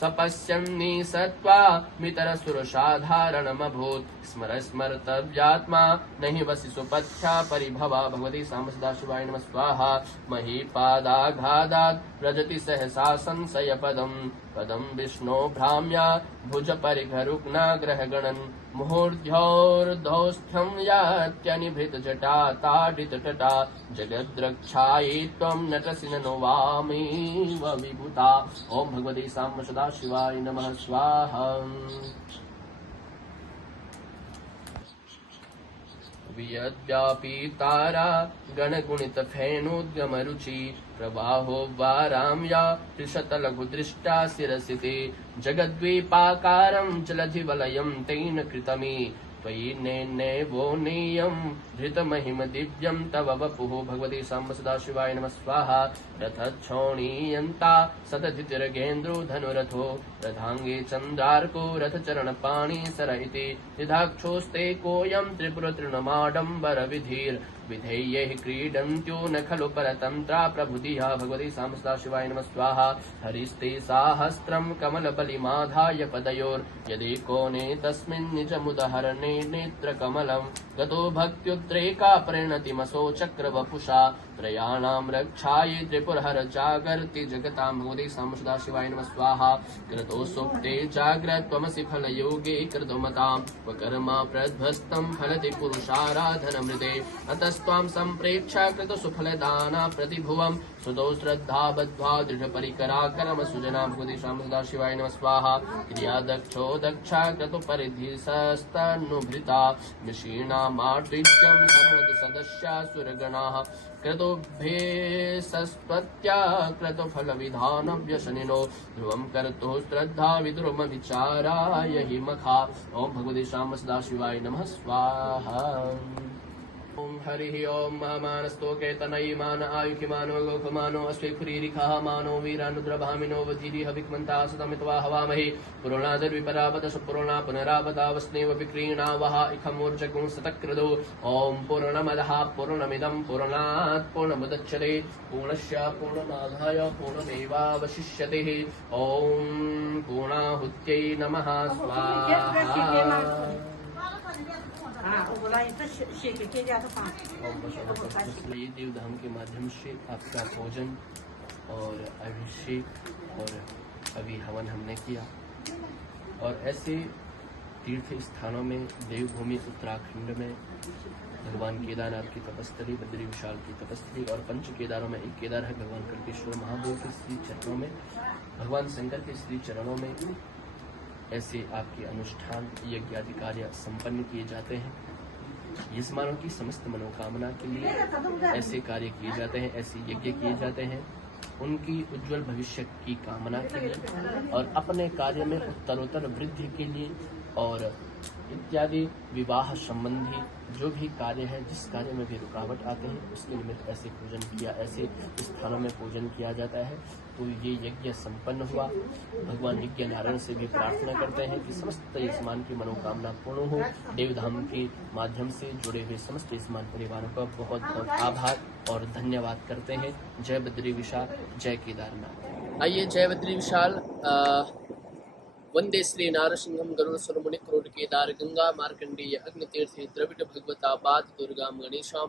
सपश्यन्नि सत्त्वा मितरसुरसाधारणमभूत् स्मर्तव्यात्मा नहि वसि सुपथ्या परिभवा। भगवते सदाशिवाय नमः स्वाहा। महीपादाघादात् व्रजति सहसा संशय पदम पदम विष्णो भ्राम्या भुज परिघरुग्नाग्रह गणन मुहूर्ध्योर्धौस्थ्यं यात्यनिभृत जटा ताडित तटा जगद्रक्षायै त्वं नटसि ननु वामेव विभूता। ओम भगवते साम्ब सदाशिवाय नमः स्वाहा। यद्यापि तारा गणगुणित फेनोद्गम रुचि प्रवाहो वाराम्या त्रिशतलघुदृष्टा शिरसिते जगद्वीपाकारं जलधिवलयं तेन कृतमी त्वयि नेवो नेयं धृतमहिम दिव्यं तव वपुः। भगवते साम्ब सदाशिवाय नमः स्वाहा। रथक्षोणीयन्ता सतधितिर्गेन्द्रो धनुरथो रथाङ्गे चन्द्रार्को रथचरणपाणि सर इति द्विधाक्षोस्ते कोऽयं त्रिपुरतृणमाडम्बर विधेयैः क्रीडन्त्यो न खलु परतन्त्रा प्रभुधिः। भगवते साम्ब सदाशिवाय नमः स्वाहा। हरिस्ते साहस्रं कमलबलिमाधाय पदयोर्यदेकोने तस्मिन् निजमुदहरणे नेत्रकमलं गतो भक्त्युद्रेका परिणतिमसो चक्रवपुषा त्रयाणां रक्षायै त्रिपुरहर जागर्ति जगतां। भगवते साम्ब सदाशिवाय नमः स्वाहा। कृतो सुप्ते जाग्रत्वमसि फलयोगे कृतमतां वकर्मा प्रध्वस्तं फलति पुरुषाराधनमृते अतस्त्वां सम्प्रेक्ष्य कृत सुफलदाना प्रतिभुवं सुतो श्रद्धा बद्ध्वा दृढपरिकरा कर्म सुजना। भगवते साम्ब सदाशिवाय नमः स्वाहा। क्रिया दक्षो दक्षा क्रतु परिधिस्तनुभृता विषीणामाट्रित्यं शरणद सदस्या सुरगणाः क्रतुभ्येसस्त्वत्या क्रतुफलविधानव्यसनिनो ध्रुवं कर्तुः श्रद्धा विद्रुम विचाराय हि मखा। ओम भगवते साम्ब सदाशिवाय नमः स्वाहा। ओम हरि ओम महामानस्तो केतनयिमान आयुकिमानो लोकमानो अश्वेखुरीरिखः मानो वीरानुद्रभामिनो वजीरिह विक्मन्ता सतमित्वा हवामहे पुरोणादर्विपरापद सुपुरोणा पुनरापदावस्नेव विक्रीणावः इखमूर्जगुं सतक्रदो। ओम पूर्णमदः पूर्णमिदं पूर्णात् पूर्णमुदच्यते पूर्णस्य पूर्णमादाय पूर्णमेवावशिष्यते। ओम पूर्णाहुत्यै नमः स्वाहा। देव धाम के माध्यम से आपका भोजन और अभिषेक और अभी हवन हमने किया और ऐसे तीर्थ स्थानों में देवभूमि उत्तराखंड में भगवान केदारनाथ की तपस्थली, बद्री विशाल की तपस्थली और पंच केदारों में एक केदार है भगवान कल्पेश्वर महादेव के श्री चरणों में, भगवान शंकर के श्री चरणों में ऐसे आपके अनुष्ठान यज्ञ आदि कार्य संपन्न किए जाते हैं। यजमानों की समस्त मनोकामना के लिए ऐसे कार्य किए जाते हैं, ऐसे यज्ञ किए जाते हैं उनकी उज्जवल भविष्य की कामना के लिए और अपने कार्य में उत्तरोत्तर वृद्धि के लिए और इत्यादि विवाह संबंधी जो भी कार्य है, जिस कार्य में भी रुकावट आते हैं उसके निमित्त ऐसे पूजन किया, ऐसे स्थानों में पूजन किया जाता है। तो ये यज्ञ संपन्न हुआ। भगवान यज्ञ नारायण से भी प्रार्थना करते हैं कि समस्त यजमान की मनोकामना पूर्ण हो। देवधाम के माध्यम से जुड़े हुए समस्त यजमान परिवारों का बहुत बहुत आभार और धन्यवाद करते हैं। जय बद्री विशाल, जय केदारनाथ। आइए जय बद्री विशाल। वंदे श्री नारसिंहम गरुड़ सुरमुनि क्रोड केदार गंगा मार्कंडेय अग्नितीर्थे द्रविड़ भगवता बाध दुर्गाम गणेशाम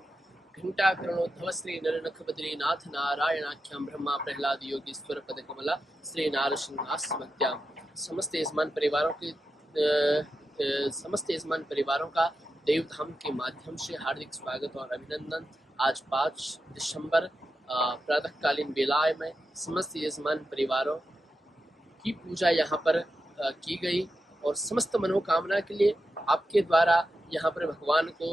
घंटाकरणोद्धव श्री नरनख बद्रीनाथ नारायणाख्याम ब्रह्मा प्रहलाद योगीश्वर पद कमला श्री नारसिंहास्मत्याम। समस्त यजमान परिवारों का देवधाम के माध्यम से हार्दिक स्वागत और अभिनंदन। आज 5 दिसंबर प्रातःकालीन वेलाएं में समस्त यजमान परिवारों की पूजा यहाँ पर की गई और समस्त मनोकामना के लिए आपके द्वारा यहाँ पर भगवान को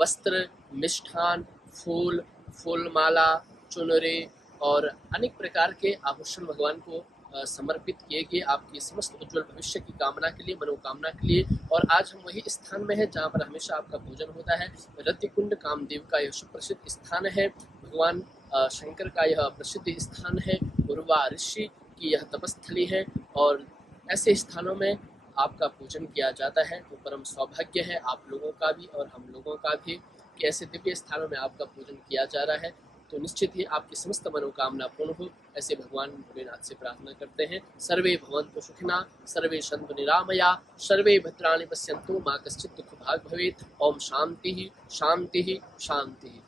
वस्त्र, मिष्ठान, फूल, फूलमाला, चुनरी और अनेक प्रकार के आभूषण भगवान को समर्पित किए गए आपकी समस्त उज्जवल भविष्य की कामना के लिए, मनोकामना के लिए। और आज हम वही स्थान में हैं जहाँ पर हमेशा आपका पूजन होता है। रतिकुंड कामदेव का यह सुप्रसिद्ध स्थान है, भगवान शंकर का यह प्रसिद्ध स्थान है, उर्वा ऋषि की यह तपस्थली है और ऐसे स्थानों में आपका पूजन किया जाता है। तो परम सौभाग्य है आप लोगों का भी और हम लोगों का भी कि ऐसे दिव्य स्थानों में आपका पूजन किया जा रहा है। तो निश्चित ही आपकी समस्त मनोकामना पूर्ण हो, ऐसे भगवान भोलेनाथ से प्रार्थना करते हैं। सर्वे भवन्तु सुखिनः, सर्वे सन्तु निरामया, सर्वे भद्राणि पश्यन्तु, मा कश्चित् दुःखभाग् भवेत्। ओम शांति शांति शांति।